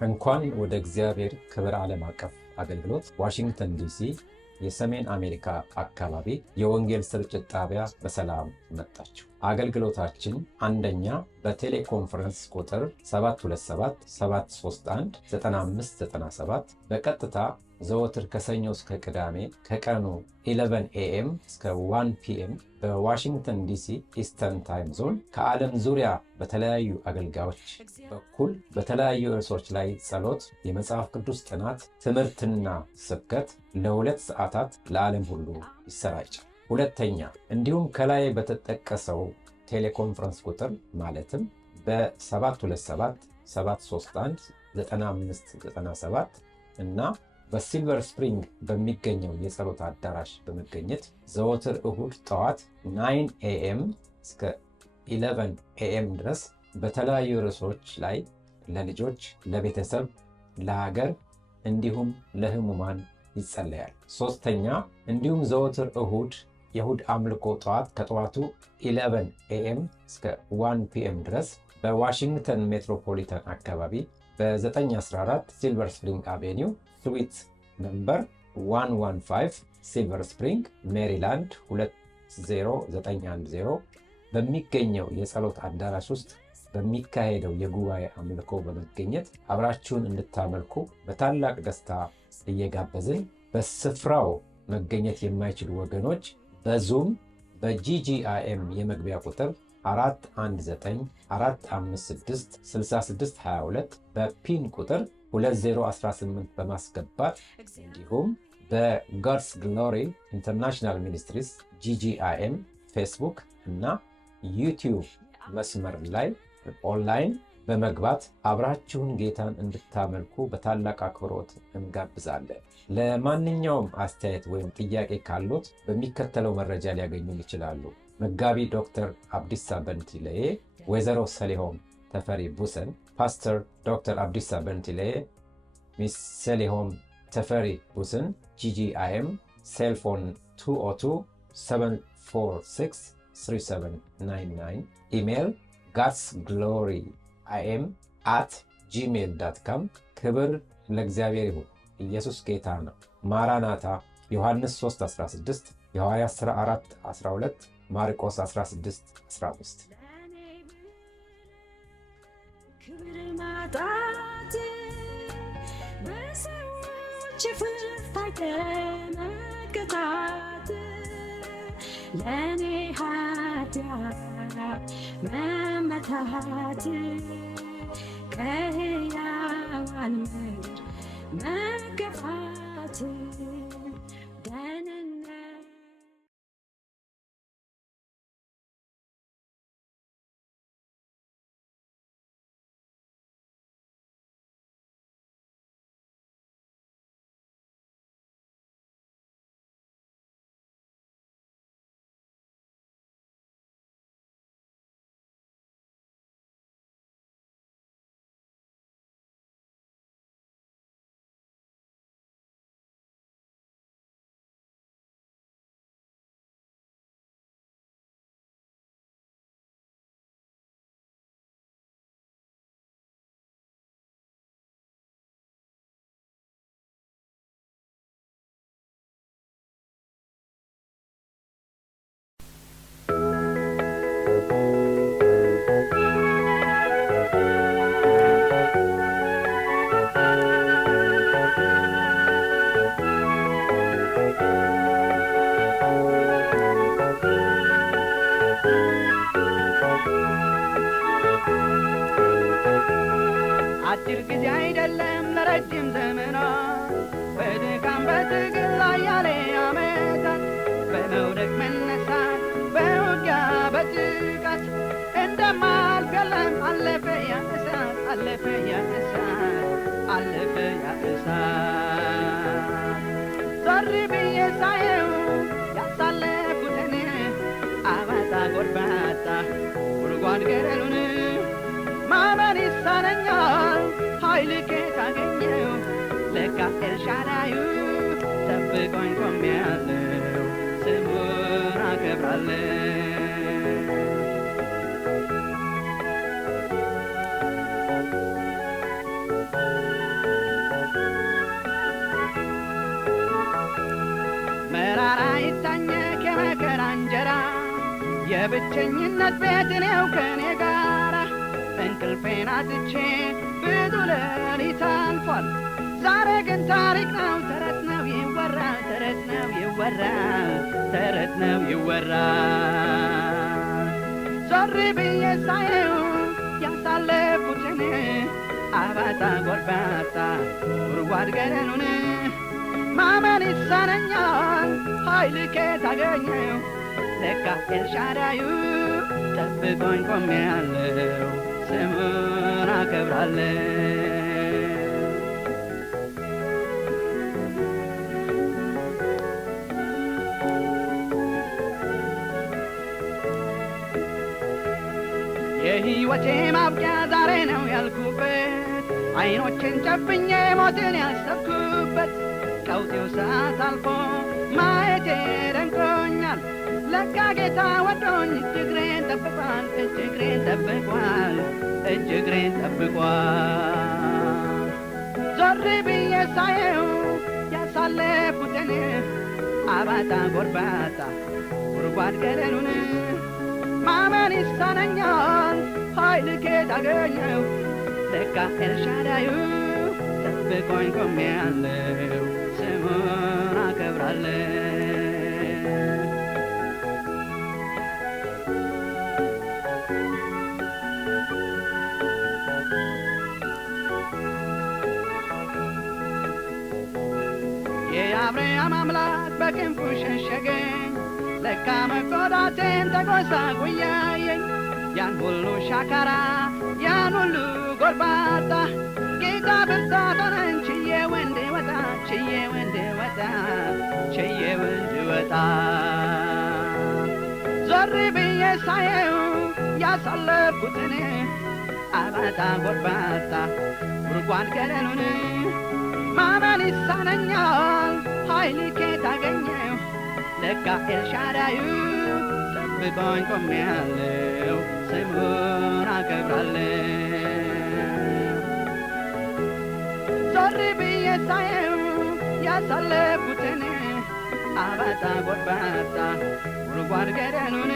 እንኳን ወደ እግዚአብሔር ክብር ዓለም አቀፍ አገልግሎት ዋሽንግተን ዲሲ የሰሜን አሜሪካ አካባቢ የወንጌል ስርጭት ጣቢያ በሰላም መጣችሁ። አገልግሎታችን አንደኛ በቴሌኮንፈረንስ ቁጥር 727-731-9597 በቀጥታ ዘወትር ከሰኞ እስከ ቅዳሜ ከቀኑ 11 AM እስከ 1 PM በዋሽንግተን ዲሲ ኢስተርን ታይም ዞን ከዓለም ዙሪያ በተለያዩ አገልጋዮች በኩል በተለያዩ ርዕሶች ላይ ጸሎት፣ የመጽሐፍ ቅዱስ ጥናት፣ ትምህርትና ስብከት ለ2 ሰዓታት ለዓለም ሁሉ ይሰራጫል። ሁለተኛ እንዲሁም ከላይ በተጠቀሰው ቴሌኮንፈረንስ ቁጥር ማለትም በ727-731-9597 እና በሲልቨር ስፕሪንግ በሚገኘው የጸሎት አዳራሽ በመገኘት ዘወትር እሁድ ጠዋት 9 AM እስከ 11 AM ድረስ በተለያዩ ርዕሶች ላይ ለልጆች፣ ለቤተሰብ፣ ለሀገር እንዲሁም ለህሙማን ይጸለያል። ሶስተኛ እንዲሁም ዘወትር እሁድ የእሁድ አምልኮ ጠዋት ከጠዋቱ 11 AM እስከ 1 PM ድረስ በዋሽንግተን ሜትሮፖሊታን አካባቢ በ914 ሲልቨር ስፕሪንግ አቬኒው ስዊት ነምበር 115 ሲልቨር ስፕሪንግ ሜሪላንድ 20910 በሚገኘው የጸሎት አዳራሽ ውስጥ በሚካሄደው የጉባኤ አምልኮ በመገኘት አብራችሁን እንድታመልኩ በታላቅ ደስታ እየጋበዝን፣ በስፍራው መገኘት የማይችሉ ወገኖች በዙም በጂጂአይኤም የመግቢያ ቁጥር 419-456-6622 በፒን ቁጥር 2018 በማስገባት እንዲሁም በጋድስ ግሎሪ ኢንተርናሽናል ሚኒስትሪስ GGIM ፌስቡክ እና ዩቲዩብ መስመር ላይ ኦንላይን በመግባት አብራችሁን ጌታን እንድታመልኩ በታላቅ አክብሮት እንጋብዛለን። ለማንኛውም አስተያየት ወይም ጥያቄ ካሉት በሚከተለው መረጃ ሊያገኙ ይችላሉ። መጋቢ ዶክተር አብዲሳ በንቲለዬ፣ ወይዘሮ ሰሊሆም ተፈሪ ቡሰን፣ ፓስተር ዶክተር አብዲሳ በንቲለዬ፣ ሚስ ሰሊሆም ተፈሪ ቡሰን፣ GGIM ሴልፎን 202-746-3799፣ ኢሜል godsgloryim@gmail.com። ክብር ለእግዚአብሔር ይሁን። ኢየሱስ ጌታ ነው። ማራናታ ዮሐንስ 3:16፣ የሐዋርያት ሥራ 4:12፣ ማርቆስ 16:15። ክብር ማጣት በሰዎች ፍርፋይ መቅጣት ለእኔ ኃጢአት መመታት ከሕያዋን ምድር መገፋት ደህንነት አጭር ጊዜ አይደለም ለረጅም ዘመናት በድካም በትግል ላይ ያለ ዓመታት በመውደቅ መነሳት በውጊያ በጭቃት እንደማልፍ የለም አለፈ ያ እሳት አለፈ ያ እሳት አለፈ ያ እሳት ዞር ብዬ ሳየው ያሳለፉትን አባጣ ጎርባጣ ጉድጓድ ገደሉን ማመን ይሳነኛል ኃይል ከየት አገኘው ለካ ኤልሻዳዩ ጠብቆኝ ቆሜያለሁ ስሙን አከብራለሁ። የሚታኘክ የመከራ እንጀራ የብቸኝነት ቤት ነው ከኔ ጋራ እንቅልፌን አጥቼ ብዙ ሌሊት አልፏል ዛሬ ግን ታሪክ ነው ተረት ነው ይወራል ተረት ነው ይወራል ተረት ነው ይወራል ዞር ብዬ ሳየው ያሳለፍኩትን አባጣ ጎርባጣ ጉድጓድ ገደሉን ማመን ይሳነኛል ኃይል ከየት አገኘው ለካ ኤልሻዳዩ ጠብቆኝ ቆሜያለሁ ስሙን አከብራለሁ የሕይወቴ ማብቂያ ዛሬ ነው ያልኩበት አይኖችን ጨፍኜ ሞትን ያሰብኩበት ቀውጤው ሰዓት አልፎ ማየቴ ደንቆኛል ለካ ጌታ ወዶኝ እጅግሬን ጠብቋል እጅግሬን ጠብቋል እጅግሬን ጠብቋል ዞር ብዬ ሳየው ያሳለፍኩትን አባጣ ጎርባጣ ጉድጓድ ገደሉን ማመን ይሳነኛል ኃይል ከየት አገኘው ለካ ኤልሻዳዩ ጠብቆኝ ቆሜያለሁ ስሙን አከብራለሁ የአብርሃም አምላክ በክንፉ ሸሸገኝ ለካ መጎዳቴን ተጎሳቁያየኝ ያን ሁሉ ሻካራ ያን ሁሉ ጎርባጣ ጌታ ብርታት ሆነኝ ችዬ ወንድ ወጣ ችዬ ወንድ ወጣ ችዬ ወንድ ወጣ ዞር ብዬ ሳየው ያሳለፍኩትን አባጣ ጎርባጣ ጉድጓድ ገደሉን ማመን ይሳነኛል ኃይል ከየት አገኘው ለካ ኤልሻዳዩ ጠብቆኝ ቆሜያለሁ ስሙን አከብራለሁ ዞር ብዬ ሳየው ያሳለፍኩትን አባጣ ጎርባጣ ጉድጓድ ገደሉን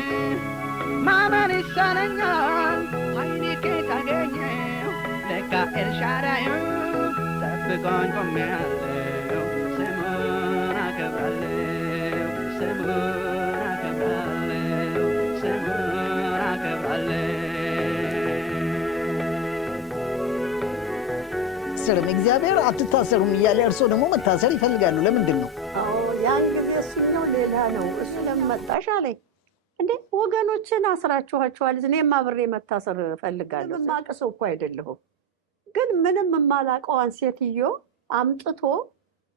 ማመን ይሳነኛል ኃይል ከየት አገኘው ለካ ኤልሻዳዩ ጠብቆኝ ቆሜያለሁ ስሙን አከብራለሁ ስሙን አከብራለሁ ስሙን አከብራለሁ ስርም እግዚአብሔር አትታሰሩም እያለ እርሶ ደግሞ መታሰር ይፈልጋሉ ለምንድን ነው? አዎ ያን ጊዜ እሱ ነው ሌላ ነው እሱ ለምን መጣሽ አለኝ እንዴ ወገኖችን አስራችኋቸዋል እኔም አብሬ መታሰር እፈልጋለሁ ማቅ ሰው እኮ አይደለሁም ግን ምንም የማላውቀዋን ሴትዮ አምጥቶ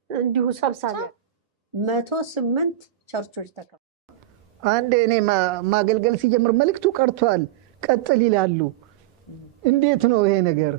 እንዲሁ ሰብሳቢ 108 ቸርቾች ተከፈቱ አንዴ እኔ ማገልገል ሲጀምር መልእክቱ ቀርቷል ቀጥል ይላሉ እንዴት ነው ይሄ ነገር?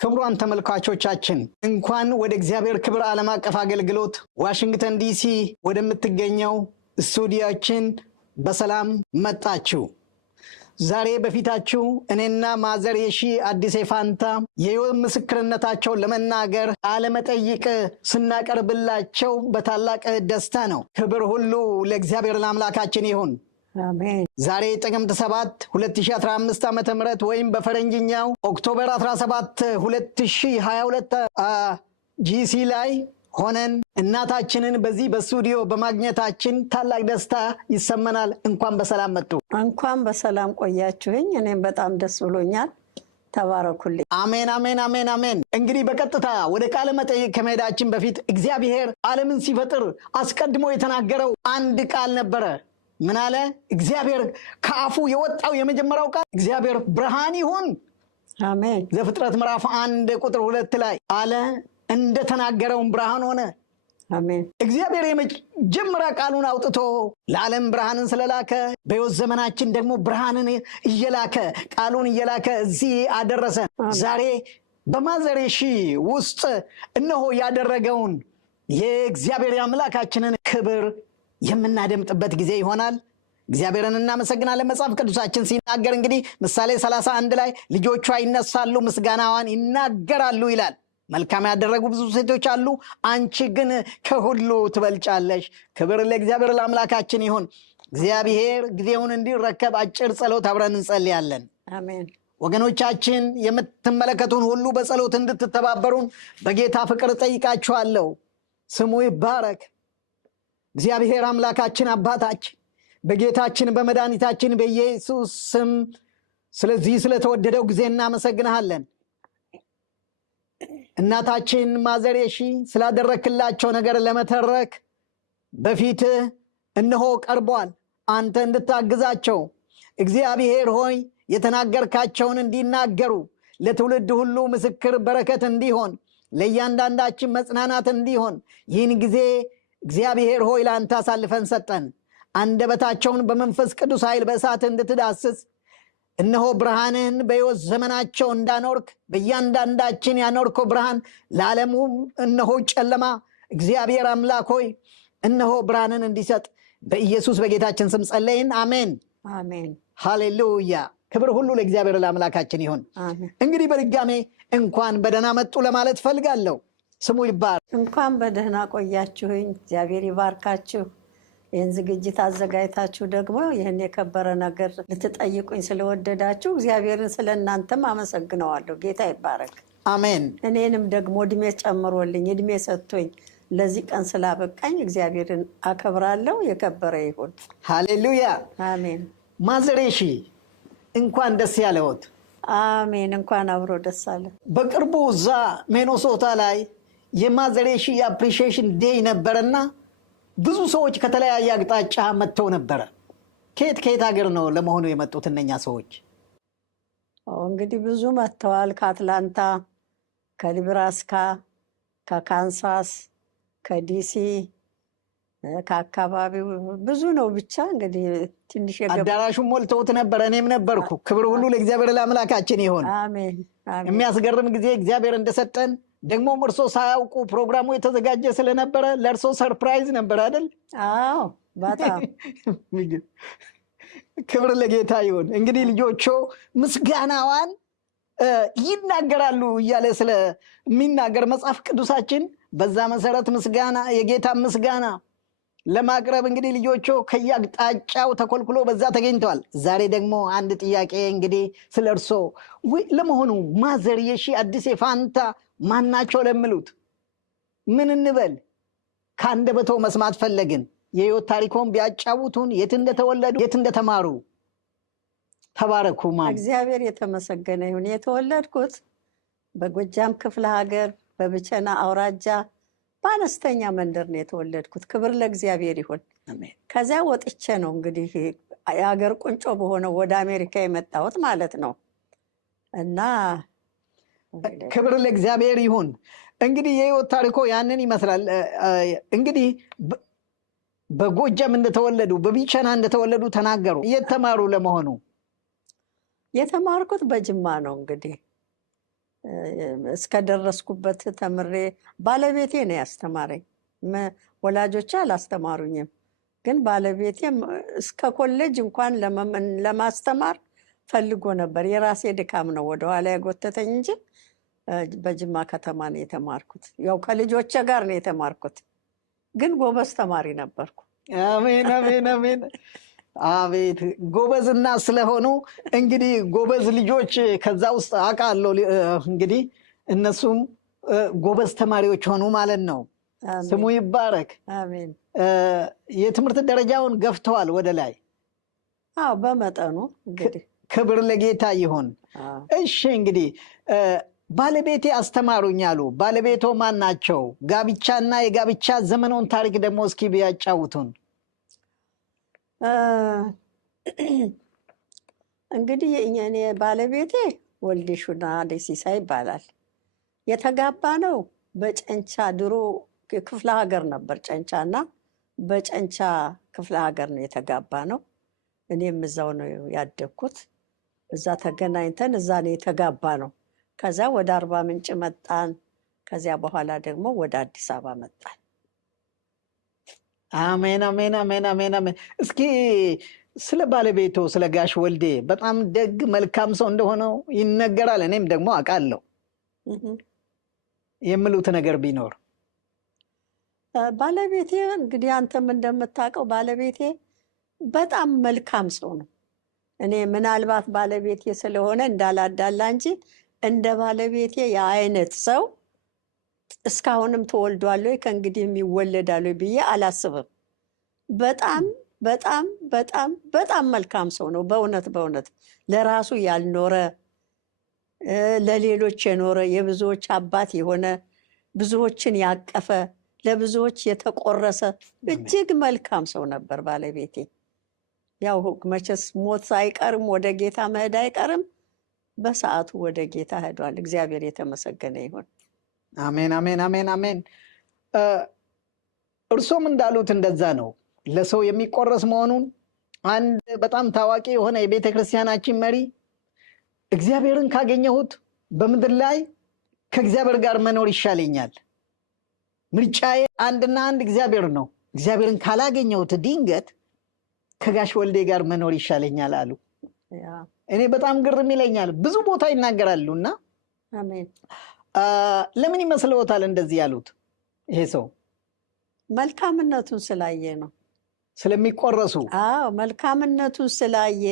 ክቡራን ተመልካቾቻችን እንኳን ወደ እግዚአብሔር ክብር ዓለም አቀፍ አገልግሎት ዋሽንግተን ዲሲ ወደምትገኘው ስቱዲዮአችን በሰላም መጣችሁ። ዛሬ በፊታችሁ እኔና ማዘር የሺ አዲስ ፋንታ የሕይወት ምስክርነታቸውን ለመናገር ቃለ መጠይቅ ስናቀርብላቸው በታላቅ ደስታ ነው። ክብር ሁሉ ለእግዚአብሔር ለአምላካችን ይሁን። አሜን። ዛሬ ጥቅምት 7 2015 ዓ.ም ወይም በፈረንጅኛው ኦክቶበር 17 2022 ጂሲ ላይ ሆነን እናታችንን በዚህ በስቱዲዮ በማግኘታችን ታላቅ ደስታ ይሰማናል። እንኳን በሰላም መጡ። እንኳን በሰላም ቆያችሁኝ። እኔም በጣም ደስ ብሎኛል። ተባረኩልኝ። አሜን አሜን አሜን አሜን። እንግዲህ በቀጥታ ወደ ቃለ መጠይቅ ከመሄዳችን በፊት እግዚአብሔር ዓለምን ሲፈጥር አስቀድሞ የተናገረው አንድ ቃል ነበረ። ምን አለ? እግዚአብሔር ከአፉ የወጣው የመጀመሪያው ቃል እግዚአብሔር ብርሃን ይሁን። አሜን። ዘፍጥረት ምዕራፍ 1 ቁጥር 2 ላይ አለ፣ እንደተናገረውም ብርሃን ሆነ። አሜን። እግዚአብሔር የመጀመሪያ ቃሉን አውጥቶ ለዓለም ብርሃንን ስለላከ በሕይወት ዘመናችን ደግሞ ብርሃንን እየላከ ቃሉን እየላከ እዚህ አደረሰን። ዛሬ በማዘር የሺ ውስጥ እነሆ ያደረገውን የእግዚአብሔር አምላካችንን ክብር የምናደምጥበት ጊዜ ይሆናል። እግዚአብሔርን እናመሰግናለን። መጽሐፍ ቅዱሳችን ሲናገር እንግዲህ ምሳሌ 31 ላይ ልጆቿ ይነሳሉ፣ ምስጋናዋን ይናገራሉ ይላል። መልካም ያደረጉ ብዙ ሴቶች አሉ፣ አንቺ ግን ከሁሉ ትበልጫለሽ። ክብር ለእግዚአብሔር ለአምላካችን ይሁን። እግዚአብሔር ጊዜውን እንዲረከብ አጭር ጸሎት አብረን እንጸልያለን። አሜን። ወገኖቻችን የምትመለከቱን ሁሉ በጸሎት እንድትተባበሩን በጌታ ፍቅር ጠይቃችኋለሁ። ስሙ ይባረክ። እግዚአብሔር አምላካችን አባታችን በጌታችን በመድኃኒታችን በኢየሱስ ስም ስለዚህ ስለተወደደው ጊዜ እናመሰግንሃለን። እናታችን ማዘሬሺ ስላደረክላቸው ነገር ለመተረክ በፊትህ እነሆ ቀርቧል። አንተ እንድታግዛቸው እግዚአብሔር ሆይ የተናገርካቸውን እንዲናገሩ ለትውልድ ሁሉ ምስክር በረከት እንዲሆን ለእያንዳንዳችን መጽናናት እንዲሆን ይህን ጊዜ እግዚአብሔር ሆይ ለአንተ አሳልፈን ሰጠን። አንደበታቸውን በመንፈስ ቅዱስ ኃይል በእሳት እንድትዳስስ እነሆ ብርሃንህን በሕይወት ዘመናቸው እንዳኖርክ በእያንዳንዳችን ያኖርከው ብርሃን ለዓለሙ እነሆ ጨለማ እግዚአብሔር አምላክ ሆይ እነሆ ብርሃንን እንዲሰጥ በኢየሱስ በጌታችን ስም ጸለይን። አሜን አሜን። ሃሌሉያ። ክብር ሁሉ ለእግዚአብሔር ለአምላካችን ይሁን። እንግዲህ በድጋሜ እንኳን በደህና መጡ ለማለት ፈልጋለሁ። ስሙ ይባረክ። እንኳን በደህና ቆያችሁኝ። እግዚአብሔር ይባርካችሁ። ይህን ዝግጅት አዘጋጅታችሁ ደግሞ ይህን የከበረ ነገር ልትጠይቁኝ ስለወደዳችሁ እግዚአብሔርን ስለ እናንተም አመሰግነዋለሁ። ጌታ ይባረክ። አሜን። እኔንም ደግሞ እድሜ ጨምሮልኝ እድሜ ሰጥቶኝ ለዚህ ቀን ስላበቃኝ እግዚአብሔርን አከብራለሁ። የከበረ ይሁን። ሃሌሉያ። አሜን። ማዘሬሺ እንኳን ደስ ያለዎት። አሜን። እንኳን አብሮ ደስ አለ። በቅርቡ እዛ ሚኔሶታ ላይ የማዘሬሺ የአፕሪሺዬሽን ዴይ ነበረና ብዙ ሰዎች ከተለያየ አቅጣጫ መጥተው ነበረ። ከየት ሀገር ነው ለመሆኑ የመጡት እነኛ ሰዎች? እንግዲህ ብዙ መጥተዋል። ከአትላንታ፣ ከኒብራስካ፣ ከካንሳስ፣ ከዲሲ፣ ከአካባቢው ብዙ ነው። ብቻ እንግዲህ ትንሽ አዳራሹን ሞልተውት ነበረ። እኔም ነበርኩ። ክብር ሁሉ ለእግዚአብሔር ለአምላካችን ይሁን። አሜን። የሚያስገርም ጊዜ እግዚአብሔር እንደሰጠን ደግሞም እርሶ ሳያውቁ ፕሮግራሙ የተዘጋጀ ስለነበረ ለእርሶ ሰርፕራይዝ ነበር አይደል? አዎ በጣም ክብር ለጌታ ይሁን። እንግዲህ ልጆቹ ምስጋናዋን ይናገራሉ እያለ ስለሚናገር መጽሐፍ ቅዱሳችን በዛ መሰረት ምስጋና የጌታ ምስጋና ለማቅረብ እንግዲህ ልጆቹ ከየአቅጣጫው ተኮልኩሎ በዛ ተገኝተዋል። ዛሬ ደግሞ አንድ ጥያቄ እንግዲህ ስለ እርሶ ለመሆኑ ማዘርየሺ አዲስ ፋንታ ማናቸው ለምሉት ምን እንበል? ከአንደበቶ መስማት ፈለግን። የህይወት ታሪኮን ቢያጫውቱን፣ የት እንደተወለዱ፣ የት እንደተማሩ። ተባረኩ። ማም እግዚአብሔር የተመሰገነ ይሁን። የተወለድኩት በጎጃም ክፍለ ሀገር በብቸና አውራጃ በአነስተኛ መንደር ነው የተወለድኩት። ክብር ለእግዚአብሔር ይሁን። ከዚያ ወጥቼ ነው እንግዲህ የሀገር ቁንጮ በሆነው ወደ አሜሪካ የመጣሁት ማለት ነው። እና ክብር ለእግዚአብሔር ይሁን። እንግዲህ የህይወት ታሪኮ ያንን ይመስላል። እንግዲህ በጎጃም እንደተወለዱ በቢቸና እንደተወለዱ ተናገሩ። የት ተማሩ ለመሆኑ? የተማርኩት በጅማ ነው። እንግዲህ እስከደረስኩበት ተምሬ ባለቤቴ ነው ያስተማረኝ። ወላጆቼ አላስተማሩኝም፣ ግን ባለቤቴም እስከ ኮሌጅ እንኳን ለማስተማር ፈልጎ ነበር። የራሴ ድካም ነው ወደኋላ ያጎተተኝ እንጂ በጅማ ከተማ ነው የተማርኩት። ያው ከልጆቼ ጋር ነው የተማርኩት፣ ግን ጎበዝ ተማሪ ነበርኩ። አሜን አሜን አሜን። አቤት ጎበዝና ስለሆኑ እንግዲህ ጎበዝ ልጆች ከዛ ውስጥ አውቃለሁ። እንግዲህ እነሱም ጎበዝ ተማሪዎች ሆኑ ማለት ነው። ስሙ ይባረክ። አሜን። የትምህርት ደረጃውን ገፍተዋል ወደ ላይ? አዎ በመጠኑ እንግዲህ። ክብር ለጌታ ይሁን። እሺ እንግዲህ ባለቤቴ አስተማሩኝ አሉ። ባለቤቶ ማን ናቸው? ጋብቻና የጋብቻ ዘመኑን ታሪክ ደግሞ እስኪ ቢያጫውቱን። እንግዲህ እኔ ባለቤቴ ወልዴሹና ደሲሳ ይባላል። የተጋባ ነው በጨንቻ፣ ድሮ ክፍለ ሀገር ነበር ጨንቻ፣ እና በጨንቻ ክፍለ ሀገር ነው የተጋባ ነው። እኔም እዛው ነው ያደግኩት። እዛ ተገናኝተን እዛ ነው የተጋባ ነው። ከዚያ ወደ አርባ ምንጭ መጣን። ከዚያ በኋላ ደግሞ ወደ አዲስ አበባ መጣን። አሜን አሜን አሜን አሜን አሜን። እስኪ ስለ ባለቤቶ ስለ ጋሽ ወልዴ በጣም ደግ መልካም ሰው እንደሆነው ይነገራል። እኔም ደግሞ አውቃለሁ። የምሉት ነገር ቢኖር? ባለቤቴ እንግዲህ አንተም እንደምታውቀው ባለቤቴ በጣም መልካም ሰው ነው። እኔ ምናልባት ባለቤቴ ስለሆነ እንዳላዳላ እንጂ እንደ ባለቤቴ የአይነት ሰው እስካሁንም ተወልዷል ወይ ከእንግዲህም ይወለዳል ወይ ብዬ አላስብም። በጣም በጣም በጣም በጣም መልካም ሰው ነው። በእውነት በእውነት ለራሱ ያልኖረ ለሌሎች የኖረ የብዙዎች አባት የሆነ ብዙዎችን ያቀፈ ለብዙዎች የተቆረሰ እጅግ መልካም ሰው ነበር ባለቤቴ። ያው መቼስ ሞት አይቀርም፣ ወደ ጌታ መሄድ አይቀርም። በሰዓቱ ወደ ጌታ ሄዷል። እግዚአብሔር የተመሰገነ ይሁን። አሜን አሜን አሜን አሜን። እርሶም እንዳሉት እንደዛ ነው። ለሰው የሚቆረስ መሆኑን አንድ በጣም ታዋቂ የሆነ የቤተ ክርስቲያናችን መሪ እግዚአብሔርን ካገኘሁት በምድር ላይ ከእግዚአብሔር ጋር መኖር ይሻለኛል፣ ምርጫዬ አንድና አንድ እግዚአብሔር ነው፣ እግዚአብሔርን ካላገኘሁት ድንገት ከጋሽ ወልዴ ጋር መኖር ይሻለኛል አሉ። እኔ በጣም ግርም ይለኛል። ብዙ ቦታ ይናገራሉና አሜን። ለምን ይመስልዎታል እንደዚህ ያሉት? ይሄ ሰው መልካምነቱን ስላየ ነው። ስለሚቆረሱ? አዎ መልካምነቱን ስላየ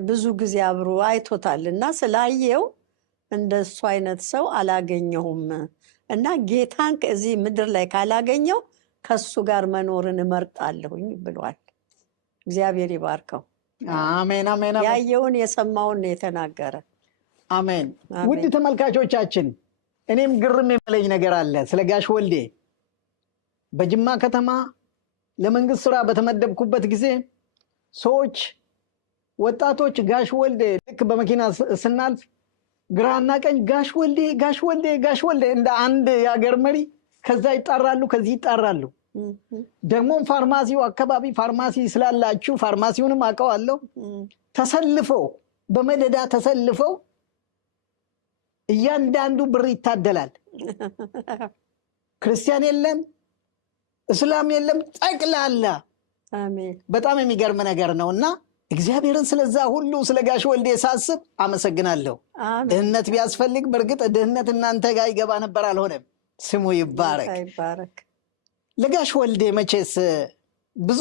ብዙ ጊዜ አብሮ አይቶታል እና ስላየው እንደሱ አይነት ሰው አላገኘሁም እና ጌታን ከዚህ ምድር ላይ ካላገኘው ከሱ ጋር መኖርን እመርጣለሁኝ ብሏል። እግዚአብሔር ይባርከው። አሜን አሜን። ያየውን የሰማውን የተናገረ። አሜን። ውድ ተመልካቾቻችን እኔም ግርም የሚለኝ ነገር አለ ስለ ጋሽ ወልዴ። በጅማ ከተማ ለመንግስት ስራ በተመደብኩበት ጊዜ ሰዎች ወጣቶች ጋሽ ወልዴ ልክ በመኪና ስናልፍ ግራና ቀኝ ጋሽ ወልዴ ጋሽ ወልዴ ጋሽ ወልዴ እንደ አንድ የሀገር መሪ ከዛ ይጣራሉ፣ ከዚህ ይጣራሉ። ደግሞም ፋርማሲው አካባቢ ፋርማሲ ስላላችሁ ፋርማሲውንም አውቀዋለሁ። ተሰልፈው በመደዳ ተሰልፈው እያንዳንዱ ብር ይታደላል። ክርስቲያን የለም እስላም የለም ጠቅላላ። በጣም የሚገርም ነገር ነውና እግዚአብሔርን ስለዛ ሁሉ ስለ ጋሽ ወልዴ ሳስብ አመሰግናለሁ። ድህነት ቢያስፈልግ በእርግጥ ድህነት እናንተ ጋር ይገባ ነበር፣ አልሆነም። ስሙ ይባረክ። ለጋሽ ወልዴ መቼስ ብዙ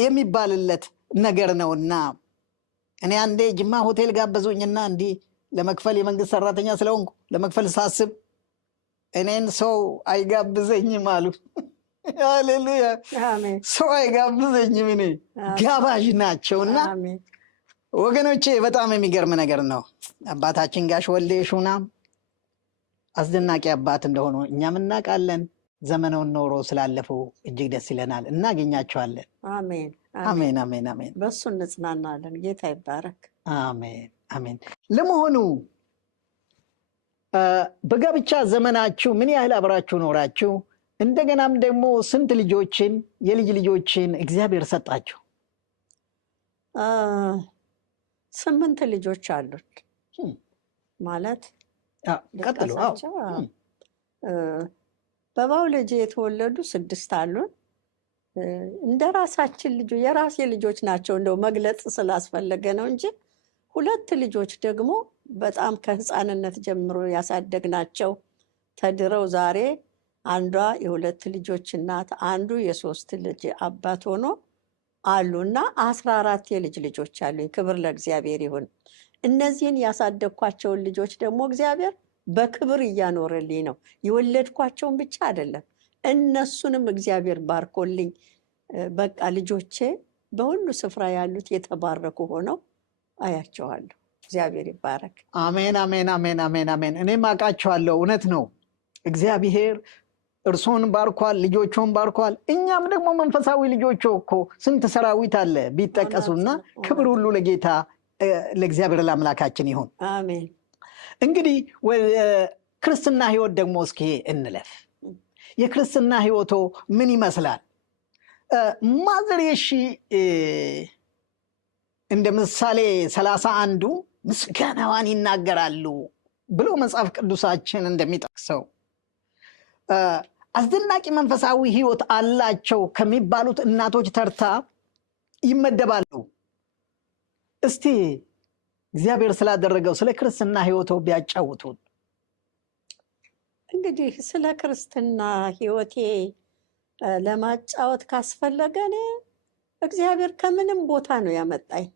የሚባልለት ነገር ነውና እኔ አንዴ ጅማ ሆቴል ጋበዙኝና እንዲህ ለመክፈል የመንግስት ሰራተኛ ስለሆንኩ ለመክፈል ሳስብ እኔን ሰው አይጋብዘኝም አሉ። ሃሌሉያ። ሰው አይጋብዘኝም፣ እኔ ጋባዥ ናቸውና ወገኖቼ በጣም የሚገርም ነገር ነው። አባታችን ጋሽ ወልዴ ሹና አስደናቂ አባት እንደሆኑ እኛም እናውቃለን። ዘመነውን ኖሮ ስላለፉ እጅግ ደስ ይለናል። እናገኛቸዋለን። አሜን አሜን አሜን አሜን። በሱ እንጽናናለን። ጌታ ይባረክ። አሜን አሜን። ለመሆኑ በጋብቻ ዘመናችሁ ምን ያህል አብራችሁ ኖራችሁ? እንደገናም ደግሞ ስንት ልጆችን የልጅ ልጆችን እግዚአብሔር ሰጣችሁ? 8 ልጆች አሉት ማለት ቀጥሉ። በባውለጄ የተወለዱ 6 አሉን። እንደ ራሳችን ልጆች የራሴ ልጆች ናቸው፣ እንደው መግለጽ ስላስፈለገ ነው እንጂ 2 ልጆች ደግሞ በጣም ከህፃንነት ጀምሮ ያሳደግናቸው ተድረው ዛሬ አንዷ የ2 ልጆች እናት አንዱ የ3 ልጅ አባት ሆኖ አሉና 14 የልጅ ልጆች አሉኝ። ክብር ለእግዚአብሔር ይሁን። እነዚህን ያሳደግኳቸውን ልጆች ደግሞ እግዚአብሔር በክብር እያኖረልኝ ነው። የወለድኳቸውን ብቻ አይደለም እነሱንም እግዚአብሔር ባርኮልኝ በቃ ልጆቼ በሁሉ ስፍራ ያሉት የተባረኩ ሆነው አያቸዋለሁ። እግዚአብሔር ይባረክ። አሜን አሜን አሜን አሜን አሜን። እኔም አውቃቸዋለሁ። እውነት ነው። እግዚአብሔር እርሶን ባርኳል፣ ልጆቹን ባርኳል። እኛም ደግሞ መንፈሳዊ ልጆቹ እኮ ስንት ሰራዊት አለ ቢጠቀሱና፣ ክብር ሁሉ ለጌታ ለእግዚአብሔር ለአምላካችን ይሁን። አሜን። እንግዲህ ክርስትና ህይወት ደግሞ እስኪ እንለፍ። የክርስትና ህይወቶ ምን ይመስላል? ማዘር የሺ እንደ ምሳሌ 31 ምስጋናዋን ይናገራሉ ብሎ መጽሐፍ ቅዱሳችን እንደሚጠቅሰው አስደናቂ መንፈሳዊ ህይወት አላቸው ከሚባሉት እናቶች ተርታ ይመደባሉ። እስቲ እግዚአብሔር ስላደረገው ስለ ክርስትና ህይወቶ ቢያጫውቱን። እንግዲህ ስለ ክርስትና ህይወቴ ለማጫወት ካስፈለገን እግዚአብሔር ከምንም ቦታ ነው ያመጣኝ።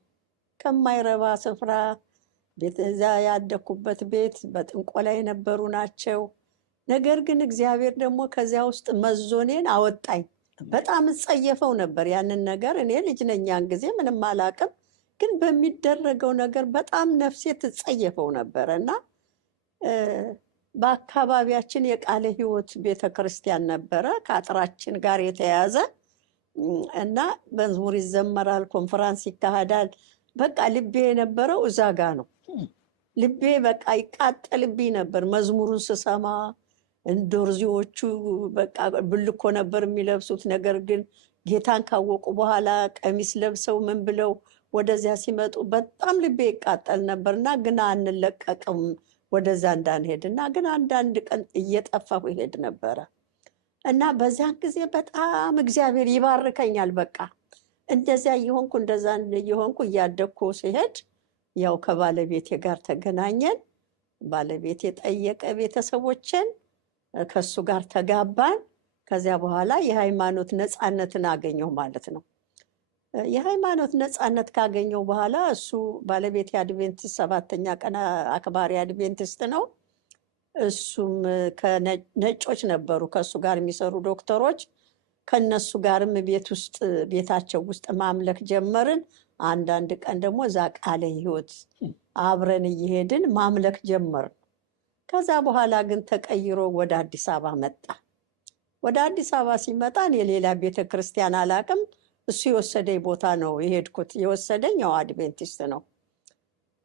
ከማይረባ ስፍራ ቤት፣ እዛ ያደኩበት ቤት በጥንቆላ የነበሩ ናቸው። ነገር ግን እግዚአብሔር ደግሞ ከዚያ ውስጥ መዞኔን አወጣኝ። በጣም እጸየፈው ነበር ያንን ነገር። እኔ ልጅ ነኝ ያን ጊዜ ምንም አላቅም፣ ግን በሚደረገው ነገር በጣም ነፍሴ ትጸየፈው ነበር እና በአካባቢያችን የቃለ ሕይወት ቤተክርስቲያን ነበረ ከአጥራችን ጋር የተያያዘ እና መዝሙር ይዘመራል፣ ኮንፈራንስ ይካሄዳል። በቃ ልቤ የነበረው እዛ ጋ ነው። ልቤ በቃ ይቃጠልብኝ ነበር መዝሙሩን ስሰማ። ዶርዚዎቹ በቃ ብልኮ ነበር የሚለብሱት። ነገር ግን ጌታን ካወቁ በኋላ ቀሚስ ለብሰው ምን ብለው ወደዚያ ሲመጡ በጣም ልቤ ይቃጠል ነበርና ግን አንለቀቅም ወደዛ እንዳንሄድ እና ግን አንዳንድ ቀን እየጠፋሁ ይሄድ ነበረ እና በዛን ጊዜ በጣም እግዚአብሔር ይባርከኛል። በቃ እንደዚያ እየሆንኩ እንደዛ እየሆንኩ እያደግኩ ሲሄድ ያው ከባለቤቴ ጋር ተገናኘን። ባለቤቴ ጠየቀ ቤተሰቦችን፣ ከሱ ጋር ተጋባን። ከዚያ በኋላ የሃይማኖት ነፃነትን አገኘሁ ማለት ነው። የሃይማኖት ነፃነት ካገኘሁ በኋላ እሱ ባለቤቴ አድቬንቲስት 7ኛ ቀን አክባሪ አድቬንቲስት ነው። እሱም ከነጮች ነበሩ ከሱ ጋር የሚሰሩ ዶክተሮች። ከነሱ ጋርም ቤታቸው ውስጥ ማምለክ ጀመርን። አንዳንድ ቀን ደግሞ እዛ ቃለ ሕይወት አብረን እየሄድን ማምለክ ጀመርን። ከዛ በኋላ ግን ተቀይሮ ወደ አዲስ አበባ መጣ። ወደ አዲስ አበባ ሲመጣ እኔ ሌላ ቤተክርስቲያን አላቅም። እሱ የወሰደኝ ቦታ ነው የሄድኩት። የወሰደኝ ያው አድቬንቲስት ነው።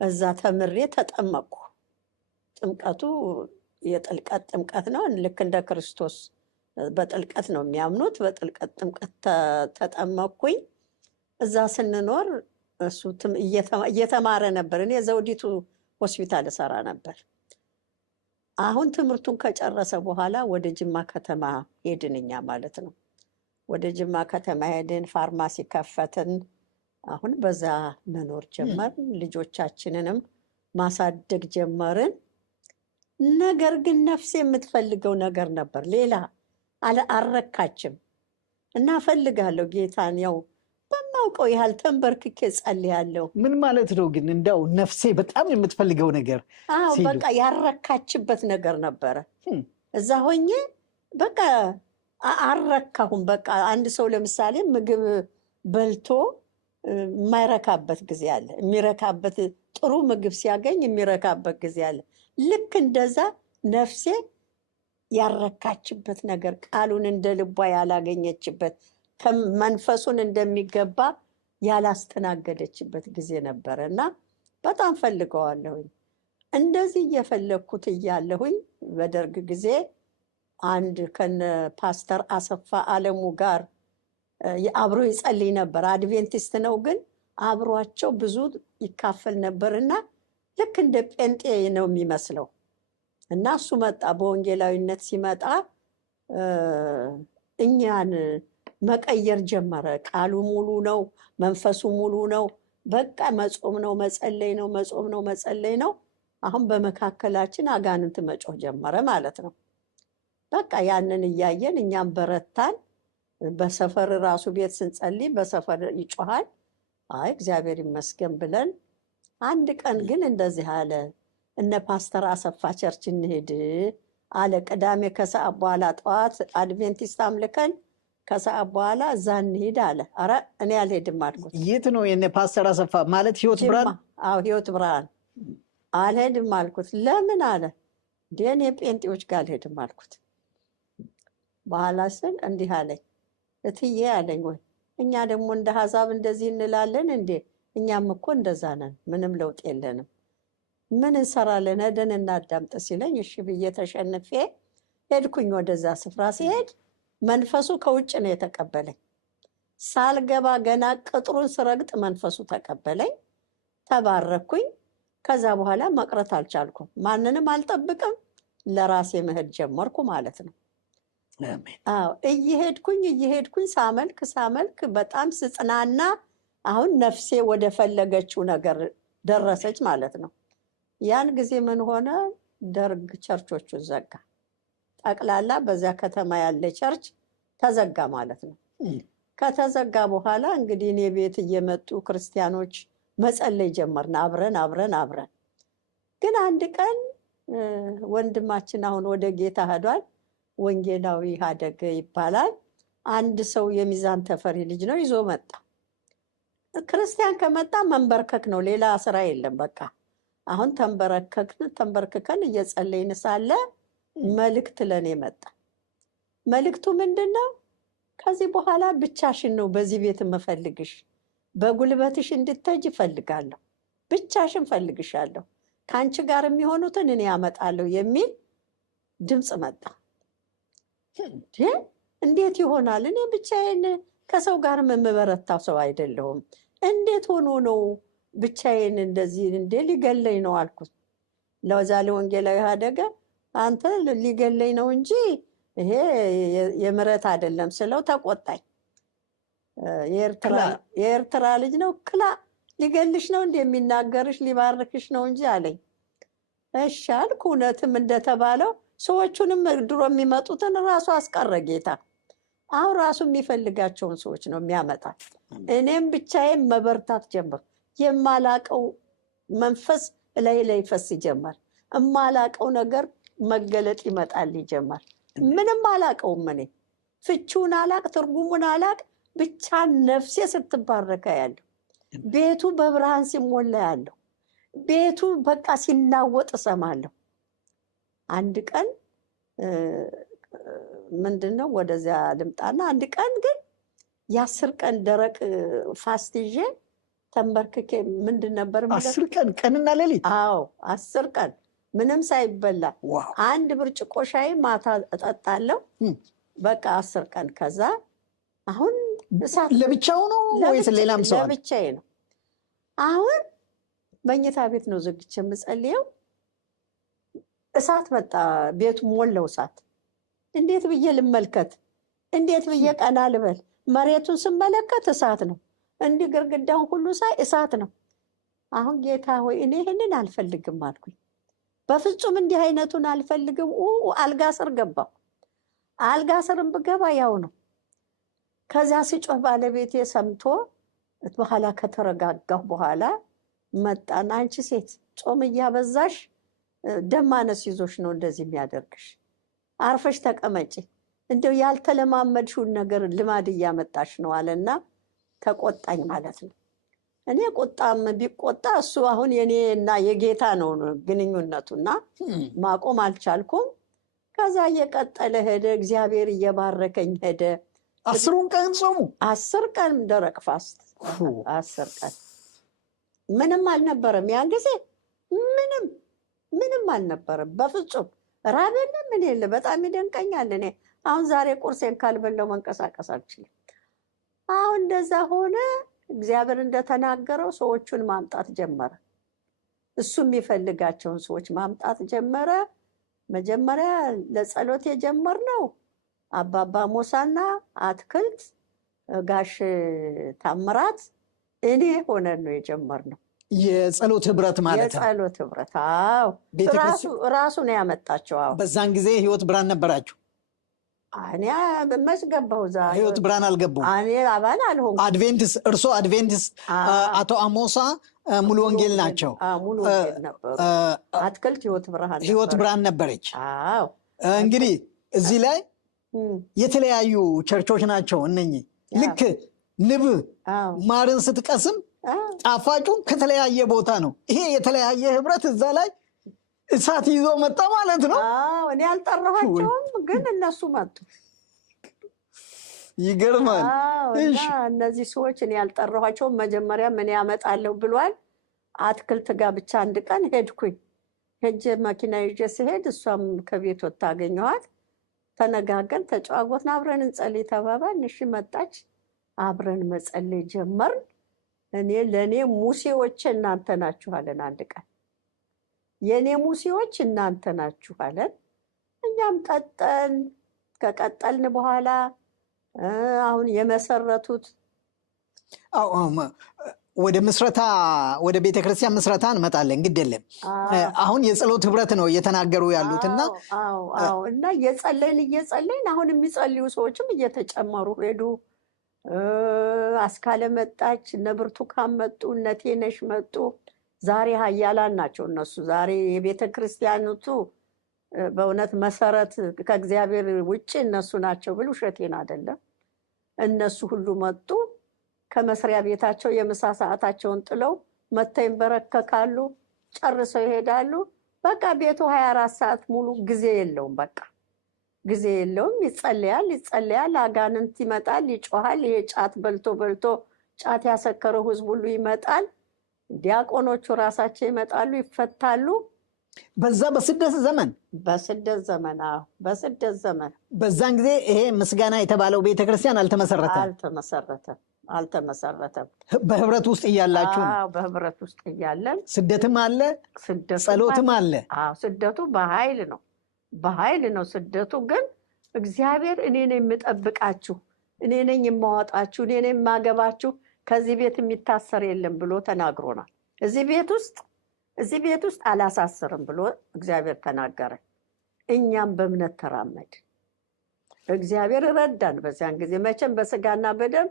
እዛ ተምሬ ተጠመቅኩ። ጥምቀቱ የጥልቀት ጥምቀት ነው። ልክ እንደ ክርስቶስ በጥልቀት ነው የሚያምኑት። በጥልቀት ጥምቀት ተጠመቅኩኝ። እዛ ስንኖር እሱ እየተማረ ነበር። እኔ ዘውዲቱ ሆስፒታል እሰራ ነበር። አሁን ትምህርቱን ከጨረሰ በኋላ ወደ ጅማ ከተማ ሄድን እኛ ማለት ነው። ወደ ጅማ ከተማ ሄድን፣ ፋርማሲ ከፈትን። አሁን በዛ መኖር ጀመርን። ልጆቻችንንም ማሳደግ ጀመርን። ነገር ግን ነፍሴ የምትፈልገው ነገር ነበር፣ ሌላ አልረካችም እና ፈልጋለሁ ጌታን። ያው በማውቀው ያህል ተንበርክኬ ጸልያለሁ። ምን ማለት ነው ግን እንደው ነፍሴ በጣም የምትፈልገው ነገር? አዎ በቃ ያረካችበት ነገር ነበረ። እዛ ሆኜ በቃ አልረካሁም። በቃ አንድ ሰው ለምሳሌ ምግብ በልቶ የማይረካበት ጊዜ አለ፣ የሚረካበት ጥሩ ምግብ ሲያገኝ የሚረካበት ጊዜ አለ። ልክ እንደዛ ነፍሴ ያረካችበት ነገር፣ ቃሉን እንደ ልቧ ያላገኘችበት፣ መንፈሱን እንደሚገባ ያላስተናገደችበት ጊዜ ነበረ እና በጣም ፈልገዋለሁኝ። እንደዚህ እየፈለግኩት እያለሁኝ በደርግ ጊዜ አንድ ከነ ፓስተር አሰፋ አለሙ ጋር አብሮ ይጸልይ ነበር። አድቬንቲስት ነው ግን አብሯቸው ብዙ ይካፈል ነበርና ልክ እንደ ጴንጤ ነው የሚመስለው እና እሱ መጣ። በወንጌላዊነት ሲመጣ እኛን መቀየር ጀመረ። ቃሉ ሙሉ ነው፣ መንፈሱ ሙሉ ነው። በቃ መጾም ነው መጸለይ ነው፣ መጾም ነው መጸለይ ነው። አሁን በመካከላችን አጋንንት መጮህ ጀመረ ማለት ነው። በቃ ያንን እያየን እኛም በረታን። በሰፈር ራሱ ቤት ስንጸልይ በሰፈር ይጮሃል። አይ እግዚአብሔር ይመስገን ብለን አንድ ቀን ግን እንደዚህ አለ፣ እነ ፓስተር አሰፋ ቸርች እንሄድ አለ። ቅዳሜ ከሰዓት በኋላ ጠዋት አድቬንቲስት አምልከን ከሰዓት በኋላ እዛ እንሄድ አለ። አረ እኔ አልሄድም አልኩት። የት ነው የነ ፓስተር አሰፋ ማለት? ህይወት ብርሃን? አዎ ህይወት ብርሃን። አልሄድም አልኩት። ለምን አለ። እኔ ጴንጤዎች ጋር አልሄድም አልኩት። በኋላ ስል እንዲህ አለኝ፣ እትዬ አለኝ፣ ወይ እኛ ደግሞ እንደ ሀሳብ እንደዚህ እንላለን እንዴ? እኛም እኮ እንደዛ ነን፣ ምንም ለውጥ የለንም። ምን እንሰራለን? ሄደን እናዳምጥ ሲለኝ እሺ ብዬ ተሸንፌ ሄድኩኝ። ወደዛ ስፍራ ሲሄድ መንፈሱ ከውጭ ነው የተቀበለኝ። ሳልገባ ገና ቅጥሩን ስረግጥ መንፈሱ ተቀበለኝ። ተባረኩኝ። ከዛ በኋላ መቅረት አልቻልኩም። ማንንም አልጠብቅም፣ ለራሴ መሄድ ጀመርኩ ማለት ነው። አዎ እየሄድኩኝ ሳመልክ በጣም ስጽናና አሁን ነፍሴ ወደ ፈለገችው ነገር ደረሰች ማለት ነው። ያን ጊዜ ምን ሆነ? ደርግ ቸርቾቹን ዘጋ። ጠቅላላ በዚያ ከተማ ያለ ቸርች ተዘጋ ማለት ነው። ከተዘጋ በኋላ እንግዲህ እኔ ቤት እየመጡ ክርስቲያኖች መጸለይ ጀመርን አብረን። ግን አንድ ቀን ወንድማችን አሁን ወደ ጌታ ሄዷል። ወንጌላዊ ሀደገ ይባላል። አንድ ሰው የሚዛን ተፈሪ ልጅ ነው ይዞ መጣ። ክርስቲያን ከመጣ መንበርከክ ነው፣ ሌላ ስራ የለም። በቃ አሁን ተንበርክከን እየጸለይን ሳለ መልእክት ለኔ መጣ። መልእክቱ ምንድነው? ከዚህ በኋላ ብቻሽን ነው በዚህ ቤት የምፈልግሽ፣ በጉልበትሽ እንድትሄጂ እፈልጋለሁ፣ ብቻሽን ፈልግሻለሁ፣ ከአንቺ ጋር የሚሆኑትን እኔ ያመጣለሁ የሚል ድምፅ መጣ። እንዴት ይሆናል? እኔ ብቻዬን ከሰው ጋር የምበረታው ሰው አይደለሁም። እንዴት ሆኖ ነው ብቻዬን እንደዚህ? እንዴ ሊገለኝ ነው አልኩት። ለዛ ለወንጌላዊ ሀደገ አንተ ሊገለኝ ነው እንጂ ይሄ የምረት አይደለም ስለው ተቆጣኝ። የኤርትራ ልጅ ነው ክላ ሊገልሽ ነው እንደሚናገርሽ ሊባርክሽ ነው እንጂ አለኝ። እሺ አልኩ። እውነትም እንደተባለው ሰዎቹንም ድሮ የሚመጡትን ራሱ አስቀረ ጌታ። አሁን ራሱ የሚፈልጋቸውን ሰዎች ነው የሚያመጣ። እኔም ብቻዬን መበርታት ጀመር። የማላቀው መንፈስ ላይ ፈስ ጀመር። የማላቀው ነገር መገለጥ ይመጣል ጀመር። ምንም አላቀውም። እኔ ፍቺውን አላቅ፣ ትርጉሙን አላቅ። ብቻ ነፍሴ ስትባረከ ያለው ቤቱ በብርሃን ሲሞላ ያለው ቤቱ በቃ ሲናወጥ እሰማለሁ። አንድ ቀን ምንድነው ወደዚያ ልምጣና አንድ ቀን ግን የ10 ቀን ደረቅ ፋስት ይዤ ተንበርክኬ ምንድን ነበር 10 ቀን ቀንና ሌሊት? አዎ 10 ቀን ምንም ሳይበላ አንድ ብርጭቆ ሻይ ማታ እጠጣለሁ። በቃ 10 ቀን። ከዛ አሁን እሳት ለብቻው ነው ወይስ ሌላም ሰው? ለብቻዬ ነው። አሁን መኝታ ቤት ነው ዘግቼ የምጸልየው። እሳት መጣ፣ ቤቱ ሞላው እሳት። እንዴት ብዬ ልመልከት? እንዴት ብዬ ቀና ልበል? መሬቱን ስመለከት እሳት ነው፣ እንዲህ ግርግዳውን ሁሉ ሳይ እሳት ነው። አሁን ጌታ ሆይ እኔ ይህንን አልፈልግም አልኩኝ። በፍጹም እንዲህ አይነቱን አልፈልግም። አልጋ ስር ገባሁ። አልጋ ስርም ብገባ ያው ነው። ከዚያ ስጮህ ባለቤቴ ሰምቶ በኋላ ከተረጋጋሁ በኋላ መጣና አንቺ ሴት ጾም እያበዛሽ ደም ማነስ ይዞሽ ነው እንደዚህ የሚያደርግሽ፣ አርፈሽ ተቀመጪ፣ እንደው ያልተለማመድሽውን ነገር ልማድ እያመጣሽ ነው አለና ተቆጣኝ ማለት ነው። እኔ ቁጣም ቢቆጣ እሱ አሁን የኔ እና የጌታ ነው ግንኙነቱና ማቆም አልቻልኩም። ከዛ እየቀጠለ ሄደ። እግዚአብሔር እየባረከኝ ሄደ። 10 ቀን ጾሙ፣ 10 ቀን ደረቅ ፋስት 10 ቀን ምንም አልነበረም። ያን ጊዜ ምንም አልነበረም በፍጹም። ራበና ምን የለ። በጣም ይደንቀኛል። እኔ አሁን ዛሬ ቁርሴን ካልበላው መንቀሳቀስ አልችልም። አሁን እንደዛ ሆነ። እግዚአብሔር እንደተናገረው ሰዎቹን ማምጣት ጀመረ። እሱ የሚፈልጋቸውን ሰዎች ማምጣት ጀመረ። መጀመሪያ ለጸሎት የጀመርነው አባባ ሞሳና አትክልት ጋሽ ታምራት እኔ ሆነን ነው የጀመርነው። የጸሎት ህብረት ማለት ነው። የጸሎት ህብረት። አዎ ራሱ ነው ያመጣቸው። አዎ በዛን ጊዜ ህይወት ብርሃን ነበራችሁ? እኔ መች ገባሁ እዛ። ህይወት ብርሃን አልገቡም። እኔ አባል አልሆንኩም። አድቬንቲስት፣ እርሶ አድቬንቲስት፣ አቶ አሞሳ ሙሉ ወንጌል ናቸው። ሙሉ ወንጌል ነበሩ። አትክልት ህይወት ብርሃን ነበረች። አዎ እንግዲህ እዚህ ላይ የተለያዩ ቸርቾች ናቸው እነኚህ። ልክ ንብ ማርን ስትቀስም ጣፋጩ ከተለያየ ቦታ ነው። ይሄ የተለያየ ህብረት እዛ ላይ እሳት ይዞ መጣ ማለት ነው። እኔ አልጠራኋቸውም፣ ግን እነሱ መጡ። ይገርማል። እነዚህ ሰዎች እኔ ያልጠራኋቸውም። መጀመሪያ ምን ያመጣለሁ ብሏል። አትክልት ጋር ብቻ አንድ ቀን ሄድኩኝ። ሄጄ መኪና ይዤ ስሄድ እሷም ከቤት ወጥታ አገኘኋት። ተነጋገን፣ ተጨዋወትን፣ አብረን እንጸልይ ተባባልን። እሺ መጣች፣ አብረን መጸለይ ጀመርን። ለእኔ ሙሴዎች እናንተ ናችሁ አለን። አንድ ቀን የእኔ ሙሴዎች እናንተ ናችሁ አለን። እኛም ቀጠን ከቀጠልን በኋላ አሁን የመሰረቱት ወደ ምስረታ ወደ ቤተክርስቲያን ምስረታ እንመጣለን። ግድ የለም አሁን የጸሎት ህብረት ነው እየተናገሩ ያሉትና እና እየጸለይን አሁን የሚጸልዩ ሰዎችም እየተጨመሩ ሄዱ። አስካለ መጣች፣ እነ ብርቱካን መጡ፣ እነ ቴነሽ መጡ። ዛሬ ኃያላን ናቸው እነሱ። ዛሬ የቤተ ክርስቲያኒቱ በእውነት መሰረት ከእግዚአብሔር ውጭ እነሱ ናቸው ብል ውሸቴን አይደለም። እነሱ ሁሉ መጡ። ከመስሪያ ቤታቸው የምሳ ሰዓታቸውን ጥለው መጥተው ይንበረከካሉ፣ ጨርሰው ይሄዳሉ። በቃ ቤቱ 24 ሰዓት ሙሉ ጊዜ የለውም። በቃ ጊዜ የለውም። ይጸለያል። አጋንንት ይመጣል፣ ይጮሃል። ይሄ ጫት በልቶ ጫት ያሰከረው ህዝብ ሁሉ ይመጣል። ዲያቆኖቹ ራሳቸው ይመጣሉ፣ ይፈታሉ። በዛ በስደት ዘመን በዛን ጊዜ ይሄ ምስጋና የተባለው ቤተክርስቲያን አልተመሰረተም። በህብረት ውስጥ እያላችሁ በህብረት ውስጥ እያለን ስደትም አለ፣ ጸሎትም አለ። ስደቱ በኃይል ነው። ስደቱ ግን እግዚአብሔር እኔ ነኝ የምጠብቃችሁ፣ እኔ ነኝ የማወጣችሁ፣ እኔ ነኝ የማገባችሁ፣ ከዚህ ቤት የሚታሰር የለም ብሎ ተናግሮናል። እዚህ ቤት ውስጥ አላሳስርም ብሎ እግዚአብሔር ተናገረ። እኛም በእምነት ተራመድ። እግዚአብሔር ረዳን። በዚያን ጊዜ መቼም በስጋና በደም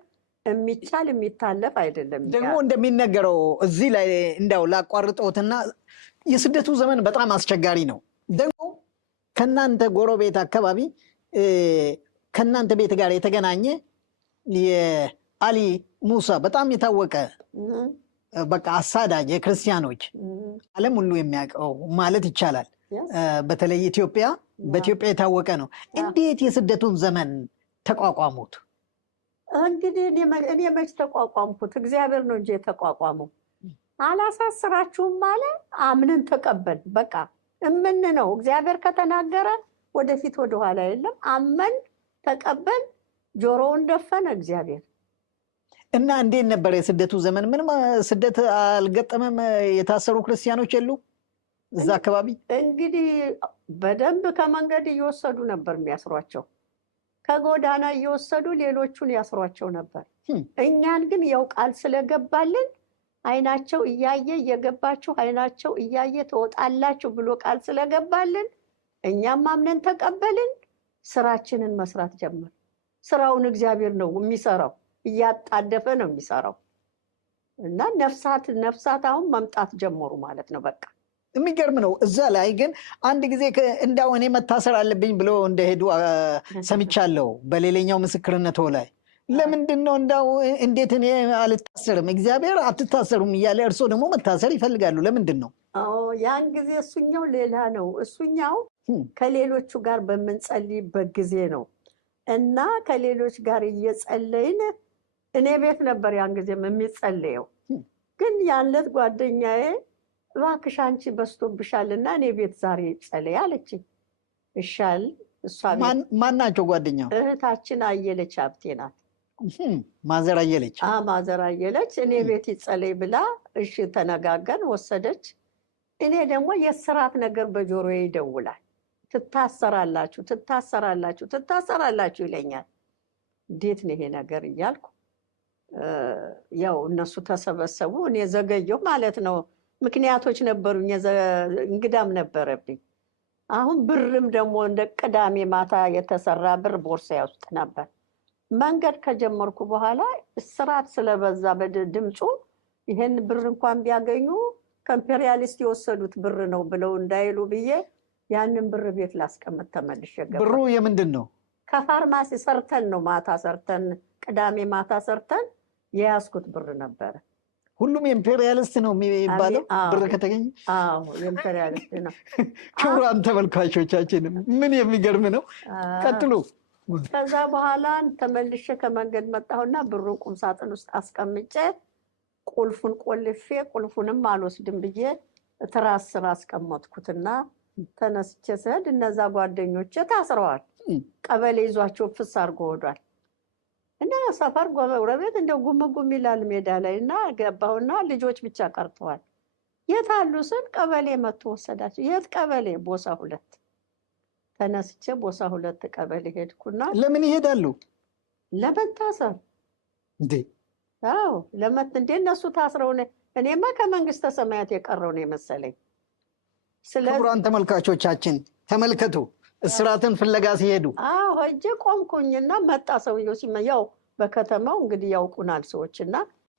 የሚቻል የሚታለፍ አይደለም። ደግሞ እንደሚነገረው እዚህ ላይ እንዳው ላቋርጦትና የስደቱ ዘመን በጣም አስቸጋሪ ነው። ደግሞ ከናንተ ጎረቤት አካባቢ ከናንተ ቤት ጋር የተገናኘ የአሊ ሙሳ በጣም የታወቀ በቃ አሳዳጅ የክርስቲያኖች ዓለም ሁሉ የሚያውቀው ማለት ይቻላል። በተለይ በኢትዮጵያ የታወቀ ነው። እንዴት የስደቱን ዘመን ተቋቋሙት? እንግዲህ እኔ መች ተቋቋምኩት? እግዚአብሔር ነው እንጂ የተቋቋመው። አላሳስራችሁም አለ። አምነን ተቀበል። በቃ እምን ነው እግዚአብሔር ከተናገረ ወደፊት ወደኋላ የለም። አመን ተቀበል። ጆሮውን ደፈነ እግዚአብሔር። እና እንዴት ነበር የስደቱ ዘመን? ምንም ስደት አልገጠመም? የታሰሩ ክርስቲያኖች የሉ እዛ አካባቢ? እንግዲህ በደንብ ከመንገድ እየወሰዱ ነበር የሚያስሯቸው። ከጎዳና እየወሰዱ ሌሎቹን ያስሯቸው ነበር። እኛን ግን ያው ቃል ስለገባልን አይናቸው እያየ እየገባችሁ አይናቸው እያየ ትወጣላችሁ ብሎ ቃል ስለገባልን እኛም አምነን ተቀበልን። ስራችንን መስራት ጀመር። ስራውን እግዚአብሔር ነው የሚሰራው፣ እያጣደፈ ነው የሚሰራው። እና ነፍሳት አሁን መምጣት ጀመሩ ማለት ነው። በቃ የሚገርም ነው። እዛ ላይ ግን አንድ ጊዜ እንዳው እኔ መታሰር አለብኝ ብሎ እንደሄዱ ሰምቻለሁ በሌላኛው ምስክርነቶ ላይ። ለምንድን ነው እንዳው እንዴት እኔ አልታሰርም? እግዚአብሔር አትታሰሩም እያለ እርሶ ደግሞ መታሰር ይፈልጋሉ። ለምንድን ነው? ያን ጊዜ እሱኛው ሌላ ነው። እሱኛው ከሌሎቹ ጋር በምንጸልይበት ጊዜ ነው። እና ከሌሎች ጋር እየጸለይን እኔ ቤት ነበር ያን ጊዜም የሚጸለየው። ግን ያለት ጓደኛዬ እባክሽ አንቺ በዝቶብሻልና እኔ ቤት ዛሬ ጸለይ አለችኝ። እሻል እሷ ቤት ማናቸው ጓደኛው? እህታችን አየለች ሀብቴ ናት። ማዘር አየለች? ማዘር አየለች እኔ ቤት ይጸለይ ብላ እሺ ተነጋገን ወሰደች። እኔ ደግሞ የስራት ነገር በጆሮዬ ይደውላል። ትታሰራላችሁ ይለኛል። እንዴት ነው ይሄ ነገር እያልኩ ያው እነሱ ተሰበሰቡ። እኔ ዘገየሁ ማለት ነው። ምክንያቶች ነበሩኝ፣ እንግዳም ነበረብኝ። አሁን ብርም ደግሞ እንደ ቅዳሜ ማታ የተሰራ ብር ቦርሳዬ ውስጥ ነበር። መንገድ ከጀመርኩ በኋላ እስራት ስለበዛ ድምፁ ይሄን ብር እንኳን ቢያገኙ ከኢምፔሪያሊስት የወሰዱት ብር ነው ብለው እንዳይሉ ብዬ ያንን ብር ቤት ላስቀምጥ ተመልሼ ገባሁ። ብሩ የምንድን ነው? ከፋርማሲ ሰርተን ነው ማታ ሰርተን ቅዳሜ ማታ ሰርተን የያዝኩት ብር ነበረ። ሁሉም የኢምፔሪያሊስት ነው የሚባለው ብር ከተገኘ? አዎ የኢምፔሪያሊስት ነው። ክቡራን ተመልካቾቻችን ምን የሚገርም ነው። ቀጥሉ። ከዛ በኋላ ተመልሼ ከመንገድ መጣሁና ብሩን ቁም ሳጥን ውስጥ አስቀምጬ ቁልፉን ቆልፌ ቁልፉንም አልወስድም ብዬ ትራስ ስር አስቀመጥኩትና ተነስቼ ስሄድ እነዛ ጓደኞቼ ታስረዋል። ቀበሌ ይዟቸው ፍስ አድርጎ ወዷል። እና ሰፈር ጎረቤት እንደ ጉምጉም ይላል ሜዳ ላይ። እና ገባሁና ልጆች ብቻ ቀርተዋል። የት አሉ ስል ቀበሌ መጥቶ ወሰዳቸው። የት ቀበሌ? ቦሳ 2። ተነስቼ ቦሳ 2 ቀበሌ ሄድኩና ለምን ይሄዳሉ ለመታሰር እንዴ? አዎ እንዴ እነሱ ታስረው እኔማ ከመንግስተ ሰማያት የቀረው ነው የመሰለኝ። ክቡራን ተመልካቾቻችን ተመልከቱ፣ እስራትን ፍለጋ ሲሄዱ አዎ ሂጄ ቆምኩኝና መጣ ሰውየው። ያው በከተማው እንግዲህ ያውቁናል ሰዎችና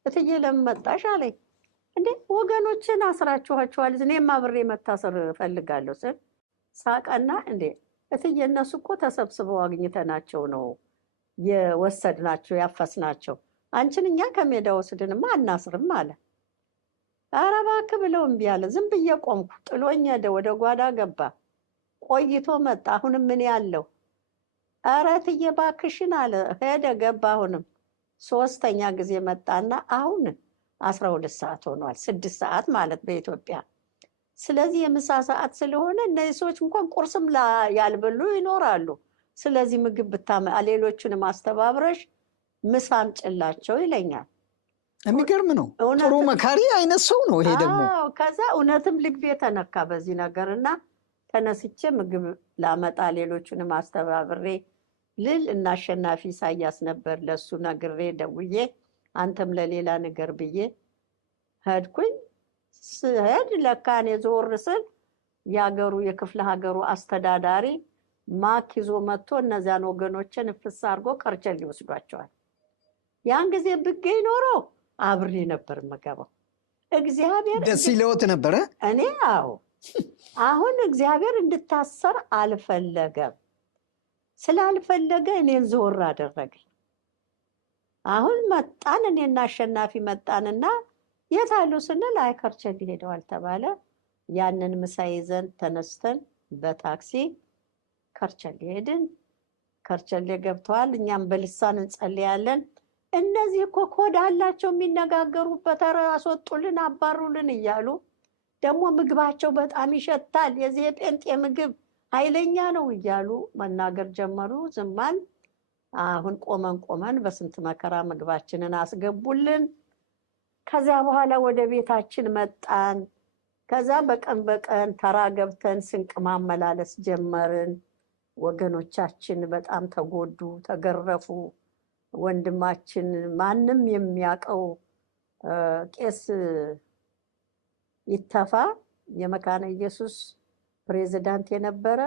እትዬ ለምን መጣሽ አለኝ። እንዴ ወገኖችን አስራችኋቸዋል፣ እኔም አብሬ መታሰር እፈልጋለሁ ስል ሳቀና እንዴ እትዬ እነሱ እኮ ተሰብስበው አግኝተናቸው ነው የወሰድናቸው ያፈስናቸው፣ አንቺን እኛ ከሜዳ ወስድንማ አናስርም አለ። ኧረ እባክህ ብለው እምቢ አለ። ዝም ብዬ ቆምኩ። ጥሎኝ ሄደ፣ ወደ ጓዳ ገባ። ቆይቶ መጣ። አሁንም ምን ያለው ኧረ እትዬ እባክሽን አለ። ሄደ ገባ። አሁንም 3ኛ ጊዜ መጣና አሁን 12 ሰዓት ሆኗል፣ 6 ሰዓት ማለት በኢትዮጵያ። ስለዚህ የምሳ ሰዓት ስለሆነ እነዚህ ሰዎች እንኳን ቁርስም ያልበሉ ይኖራሉ። ስለዚህ ምግብ ሌሎቹንም አስተባብረሽ ምሳ አምጪላቸው ይለኛል። የሚገርም ነው። ጥሩ መካሪ አይነት ሰው ነው ይሄ ደግሞ። ከዛ እውነትም ልቤ ተነካ በዚህ ነገርና ተነስቼ ምግብ ላመጣ ሌሎቹንም አስተባብሬ ልል እና አሸናፊ ኢሳያስ ነበር ለሱ ነግሬ ደውዬ አንተም ለሌላ ነገር ብዬ ሄድኩኝ። ስሄድ ለካ እኔ ዞር ስል የሀገሩ የክፍለ ሀገሩ አስተዳዳሪ ማክ ይዞ መጥቶ እነዚያን ወገኖችን ፍስ አድርጎ ከርቸሌ ይወስዷቸዋል። ያን ጊዜ ብገኝ ኖሮ አብሬ ነበር የምገባው። እግዚአብሔር ደስ ይለዎት ነበረ። እኔ አዎ አሁን እግዚአብሔር እንድታሰር አልፈለገም። ስላልፈለገ እኔን ዞር አደረገኝ። አሁን መጣን፣ እኔና አሸናፊ መጣንና የት አሉ ስንል አይ ከርቸሌ ሄደዋል ተባለ። ያንን ምሳ ይዘን ተነስተን በታክሲ ከርቸሌ ሄድን። ከርቸሌ ገብተዋል። እኛም በልሳን እንጸልያለን። እነዚህ እኮ ኮድ አላቸው የሚነጋገሩበት፣ ኧረ አስወጡልን አባሩልን እያሉ ደግሞ ምግባቸው በጣም ይሸታል፣ የዚህ የጴንጤ ምግብ ኃይለኛ ነው እያሉ መናገር ጀመሩ። ዝማን አሁን ቆመን በስንት መከራ ምግባችንን አስገቡልን። ከዚያ በኋላ ወደ ቤታችን መጣን። ከዛ በቀን ተራ ገብተን ስንቅ ማመላለስ ጀመርን። ወገኖቻችን በጣም ተጎዱ፣ ተገረፉ። ወንድማችን ማንም የሚያውቀው ቄስ ይተፋ የመካነ ኢየሱስ ፕሬዝዳንት የነበረ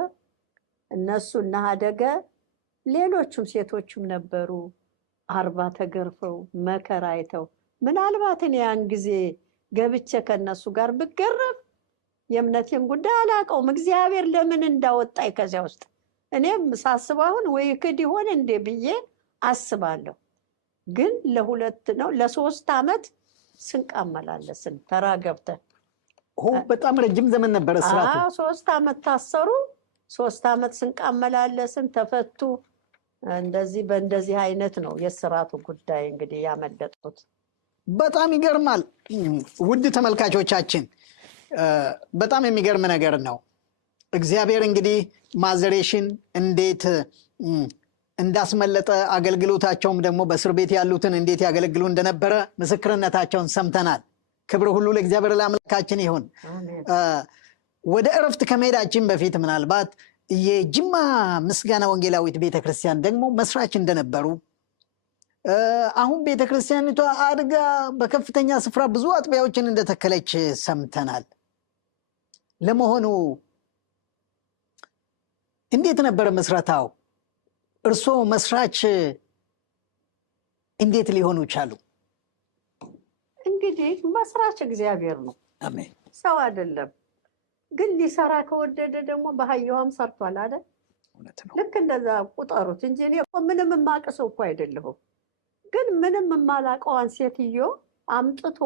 እነሱ እና አደገ ሌሎቹም ሴቶቹም ነበሩ። 40 ተገርፈው መከራ አይተው ምናልባት እኔ ያን ጊዜ ገብቼ ከነሱ ጋር ብገረፍ የእምነቴን ጉዳይ አላውቀውም። እግዚአብሔር ለምን እንዳወጣኝ ከዚያ ውስጥ እኔም ሳስብ አሁን ወይ ክድ ይሆን እንዴ ብዬ አስባለሁ። ግን ለ3 ዓመት ስንቅ አመላለስን ተራ ገብተን። በጣም ረጅም ዘመን ነበረ ስራቱ። 3 ዓመት ታሰሩ። 3 ዓመት ስንቅ አመላለስን፣ ተፈቱ። በእንደዚህ አይነት ነው የስራቱ ጉዳይ እንግዲህ ያመለጡት። በጣም ይገርማል። ውድ ተመልካቾቻችን በጣም የሚገርም ነገር ነው። እግዚአብሔር እንግዲህ ማዘሬሽን እንዴት እንዳስመለጠ አገልግሎታቸውም ደግሞ በእስር ቤት ያሉትን እንዴት ያገለግሉ እንደነበረ ምስክርነታቸውን ሰምተናል። ክብር ሁሉ ለእግዚአብሔር ለአምላካችን ይሁን። ወደ እረፍት ከመሄዳችን በፊት ምናልባት የጅማ ምስጋና ወንጌላዊት ቤተክርስቲያን ደግሞ መስራች እንደነበሩ፣ አሁን ቤተክርስቲያኒቷ አድጋ በከፍተኛ ስፍራ ብዙ አጥቢያዎችን እንደተከለች ሰምተናል። ለመሆኑ እንዴት ነበረ መስራታው? እርስዎ መስራች እንዴት ሊሆኑ ቻሉ? እንግዲህ መስራች እግዚአብሔር ነው፣ አሜን፣ ሰው አይደለም። ግን ሊሰራ ከወደደ ደግሞ በሀየዋም ሰርቷል አይደል? ልክ እንደዛ ቁጠሩት እንጂ እኔ ምንም የማውቅ ሰው እኮ አይደለሁም። ግን ምንም የማላውቀዋን ሴትዮ አምጥቶ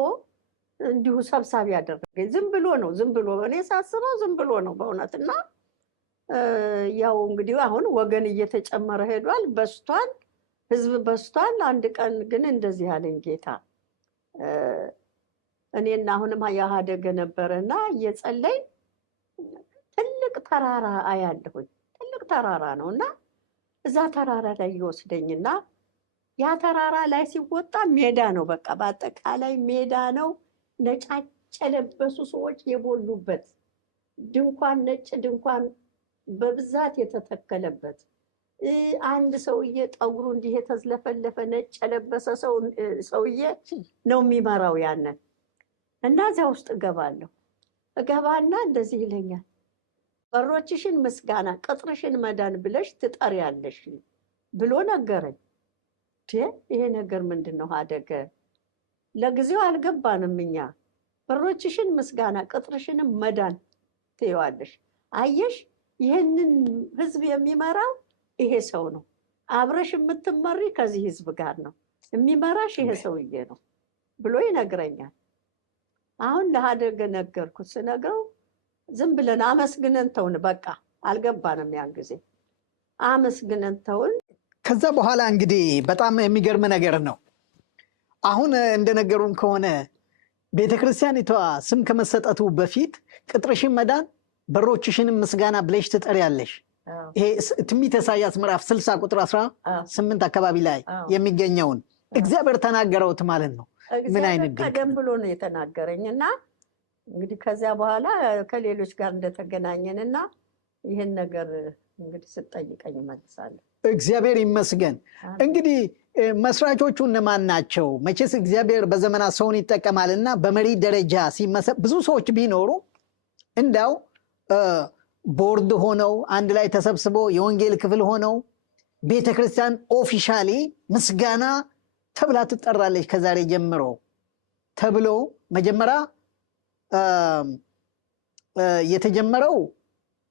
እንዲሁ ሰብሳቢ ያደረገኝ ዝም ብሎ ነው። ዝም ብሎ እኔ ሳስበው ዝም ብሎ ነው በእውነትና ያው እንግዲህ አሁን ወገን እየተጨመረ ሄዷል፣ በስቷል፣ ህዝብ በስቷል። አንድ ቀን ግን እንደዚህ ያለኝ ጌታ እኔና አሁንም ያሃደገ ነበረና እየጸለይ ትልቅ ተራራ አያለሁኝ። ትልቅ ተራራ ነውና እዛ ተራራ ላይ ይወስደኝና ያ ተራራ ላይ ሲወጣ ሜዳ ነው፣ በቃ በአጠቃላይ ሜዳ ነው። ነጫጭ የለበሱ ሰዎች የቦሉበት ድንኳን፣ ነጭ ድንኳን በብዛት የተተከለበት አንድ ሰውዬ ጠጉሩ እንዲህ የተዝለፈለፈ ነጭ የለበሰ ሰውዬ ነው የሚመራው ያንን እና እዚያ ውስጥ እገባና እንደዚህ ይለኛል፣ በሮችሽን ምስጋና ቅጥርሽን መዳን ብለሽ ትጠሪያለሽ ብሎ ነገረኝ። ይሄ ነገር ምንድን ነው አደገ? ለጊዜው አልገባንም እኛ። በሮችሽን ምስጋና ቅጥርሽንም መዳን ትይዋለሽ። አየሽ፣ ይህንን ህዝብ የሚመራው ይሄ ሰው ነው። አብረሽ የምትመሪ ከዚህ ህዝብ ጋር ነው፣ የሚመራሽ ይሄ ሰውዬ ነው ብሎ ይነግረኛል። አሁን ለአደገ ነገርኩት። ስነግረው ዝም ብለን አመስግነን ተውን። በቃ አልገባንም። ያን ጊዜ አመስግነን ተውን። ከዛ በኋላ እንግዲህ በጣም የሚገርም ነገር ነው። አሁን እንደነገሩን ከሆነ ቤተክርስቲያኒቷ ስም ከመሰጠቱ በፊት ቅጥርሽን መዳን በሮችሽንም ምስጋና ብለሽ ትጠሪያለሽ። ይሄ ትንቢተ ኢሳይያስ ምዕራፍ 60 ቁጥር 18 አካባቢ ላይ የሚገኘውን እግዚአብሔር ተናገረውት ማለት ነው። ምን አይነት ቀደም ብሎ ነው የተናገረኝ እና እንግዲህ ከዚያ በኋላ ከሌሎች ጋር እንደተገናኘን እና ይህን ነገር እንግዲህ ስጠይቀኝ እመልሳለሁ። እግዚአብሔር ይመስገን። እንግዲህ መስራቾቹ እነማን ናቸው? መቼስ እግዚአብሔር በዘመናት ሰውን ይጠቀማል እና በመሪ ደረጃ ብዙ ሰዎች ቢኖሩ እንዳው ቦርድ ሆነው አንድ ላይ ተሰብስቦ የወንጌል ክፍል ሆነው ቤተክርስቲያን ኦፊሻሊ ምስጋና ተብላ ትጠራለች ከዛሬ ጀምሮ ተብሎ መጀመሪያ የተጀመረው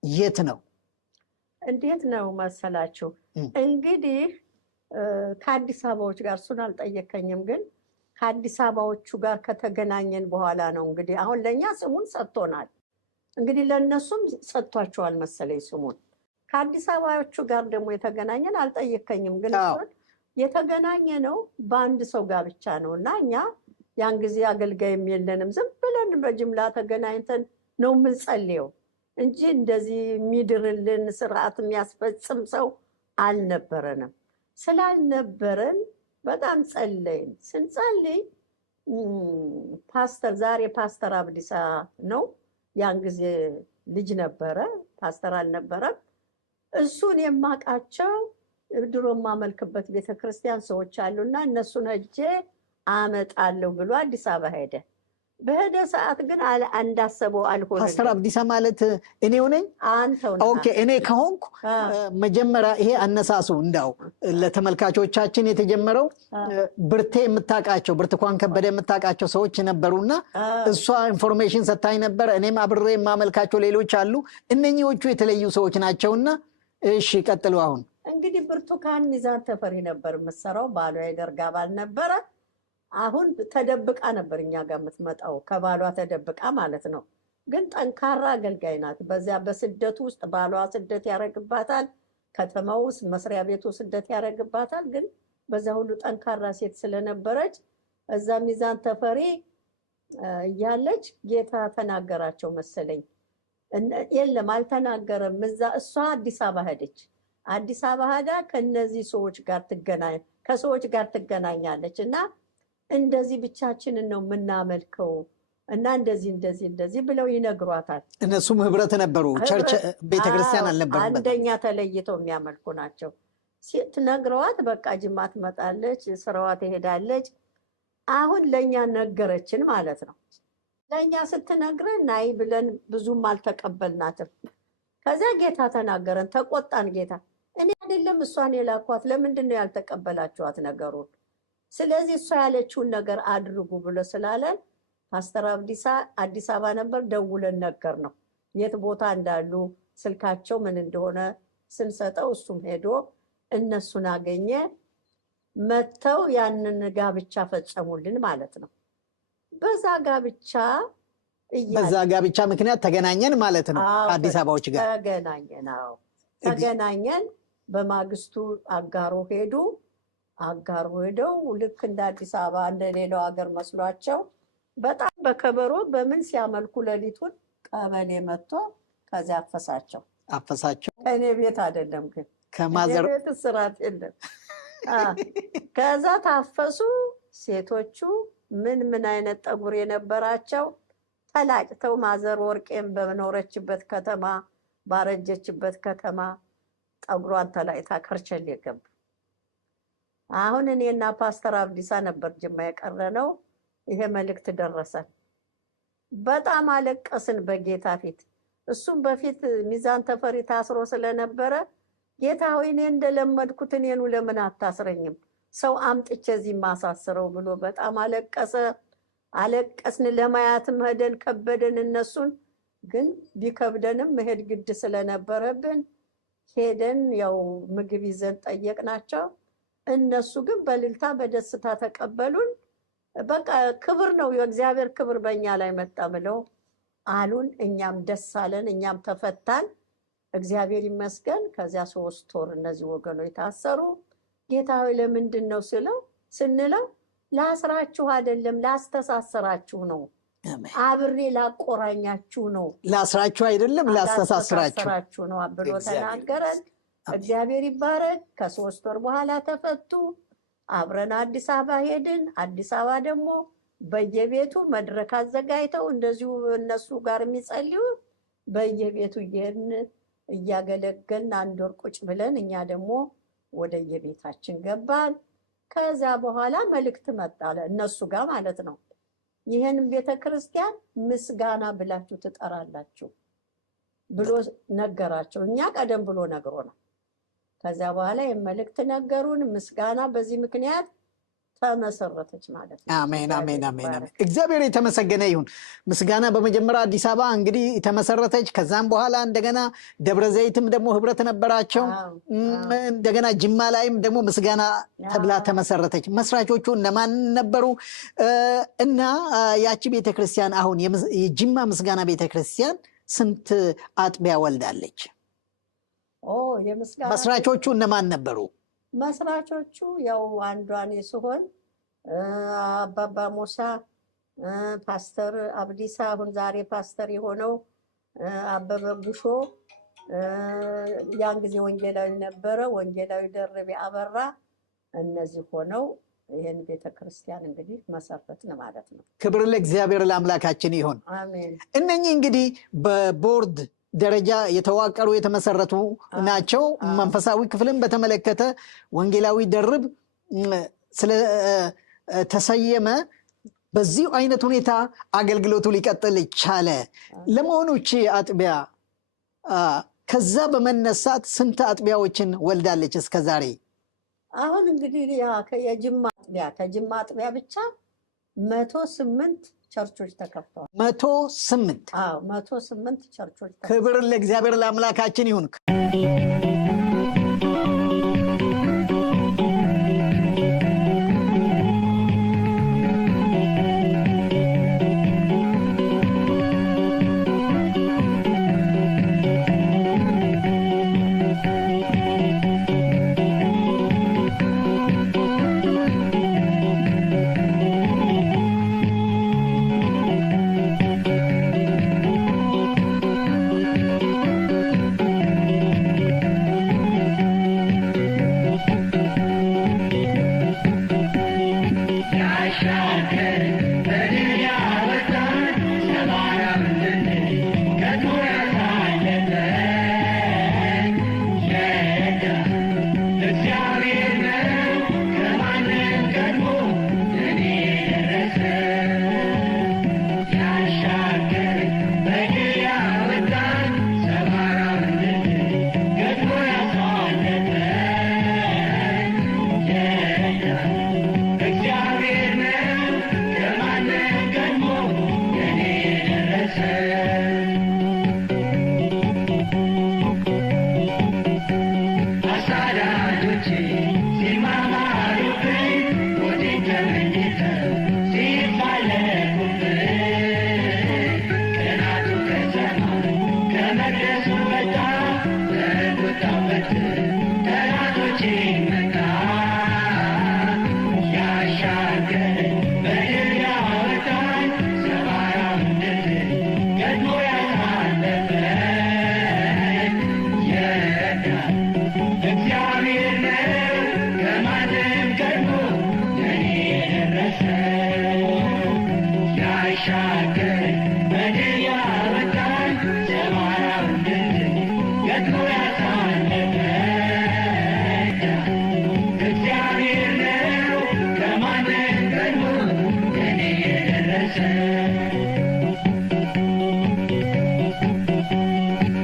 የት ነው? እንዴት ነው መሰላችሁ? እንግዲህ ከአዲስ አበባዎች ጋር እሱን አልጠየከኝም፣ ግን ከአዲስ አበባዎቹ ጋር ከተገናኘን በኋላ ነው እንግዲህ አሁን ለእኛ ስሙን ሰጥቶናል። እንግዲህ ለእነሱም ሰጥቷቸዋል መሰለኝ ስሙን። ከአዲስ አበባዎቹ ጋር ደግሞ የተገናኘን አልጠየከኝም፣ ግን እሱን የተገናኘ ነው በአንድ ሰው ጋር ብቻ ነው እና እኛ ያን ጊዜ አገልጋይም የለንም። ዝም ብለን በጅምላ ተገናኝተን ነው የምንጸልየው እንጂ እንደዚህ የሚድርልን ስርዓት የሚያስፈጽም ሰው አልነበረንም። ስላልነበረን በጣም ጸለይን። ስንጸልይ ዛሬ ፓስተር አብዲሳ ነው፣ ያን ጊዜ ልጅ ነበረ፣ ፓስተር አልነበረም። እሱን የማውቃቸው ድሮ የማመልክበት ቤተክርስቲያን ሰዎች አሉና እነሱን ሄጄ አመጣለሁ ብሎ አዲስ አበባ ሄደ። በሄደ ሰዓት ግን እንዳሰበው አልሆነ። ፓስተር አብዲሳ ማለት እኔው ነኝ? አንተው ነህ። ኦኬ፣ እኔ ከሆንኩ መጀመሪያ ይሄ አነሳሱ እንዳው ለተመልካቾቻችን የተጀመረው ብርቴ የምታውቃቸው ብርቱካን ከበደ የምታውቃቸው ሰዎች ነበሩና እሷ ኢንፎርሜሽን ሰታኝ ነበር። እኔም አብሬ የማመልካቸው ሌሎች አሉ። እነኚዎቹ የተለዩ ሰዎች ናቸውና እሺ ቀጥሉ። አሁን እንግዲህ ብርቱካን ሚዛን ተፈሪ ነበር የምትሰራው፣ ባሏ የደርግ አባል ነበረ። አሁን ተደብቃ ነበር እኛ ጋር የምትመጣው፣ ከባሏ ተደብቃ ማለት ነው። ግን ጠንካራ አገልጋይ ናት። በዚያ በስደቱ ውስጥ ባሏ ስደት ያደርግባታል፣ ከተማው ውስጥ መስሪያ ቤቱ ስደት ያደርግባታል። ግን በዛ ሁሉ ጠንካራ ሴት ስለነበረች እዛ ሚዛን ተፈሪ እያለች ጌታ ተናገራቸው መሰለኝ። የለም አልተናገረም። እሷ አዲስ አበባ ሄደች። አዲስ አበባ ሄዳ ከሰዎች ጋር ትገናኛለች እና እንደዚህ ብቻችንን ነው የምናመልከው እና እንደዚህ ብለው ይነግሯታል። እነሱም ህብረት ነበሩ፣ ቸርች ቤተክርስቲያን አልነበሩም። አንደኛ ተለይተው የሚያመልኩ ናቸው። ትነግረዋት በቃ ጅማ ትመጣለች፣ ስራዋ ትሄዳለች። አሁን ለእኛ ነገረችን ማለት ነው። ለእኛ ስትነግረን ናይ ብለን ብዙም አልተቀበልናትም። ከዚያ ጌታ ተናገረን፣ ተቆጣን ጌታ። እኔ አይደለም እሷን የላኳት፣ ለምንድን ነው ያልተቀበላችኋት ነገሩን? ስለዚህ እሷ ያለችውን ነገር አድርጉ ብሎ ስላለን ፓስተር አብዲሳ አዲስ አበባ ነበር፣ ደውለን ነገር ነው የት ቦታ እንዳሉ ስልካቸው ምን እንደሆነ ስንሰጠው እሱም ሄዶ እነሱን አገኘ። መተው ያንን ጋብቻ ፈጸሙልን ማለት ነው። በዛ ጋብቻ ምክንያት ተገናኘን ማለት ነው። ከአዲስ አበባዎች ጋር ተገናኘን። በማግስቱ አጋሮ ሄደው ልክ እንደ አዲስ አበባ እንደሌላው ሀገር መስሏቸው በጣም በከበሮ በምን ሲያመልኩ ሌሊቱን ቀበሌ መጥቶ ከዚያ አፈሳቸው። ከእኔ ቤት አይደለም ግን ከማዘር ቤት ስራት የለም። ከዛ ታፈሱ። ሴቶቹ ምን አይነት ጠጉር የነበራቸው ተላጭተው ማዘር ወርቄም በኖረችበት ከተማ ባረጀችበት ከተማ ጠጉሯን ተላይታ ከርቸሌ ገባ። አሁን እኔና ፓስተር አብዲሳ ነበር ጅማ የቀረነው። ይሄ መልእክት ደረሰን። በጣም አለቀስን በጌታ ፊት። እሱም በፊት ሚዛን ተፈሪ ታስሮ ስለነበረ ጌታ ሆይ እኔ እንደለመድኩት እኔኑ ለምን አታስረኝም? ሰው አምጥቼ እዚህ ማሳስረው ብሎ በጣም አለቀሰ። አለቀስን። ለማያትም ሄደን ከበደን እነሱን። ግን ቢከብደንም መሄድ ግድ ስለነበረብን ሄደን ያው ምግብ ይዘን ጠየቅናቸው። እነሱ ግን በልልታ በደስታ ተቀበሉን። በቃ ክብር ነው የእግዚአብሔር ክብር በእኛ ላይ መጣ ብለው አሉን። እኛም ደስ አለን፣ እኛም ተፈታን። እግዚአብሔር ይመስገን። ከዚያ 3 ወር እነዚህ ወገኖች ታሰሩ። ጌታ ሆይ ለምንድን ነው ስንለው ላስራችሁ አይደለም ላስተሳሰራችሁ ነው፣ አብሬ ላቆራኛችሁ ነው። ላስራችሁ አይደለም ላስተሳሰራችሁ ነው ብሎ ተናገረን። እግዚአብሔር ይባረክ። ከ3 ወር በኋላ ተፈቱ። አብረን አዲስ አበባ ሄድን። አዲስ አበባ ደግሞ በየቤቱ መድረክ አዘጋጅተው እንደዚሁ እነሱ ጋር የሚጸልዩ በየቤቱ እያገለገልን 1 ወር ቁጭ ብለን እኛ ደግሞ ወደ የቤታችን ገባን። ከዛ በኋላ መልእክት መጣ እነሱ ጋር ማለት ነው። ይሄን ቤተክርስቲያን ምስጋና ብላችሁ ትጠራላችሁ ብሎ ነገራቸው። እኛ ቀደም ብሎ ነግሮናል። ከዛ በኋላ የመልእክት ነገሩን። ምስጋና በዚህ ምክንያት ተመሰረተች ማለት ነው። አሜን አሜን አሜን አሜን። እግዚአብሔር የተመሰገነ ይሁን። ምስጋና በመጀመሪያ አዲስ አበባ እንግዲህ ተመሰረተች። ከዛም በኋላ እንደገና ደብረ ዘይትም ደግሞ ህብረት ነበራቸው። እንደገና ጅማ ላይም ደግሞ ምስጋና ተብላ ተመሰረተች። መስራቾቹ እነማን ነበሩ? እና ያቺ ቤተክርስቲያን አሁን የጅማ ምስጋና ቤተክርስቲያን ስንት አጥቢያ ወልዳለች? መስራቾቹ እነማን ነበሩ? መስራቾቹ ያው አንዷን ሲሆን አባባ ሙሳ፣ ፓስተር አብዲሳ፣ አሁን ዛሬ ፓስተር የሆነው አበበ ጉሾ፣ ያን ጊዜ ወንጌላዊ ነበረ ወንጌላዊ ደርቤ አበራ። እነዚህ ሆነው ይሄን ቤተክርስቲያን እንግዲህ መሰረትን ማለት ነው። ክብር ለእግዚአብሔር ለአምላካችን ይሁን። አሜን። እነኚህ እንግዲህ በቦርድ ደረጃ የተዋቀሩ የተመሰረቱ ናቸው። መንፈሳዊ ክፍልን በተመለከተ ወንጌላዊ ደርብ ስለተሰየመ በዚህ አይነት ሁኔታ አገልግሎቱ ሊቀጥል ቻለ። ለመሆኑ እቺ አጥቢያ ከዛ በመነሳት ስንት አጥቢያዎችን ወልዳለች እስከ ዛሬ? አሁን እንግዲህ ከጅማ አጥቢያ ብቻ 108 ቸርቾች ተከፍተዋል። 108? አዎ 108 ቸርቾች። ክብር ለእግዚአብሔር ለአምላካችን ይሁን።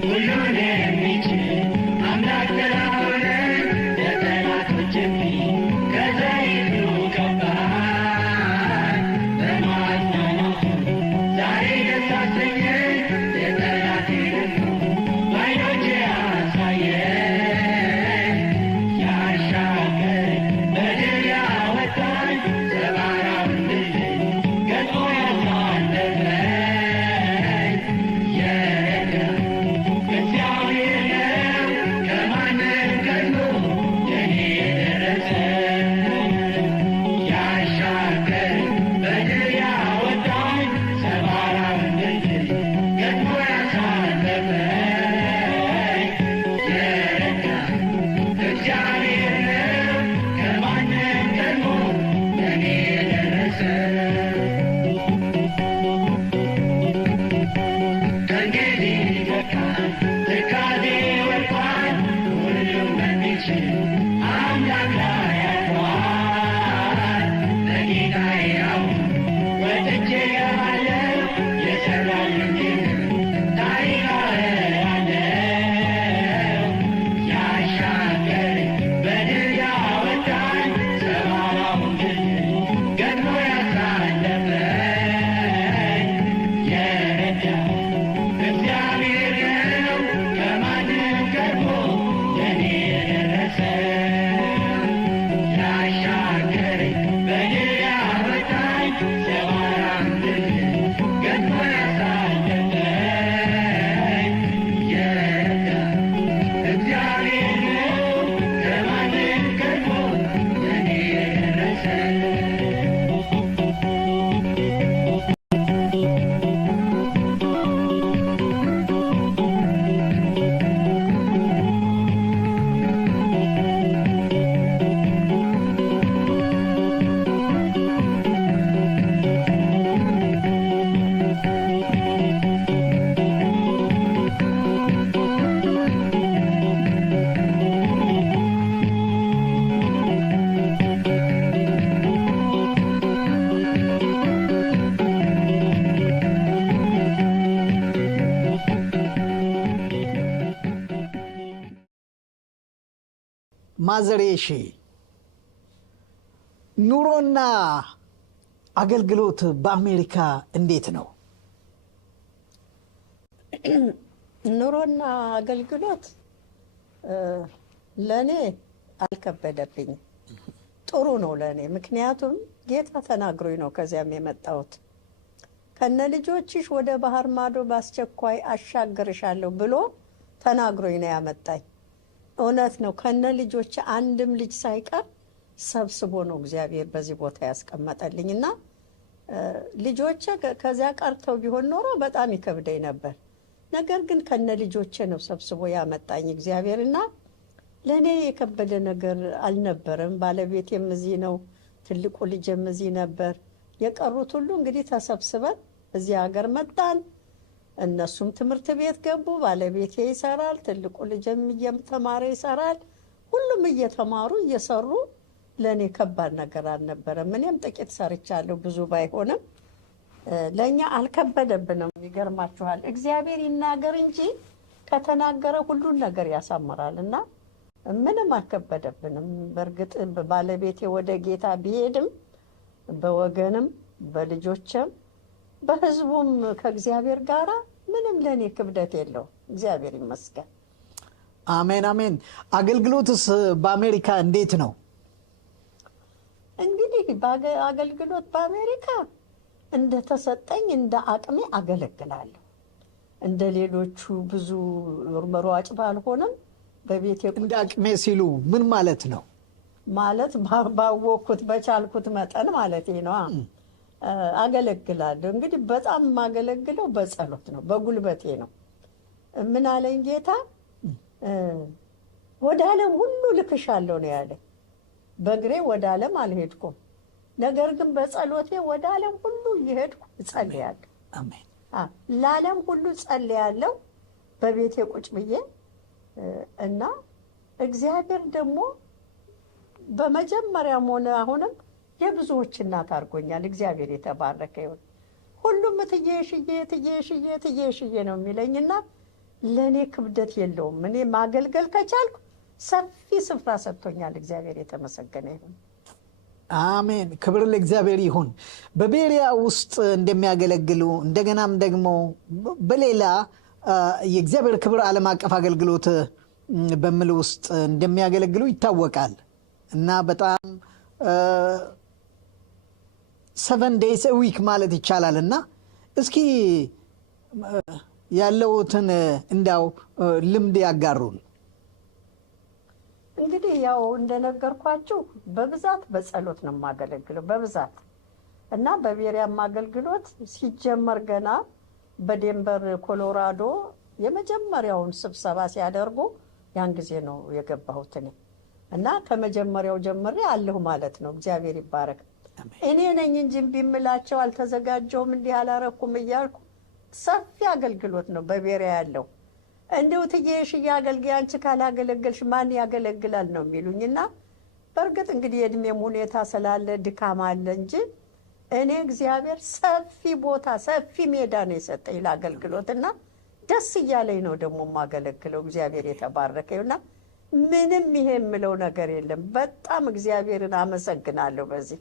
ሁሉን የሚችል አምላክ ስለሆነ የጠላቶችን ፊት ከዘይቱ ቀባኝ። በማጽናናቱ ዛሬ ደስ አሰኘኝ። የጠላቴን በዓይኖቼ አሳየኝ። ያሻገረኝ በድል ያወጣኝ ሰባራውን ድል ገጥሞ ያሳለፈኝ የረዳኝ እግዚአብሔር ነው። ከማንም ቀድሞ ለእኔ የደረሰ ያሻገረኝ በድል ያወጣኝ ሰባራውን ድል ገጥሞ ያሳለፈኝ የረዳኝ እግዚአብሔር ነው። ከማንም ቀድሞ ለእኔ የደረሰ ከእንግዲህ በቃኝ፣ ትካዜ ወድቋል። ሁሉም በሚችል አምላክ ላይ አርፏል። በጌታዬ አሁን ወጥቼ እገባለሁ። የሠራልኝን ታሪክ አወራለሁ። ያሻገረኝ በድል ያወጣኝ ሰባራውን ድል ገጥሞ ያሳለፈኝ የረዳኝ እግዚአብሔር ነው። ከማንም ቀድሞ ለእኔ የደረሰ ያሻገረኝ በድል ያወጣኝ ሰባራውን ድል ገጥሞ ያሳለፈኝ የረዳኝ እግዚአብሔር ነው። ከማንም ቀድሞ ለእኔ የደረሰ ማዘሬሽ ኑሮና አገልግሎት በአሜሪካ እንዴት ነው? ኑሮና አገልግሎት ለእኔ አልከበደብኝም። ጥሩ ነው ለእኔ። ምክንያቱም ጌታ ተናግሮኝ ነው ከዚያም የመጣሁት። ከነ ልጆችሽ ወደ ባህር ማዶ በአስቸኳይ አሻግርሻለሁ ብሎ ተናግሮኝ ነው ያመጣኝ። እውነት ነው። ከነ ልጆች አንድም ልጅ ሳይቀር ሰብስቦ ነው እግዚአብሔር በዚህ ቦታ ያስቀመጠልኝ እና ልጆቼ ከዚያ ቀርተው ቢሆን ኖሮ በጣም ይከብደኝ ነበር። ነገር ግን ከነ ልጆቼ ነው ሰብስቦ ያመጣኝ እግዚአብሔርና ለእኔ የከበደ ነገር አልነበረም። ባለቤቴም እዚህ ነው፣ ትልቁ ልጅም እዚህ ነበር። የቀሩት ሁሉ እንግዲህ ተሰብስበን እዚህ ሀገር መጣን። እነሱም ትምህርት ቤት ገቡ። ባለቤቴ ይሰራል፣ ትልቁ ልጅም እየተማረ ይሰራል። ሁሉም እየተማሩ እየሰሩ ለእኔ ከባድ ነገር አልነበረም። እኔም ጥቂት ሰርቻለሁ፣ ብዙ ባይሆንም ለእኛ አልከበደብንም። ይገርማችኋል፣ እግዚአብሔር ይናገር እንጂ ከተናገረ ሁሉን ነገር ያሳምራል እና ምንም አልከበደብንም። በእርግጥ ባለቤቴ ወደ ጌታ ቢሄድም በወገንም በልጆችም በሕዝቡም ከእግዚአብሔር ጋር ምንም ለእኔ ክብደት የለው። እግዚአብሔር ይመስገን። አሜን አሜን። አገልግሎትስ በአሜሪካ እንዴት ነው? እንግዲህ አገልግሎት በአሜሪካ እንደተሰጠኝ እንደ አቅሜ አገለግላለሁ። እንደ ሌሎቹ ብዙ ሯጭ ባልሆንም በቤቴ እንደ አቅሜ ሲሉ ምን ማለት ነው? ማለት ባወቅኩት በቻልኩት መጠን ማለት ነው አገለግላለሁ። እንግዲህ በጣም የማገለግለው በጸሎት ነው፣ በጉልበቴ ነው። ምን አለኝ ጌታ? ወደ ዓለም ሁሉ ልክሻለሁ ነው ያለኝ። በእግሬ ወደ ዓለም አልሄድኩም፣ ነገር ግን በጸሎቴ ወደ ዓለም ሁሉ እየሄድኩ እጸልያለሁ። አሜን። ለዓለም ሁሉ ጸልያለሁ በቤቴ ቁጭ ብዬ እና እግዚአብሔር ደግሞ በመጀመሪያም ሆነ አሁንም የብዙዎች እናት አድርጎኛል። እግዚአብሔር የተባረከ ይሁን። ሁሉም ትዬሽዬ ነው የሚለኝና ለእኔ ክብደት የለውም። እኔ ማገልገል ከቻልኩ ሰፊ ስፍራ ሰጥቶኛል። እግዚአብሔር የተመሰገነ ይሁን። አሜን። ክብር ለእግዚአብሔር ይሁን። በቤሪያ ውስጥ እንደሚያገለግሉ እንደገናም ደግሞ በሌላ የእግዚአብሔር ክብር ዓለም አቀፍ አገልግሎት በሚል ውስጥ እንደሚያገለግሉ ይታወቃል እና በጣም 7 days a week ማለት ይቻላል። እና እስኪ ያለውትን እንዳው ልምድ ያጋሩን። እንግዲህ ያው እንደነገርኳችሁ በብዛት በጸሎት ነው የማገለግለው በብዛት እና በቤሪያም አገልግሎት ሲጀመር ገና በዴንቨር ኮሎራዶ የመጀመሪያውን ስብሰባ ሲያደርጉ ያን ጊዜ ነው የገባሁት እኔ እና ከመጀመሪያው ጀምሬ አለሁ ማለት ነው። እግዚአብሔር ይባረክ። እኔ ነኝ እንጂ ቢምላቸው አልተዘጋጀውም እንዲህ አላረኩም እያልኩ ሰፊ አገልግሎት ነው በቤሪያ ያለው። እንደው ትዬሽ ያገልግል አንቺ ካላገለገልሽ ማን ያገለግላል ነው የሚሉኝና በእርግጥ እንግዲህ የእድሜም ሁኔታ ስላለ ድካም አለ እንጂ እኔ እግዚአብሔር ሰፊ ቦታ ሰፊ ሜዳ ነው የሰጠኝ ለአገልግሎትና ደስ እያለኝ ነው ደግሞ የማገለግለው። እግዚአብሔር የተባረከ ይሁንና ምንም ይሄ የምለው ነገር የለም። በጣም እግዚአብሔርን አመሰግናለሁ። በዚህ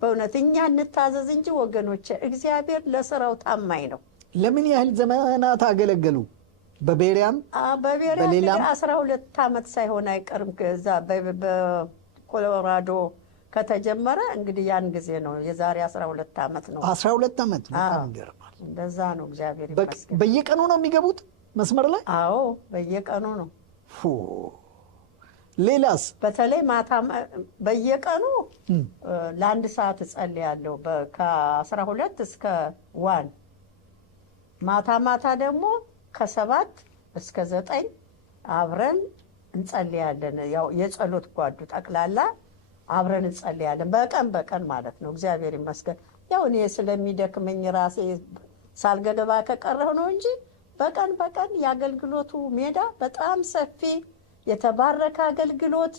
በእውነት እኛ እንታዘዝ እንጂ ወገኖቼ እግዚአብሔር ለስራው ታማኝ ነው። ለምን ያህል ዘመናት አገለገሉ? በቤሪያም በቤሪያም 12 ዓመት ሳይሆን አይቀርም። ከዛ በኮሎራዶ ከተጀመረ እንግዲህ ያን ጊዜ ነው የዛሬ 12 ዓመት ነው። 12 ዓመት በጣም ይገርማል። እንደዛ ነው። እግዚአብሔር ይመስገን። በየቀኑ ነው የሚገቡት መስመር ላይ? አዎ በየቀኑ ነው። ሌላስ? በተለይ ማታ በየቀኑ ለ1 ሰዓት እጸልያለሁ ከ12 እስከ 1 ማታ ደግሞ ከ7 እስከ 9 አብረን እንጸልያለን። ያው የጸሎት ጓዱ ጠቅላላ አብረን እንጸልያለን በቀን ማለት ነው። እግዚአብሔር ይመስገን። ያው እኔ ስለሚደክመኝ ራሴ ሳልገባ ከቀረሁ ነው እንጂ በቀን የአገልግሎቱ ሜዳ በጣም ሰፊ የተባረከ አገልግሎት፣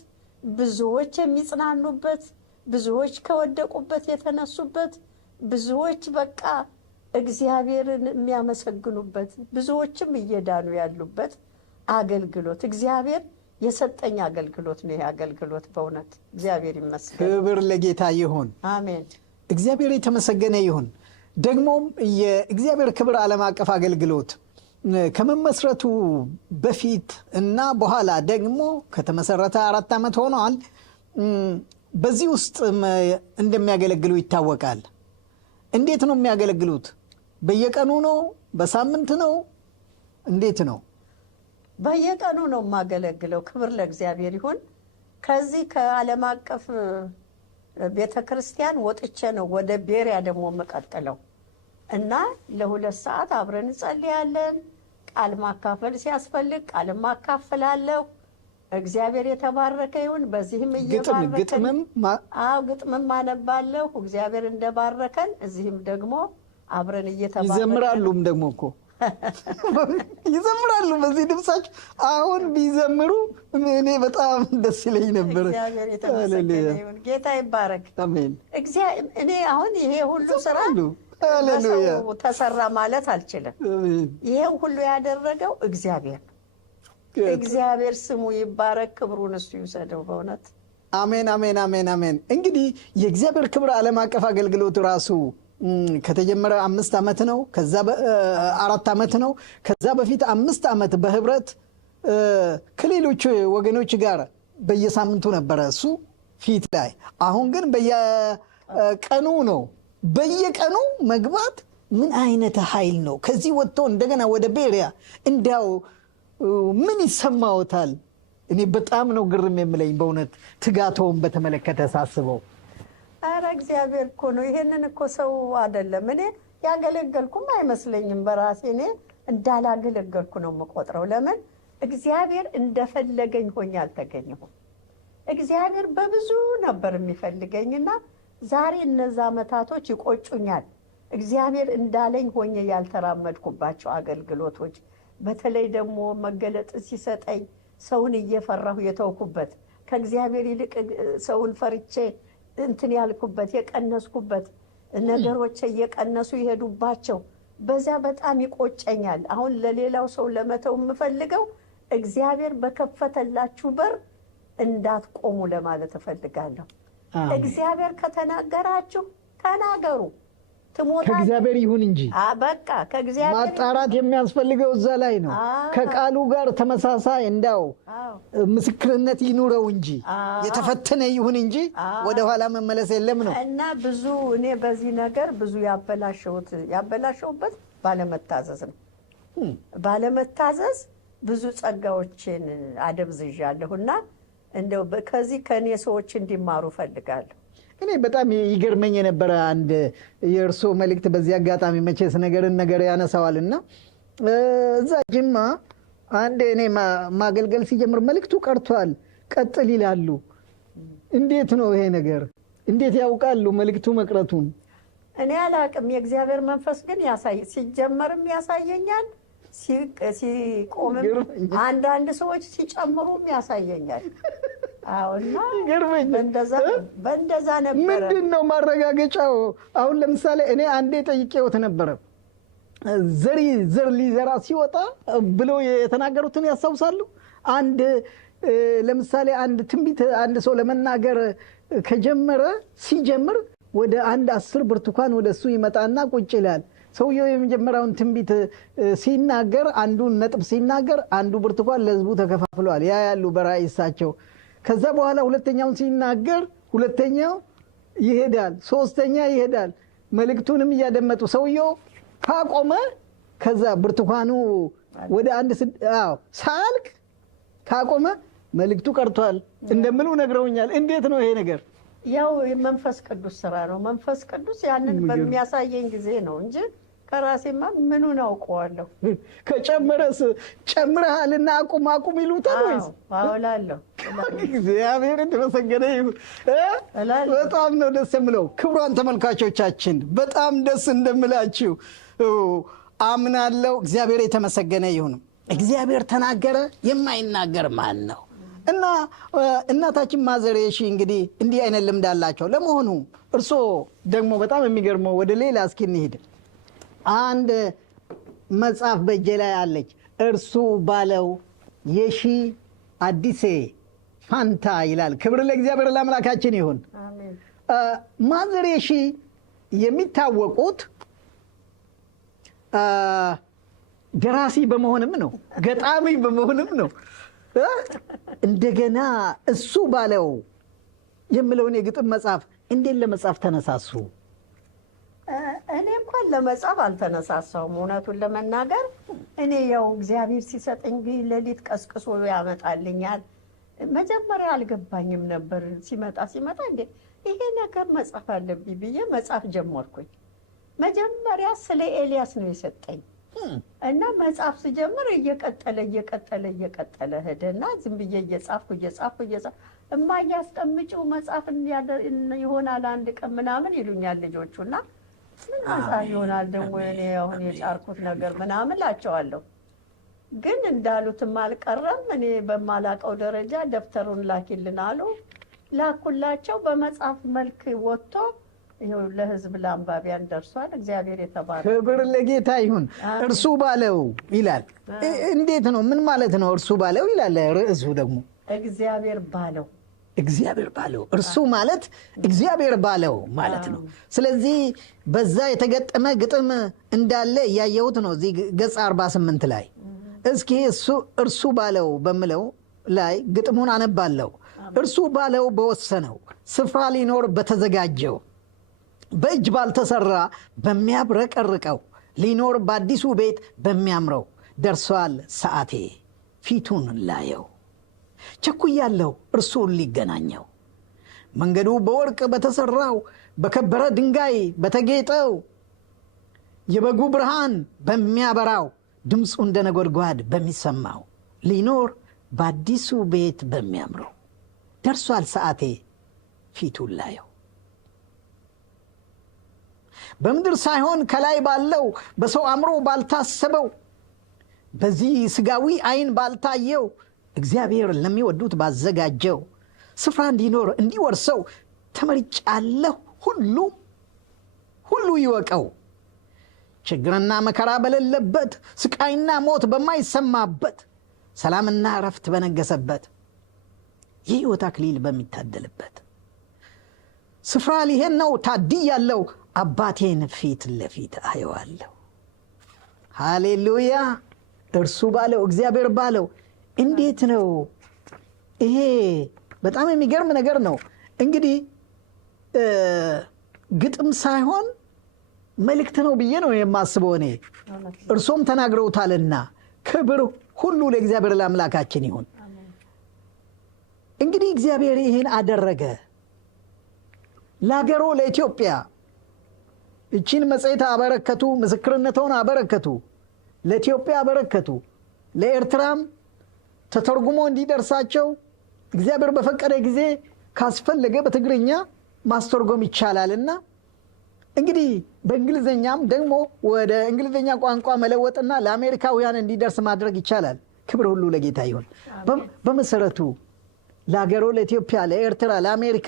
ብዙዎች የሚጽናኑበት፣ ብዙዎች ከወደቁበት የተነሱበት፣ ብዙዎች በቃ እግዚአብሔርን የሚያመሰግኑበት፣ ብዙዎችም እየዳኑ ያሉበት አገልግሎት እግዚአብሔር የሰጠኝ አገልግሎት ነው። ይሄ አገልግሎት በእውነት እግዚአብሔር ይመስገን። ክብር ለጌታ ይሁን። አሜን። እግዚአብሔር የተመሰገነ ይሁን። ደግሞም የእግዚአብሔር ክብር ዓለም አቀፍ አገልግሎት ከመመስረቱ በፊት እና በኋላ ደግሞ ከተመሰረተ 4 ዓመት ሆኗል። በዚህ ውስጥ እንደሚያገለግሉ ይታወቃል። እንዴት ነው የሚያገለግሉት? በየቀኑ ነው? በሳምንት ነው? እንዴት ነው? በየቀኑ ነው የማገለግለው። ክብር ለእግዚአብሔር ይሁን። ከዚህ ከዓለም አቀፍ ቤተክርስቲያን ወጥቼ ነው ወደ ቤሪያ ደግሞ የምቀጥለው እና ለ2 ሰዓት አብረን እንጸልያለን። ቃል ማካፈል ሲያስፈልግ ቃል ማካፈላለሁ። እግዚአብሔር የተባረከ ይሁን። በዚህም ግጥምም አነባለሁ። እግዚአብሔር እንደባረከን እዚህም ደግሞ አብረን እየተባረከን ይዘምራሉም ደግሞ እኮ ይዘምራሉ በዚህ ድምጻቸው። አሁን ቢዘምሩ እኔ በጣም ደስ ይለኝ ነበር። እግዚአብሔር የተመሰገነ ይሁን። ጌታ ይባረክ። አሜን። እኔ አሁን ይሄ ሁሉ ስራ ተሰራ ማለት አልችልም። ይሄን ሁሉ ያደረገው እግዚአብሔር ነው። እግዚአብሔር ስሙ ይባረክ፣ ክብሩን እሱ ይውሰደው በእውነት። አሜን አሜን አሜን አሜን። እንግዲህ የእግዚአብሔር ክብር ዓለም አቀፍ አገልግሎት ራሱ ከተጀመረ 5 ዓመት ነው። ከዛ 4 ዓመት ነው። ከዛ በፊት 5 ዓመት በህብረት ከሌሎች ወገኖች ጋር በየሳምንቱ ነበረ እሱ ፊት ላይ። አሁን ግን በየቀኑ ነው። በየቀኑ መግባት ምን አይነት ኃይል ነው! ከዚህ ወጥቶ እንደገና ወደ ቤሪያ እንዲያው ምን ይሰማዎታል? እኔ በጣም ነው ግርም የምለኝ በእውነት ትጋቶውን በተመለከተ ሳስበው። ኧረ እግዚአብሔር እኮ ነው። ይሄንን እኮ ሰው አይደለም። እኔ ያገለገልኩም አይመስለኝም በራሴ። እኔ እንዳላገለገልኩ ነው የምቆጥረው። ለምን እግዚአብሔር እንደፈለገኝ ሆኜ አልተገኘሁም። እግዚአብሔር በብዙ ነበር የሚፈልገኝና ዛሬ እነዛ ዓመታቶች ይቆጩኛል። እግዚአብሔር እንዳለኝ ሆኜ ያልተራመድኩባቸው አገልግሎቶች፣ በተለይ ደግሞ መገለጥ ሲሰጠኝ ሰውን እየፈራሁ የተውኩበት፣ ከእግዚአብሔር ይልቅ ሰውን ፈርቼ እንትን ያልኩበት የቀነስኩበት፣ ነገሮች እየቀነሱ ይሄዱባቸው በዚያ በጣም ይቆጨኛል። አሁን ለሌላው ሰው ለመተው የምፈልገው እግዚአብሔር በከፈተላችሁ በር እንዳትቆሙ ለማለት እፈልጋለሁ። እግዚአብሔር ከተናገራችሁ ተናገሩ። ከእግዚአብሔር ይሁን እንጂ በቃ ከእግዚአብሔር ማጣራት የሚያስፈልገው እዛ ላይ ነው። ከቃሉ ጋር ተመሳሳይ እንዳው ምስክርነት ይኑረው እንጂ የተፈተነ ይሁን እንጂ ወደ ኋላ መመለስ የለም ነው። እና ብዙ እኔ በዚህ ነገር ብዙ ያበላሸውበት ባለመታዘዝ ነው። ባለመታዘዝ ብዙ ጸጋዎችን አደብዝዣለሁና እንደው ከዚህ ከኔ ሰዎች እንዲማሩ ፈልጋለሁ። እኔ በጣም ይገርመኝ የነበረ አንድ የእርሶ መልእክት በዚህ አጋጣሚ መቼስ ነገር ያነሳዋልና እዛ ጅማ አንድ እኔ ማገልገል ሲጀምር መልእክቱ ቀርቷል ቀጥል ይላሉ። እንዴት ነው ይሄ ነገር? እንዴት ያውቃሉ መልእክቱ መቅረቱን? እኔ አላቅም። የእግዚአብሔር መንፈስ ግን ሲጀመርም ያሳየኛል፣ ሲቆምም አንዳንድ ሰዎች ሲጨምሩም ያሳየኛል። አሁንና በእንደዛ ነበረ። ምንድን ነው ማረጋገጫው? አሁን ለምሳሌ እኔ አንዴ ጠይቄዎት ነበረ ዘር ሊዘራ ሲወጣ ብለው የተናገሩትን ያስታውሳሉ? ለምሳሌ አንድ ትንቢት አንድ ሰው ለመናገር ሲጀምር ወደ 10 ብርቱካን ወደሱ ይመጣና ቁጭ ይላል። ሰውየው የመጀመሪያውን ትንቢት ሲናገር አንዱን ነጥብ ሲናገር አንዱ ብርቱካን ለህዝቡ ተከፋፍሏል ያሉ በራእይ እሳቸው። ከዛ በኋላ ሁለተኛውን ሲናገር ሁለተኛው ይሄዳል፣ ሶስተኛ ይሄዳል። መልእክቱንም እያደመጡ ሰውየው ካቆመ ከዛ ብርቱካኑ ወደ ሳልክ ካቆመ መልእክቱ ቀርቷል እንደምሉ ነግረውኛል። እንዴት ነው ይሄ ነገር? ያው የመንፈስ ቅዱስ ስራ ነው። መንፈስ ቅዱስ ያንን በሚያሳየኝ ጊዜ ነው እንጂ ከራሴማ ምኑን አውቀዋለሁ? ከጨመረስ ጨምረሃልና አቁም ይሉታል ወይስ? አውላለሁ። እግዚአብሔር የተመሰገነ ይሁን። በጣም ነው ደስ የሚለው። ክቡራን ተመልካቾቻችን በጣም ደስ እንደምላችሁ አምናለሁ። እግዚአብሔር የተመሰገነ ይሁን። እግዚአብሔር ተናገረ፣ የማይናገር ማን ነው? እና እናታችን ማዘሬሽ እንግዲህ እንዲህ አይነት ልምድ አላቸው። ለመሆኑ እርሶ ደግሞ በጣም የሚገርመው ወደ ሌላ እስኪ እንሂድ። አንድ መጽሐፍ በእጄ ላይ አለች። እርሱ ባለው የሺ አዲሴ ፋንታ ይላል። ክብር ለእግዚአብሔር ለአምላካችን ይሁን። ማዘሬሽ የሚታወቁት ደራሲ በመሆንም ነው፣ ገጣሚ በመሆንም ነው። እንደገና እሱ ባለው የምለውን የግጥም መጽሐፍ እንዴት ለመጻፍ ተነሳሱ? እኔ እንኳን ለመጻፍ አልተነሳሳውም። እውነቱን ለመናገር እኔ ያው እግዚአብሔር ሲሰጠኝ ሌሊት ቀስቅሶ ያመጣልኛል። መጀመሪያ አልገባኝም ነበር። ሲመጣ እንዴ ይሄ ነገር መጻፍ አለብኝ ብዬ መጻፍ ጀመርኩኝ። መጀመሪያ ስለ ኤልያስ ነው የሰጠኝ እና መጽሐፍ ስጀምር እየቀጠለ ሄደና ዝም ብዬ እየጻፍኩ እማያስቀምጪው መጽሐፍ ይሆናል አንድ ቀን ምናምን ይሉኛል ልጆቹና ምን መጽሐፍ ይሆናል ደግሞ እኔ አሁን የጫርኩት ነገር ምናምን ላቸዋለሁ። ግን እንዳሉትም አልቀረም። እኔ በማላቀው ደረጃ ደብተሩን ላኪልን አሉ። ላኩላቸው። በመጽሐፍ መልክ ወጥቶ ለህዝብ ለአንባቢያን ደርሷል። እግዚአብሔር የተባረከ። ክብር ለጌታ ይሁን። እርሱ ባለው ይላል። እንዴት ነው? ምን ማለት ነው? እርሱ ባለው ይላል። ርዕሱ ደግሞ እግዚአብሔር ባለው እርሱ ማለት እግዚአብሔር ባለው ማለት ነው። ስለዚህ በዛ የተገጠመ ግጥም እንዳለ እያየሁት ነው እዚህ ገጽ 48 ላይ። እስኪ እርሱ ባለው በምለው ላይ ግጥሙን አነባለሁ። እርሱ ባለው በወሰነው ስፍራ ሊኖር በተዘጋጀው በእጅ ባልተሰራ በሚያብረቀርቀው ሊኖር በአዲሱ ቤት በሚያምረው ደርሷል ሰዓቴ ፊቱን ላየው። ቸኩያለሁ እርሱን ሊገናኘው መንገዱ በወርቅ በተሰራው በከበረ ድንጋይ በተጌጠው የበጉ ብርሃን በሚያበራው ድምፁ እንደ ነጎድጓድ በሚሰማው ሊኖር በአዲሱ ቤት በሚያምረው ደርሷል ሰዓቴ ፊቱን ላየው። በምድር ሳይሆን ከላይ ባለው በሰው አእምሮ ባልታሰበው በዚህ ስጋዊ አይን ባልታየው እግዚአብሔር ለሚወዱት ባዘጋጀው ስፍራ እንዲኖር እንዲወርሰው ተመርጫለሁ ሁሉ ይወቀው። ችግርና መከራ በሌለበት፣ ስቃይና ሞት በማይሰማበት፣ ሰላምና እረፍት በነገሰበት፣ የሕይወት አክሊል በሚታደልበት ስፍራ ሊሄድ ነው ታድያለሁ፣ አባቴን ፊት ለፊት አየዋለሁ። ሃሌሉያ! እርሱ ባለው እግዚአብሔር ባለው። እንዴት ነው ይሄ? በጣም የሚገርም ነገር ነው። እንግዲህ ግጥም ሳይሆን መልእክት ነው ብዬ ነው የማስበው እኔ። እርሶም ተናግረውታልና ክብር ሁሉ ለእግዚአብሔር ለአምላካችን ይሁን። እንግዲህ እግዚአብሔር ይህን አደረገ ለሀገሩ ለኢትዮጵያ። እቺን መጽሔት አበረከቱ፣ ምስክርነቱን አበረከቱ፣ ለኢትዮጵያ አበረከቱ። ለኤርትራም ተተርጉሞ እንዲደርሳቸው እግዚአብሔር በፈቀደ ጊዜ ካስፈለገ በትግርኛ ማስተርጎም ይቻላልና እንግዲህ በእንግሊዝኛም ደግሞ ወደ እንግሊዝኛ ቋንቋ መለወጥና ለአሜሪካውያን እንዲደርስ ማድረግ ይቻላል። ክብር ሁሉ ለጌታ ይሁን። በመሰረቱ ለሀገሩ ለኢትዮጵያ፣ ለኤርትራ፣ ለአሜሪካ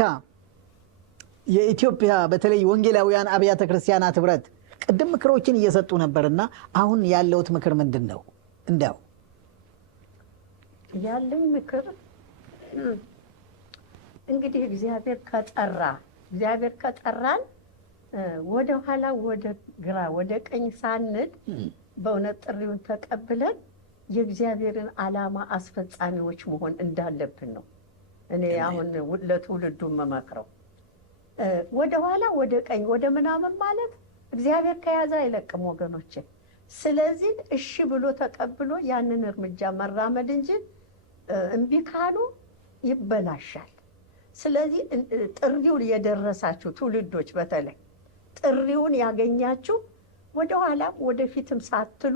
የኢትዮጵያ በተለይ ወንጌላውያን አብያተ ክርስቲያናት ህብረት ቅድም ምክሮችን እየሰጡ ነበርና አሁን ያለውት ምክር ምንድን ነው? እንዲያው ያለኝ ምክር እንግዲህ እግዚአብሔር ከጠራን ወደ ኋላ ወደ ግራ ወደ ቀኝ ሳንል በእውነት ጥሪውን ተቀብለን የእግዚአብሔርን ዓላማ አስፈጻሚዎች መሆን እንዳለብን ነው እኔ አሁን ለትውልዱ መመክረው። ወደ ኋላ ወደ ቀኝ ወደ ምናምን ማለት እግዚአብሔር ከያዘ አይለቅም ወገኖች። ስለዚህ እሺ ብሎ ተቀብሎ ያንን እርምጃ መራመድ እንጂ እምቢ ካሉ ይበላሻል። ስለዚህ ጥሪውን የደረሳችሁ ትውልዶች በተለይ ጥሪውን ያገኛችሁ ወደ ኋላም ወደፊትም ሳትሉ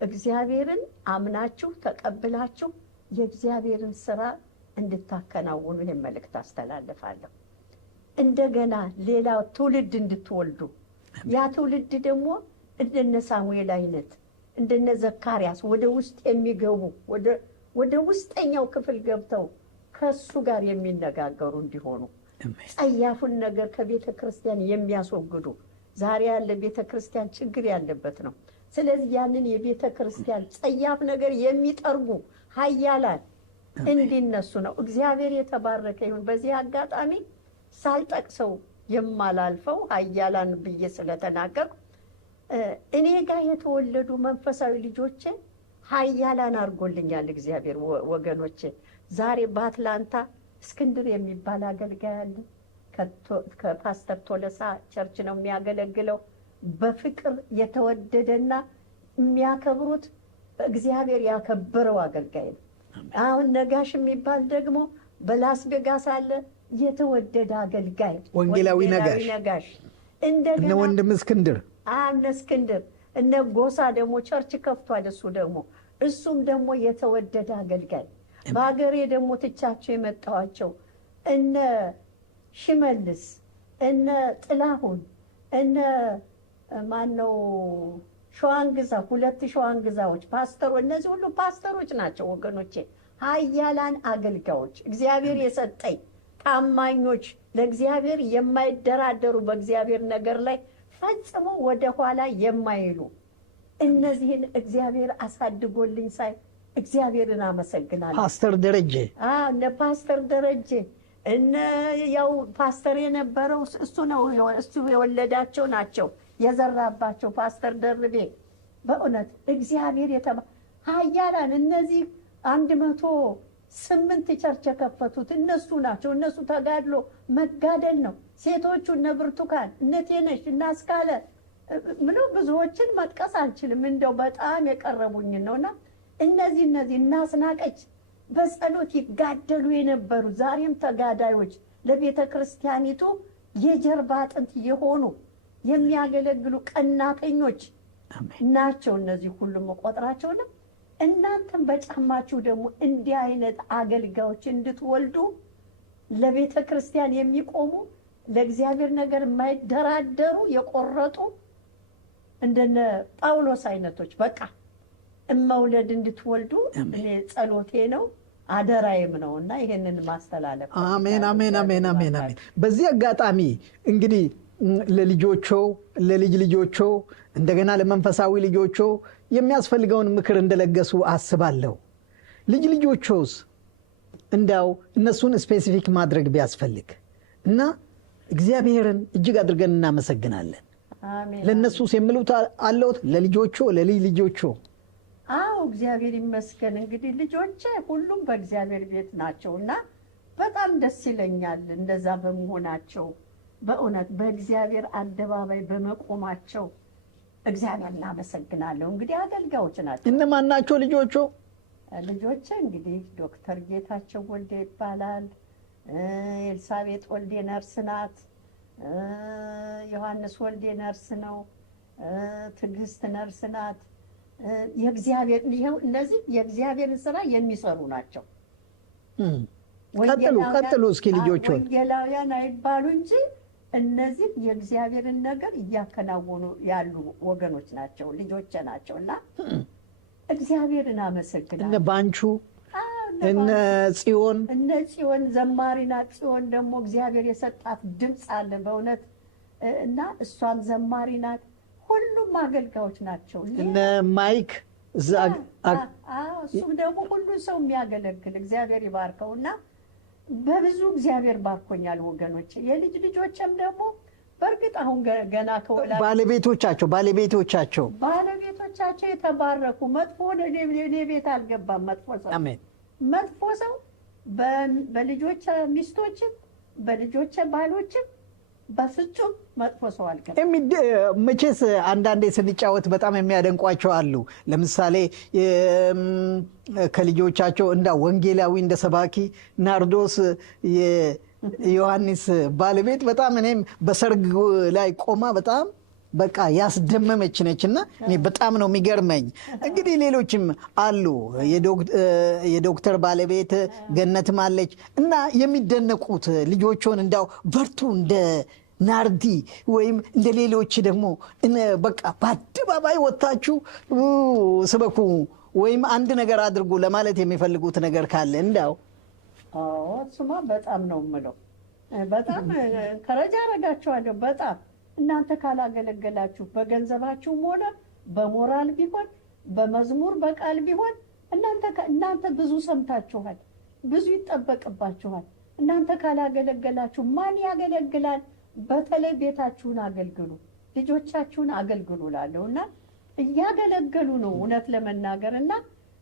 እግዚአብሔርን አምናችሁ ተቀብላችሁ የእግዚአብሔርን ስራ እንድታከናውኑ ይህን መልእክት አስተላልፋለሁ። እንደገና ሌላ ትውልድ እንድትወልዱ፣ ያ ትውልድ ደግሞ እንደነ ሳሙኤል አይነት እንደነ ዘካርያስ ወደ ውስጥ የሚገቡ ወደ ውስጠኛው ክፍል ገብተው ከሱ ጋር የሚነጋገሩ እንዲሆኑ፣ ጸያፉን ነገር ከቤተ ክርስቲያን የሚያስወግዱ። ዛሬ ያለ ቤተ ክርስቲያን ችግር ያለበት ነው። ስለዚህ ያንን የቤተ ክርስቲያን ጸያፍ ነገር የሚጠርጉ ኃያላን እንዲነሱ ነው። እግዚአብሔር የተባረከ ይሁን። በዚህ አጋጣሚ ሳልጠቅሰው የማላልፈው ኃያላን ብዬ ስለተናገርኩ እኔ ጋር የተወለዱ መንፈሳዊ ልጆቼ ኃያላን አድርጎልኛል እግዚአብሔር። ወገኖቼ ዛሬ በአትላንታ እስክንድር የሚባል አገልጋይ አለ። ከፓስተር ቶለሳ ቸርች ነው የሚያገለግለው። በፍቅር የተወደደና የሚያከብሩት እግዚአብሔር ያከበረው አገልጋይ ነው። አሁን ነጋሽ የሚባል ደግሞ በላስ ቬጋስ አለ። የተወደደ አገልጋይ ወንጌላዊ ነጋሽ እንደገና እነ ወንድም እስክንድር እነ እስክንድር እነ ጎሳ ደግሞ ቸርች ከፍቷል። እሱም ደግሞ የተወደደ አገልጋይ። በሀገሬ ደግሞ ትቻቸው የመጣኋቸው እነ ሽመልስ እነ ጥላሁን እነ ማነው ሸዋንግዛ፣ 2 ሸዋንግዛዎች ፓስተሮች፣ እነዚህ ሁሉ ፓስተሮች ናቸው ወገኖቼ። ኃያላን አገልጋዮች እግዚአብሔር የሰጠኝ ታማኞች፣ ለእግዚአብሔር የማይደራደሩ፣ በእግዚአብሔር ነገር ላይ ፈጽሞ ወደ ኋላ የማይሉ እነዚህን እግዚአብሔር አሳድጎልኝ ሳይ እግዚአብሔርን አመሰግናለሁ። ፓስተር ደረጀ እነ ፓስተር ደረጀ እነ ያው ፓስተር የነበረው እሱ ነው። እሱ የወለዳቸው ናቸው የዘራባቸው ፓስተር ደርቤ። በእውነት እግዚአብሔር ኃያላን እነዚህ 108 ቸርች የከፈቱት እነሱ ናቸው። እነሱ ተጋድሎ መጋደል ነው። ሴቶቹ እነ ብርቱካን እነ ቴነሽ እና አስካለ ምነው ብዙዎችን መጥቀስ አልችልም፣ እንደው በጣም የቀረቡኝን ነውና እነዚህ እናስናቀች በጸሎት ይጋደሉ የነበሩ ዛሬም ተጋዳዮች ለቤተ ክርስቲያኒቱ የጀርባ አጥንት የሆኑ የሚያገለግሉ ቀናተኞች ናቸው። እነዚህ ሁሉም መቆጥራቸው ነው። እናንተም በጫማችሁ ደግሞ እንዲህ አይነት አገልጋዮች እንድትወልዱ ለቤተ ክርስቲያን የሚቆሙ ለእግዚአብሔር ነገር የማይደራደሩ የቆረጡ እንደነ ጳውሎስ አይነቶች በቃ መውለድ እንድትወልዱ እኔ ጸሎቴ ነው አደራይም ነው እና ይሄንን ማስተላለፍ። አሜን አሜን አሜን አሜን አሜን። በዚህ አጋጣሚ እንግዲህ ለልጆቾ ለልጅ ልጆቾ እንደገና ለመንፈሳዊ ልጆቾ የሚያስፈልገውን ምክር እንደለገሱ አስባለሁ። ልጅ ልጆቾስ እንዳው እነሱን ስፔሲፊክ ማድረግ ቢያስፈልግ እና እግዚአብሔርን እጅግ አድርገን እናመሰግናለን። ለእነሱስ የሚሉት አለዎት? ለልጆቾ ለልጅ ልጆቾ? አዎ እግዚአብሔር ይመስገን። እንግዲህ ልጆቼ ሁሉም በእግዚአብሔር ቤት ናቸው እና በጣም ደስ ይለኛል እንደዛ በመሆናቸው። በእውነት በእግዚአብሔር አደባባይ በመቆማቸው እግዚአብሔር እናመሰግናለሁ። እንግዲህ አገልጋዮች ናቸው። እነማን ናቸው ልጆቹ? ልጆቼ እንግዲህ ዶክተር ጌታቸው ወልዴ ይባላል። ኤልሳቤጥ ወልዴ ነርስ ናት። ዮሐንስ ወልዴ ነርስ ነው። ትዕግስት ነርስ ናት። እነዚህ የእግዚአብሔርን ስራ የሚሰሩ ናቸው። ቀጥሉ እስኪ ልጆቹ። ወንጌላውያን አይባሉ እንጂ እነዚህ የእግዚአብሔርን ነገር እያከናወኑ ያሉ ወገኖች ናቸው፣ ልጆቼ ናቸው እና እግዚአብሔርን አመሰግናለሁ። እነ ባንቹ እነ ጽዮን ዘማሪ ናት። ጽዮን ደግሞ እግዚአብሔር የሰጣት ድምፅ አለ በእውነት እና እሷም ዘማሪ ናት። ሁሉም አገልጋዮች ናቸው። እነ ማይክ እሱም ደግሞ ሁሉ ሰው የሚያገለግል እግዚአብሔር ይባርከው እና በብዙ እግዚአብሔር ባርኮኛል ወገኖች። የልጅ ልጆችም ደግሞ በእርግጥ አሁን ገና ባለቤቶቻቸው የተባረኩ መጥፎ እኔ ቤት አልገባም። መጥፎ ሰው በልጆች ሚስቶችም በልጆች ባሎችም በፍጹም መጥፎ ሰው አልገባም። መቼስ አንዳንዴ ስንጫወት በጣም የሚያደንቋቸው አሉ። ለምሳሌ ከልጆቻቸው እንደ ወንጌላዊ እንደ ሰባኪ ናርዶስ የዮሐንስ ባለቤት በጣም እኔም በሰርግ ላይ ቆማ በጣም በቃ ያስደመመች ነችና እኔ በጣም ነው የሚገርመኝ። እንግዲህ ሌሎችም አሉ። የዶክተር ባለቤት ገነትም አለች እና የሚደነቁት ልጆቹን እንዳው በርቱ እንደ ናርዲ ወይም እንደ ሌሎች ደግሞ በቃ በአደባባይ ወጥታችሁ ስበኩ ወይም አንድ ነገር አድርጉ ለማለት የሚፈልጉት ነገር ካለ እንዳው? እሱማ በጣም ነው የምለው። በጣም ከረጃ አረጋችኋለሁ። በጣም እናንተ ካላገለገላችሁ በገንዘባችሁም ሆነ በሞራል ቢሆን በመዝሙር በቃል ቢሆን እናንተ ብዙ ሰምታችኋል፣ ብዙ ይጠበቅባችኋል። እናንተ ካላገለገላችሁ ማን ያገለግላል? በተለይ ቤታችሁን አገልግሉ፣ ልጆቻችሁን አገልግሉ ላለሁ እና እያገለገሉ ነው እውነት ለመናገር እና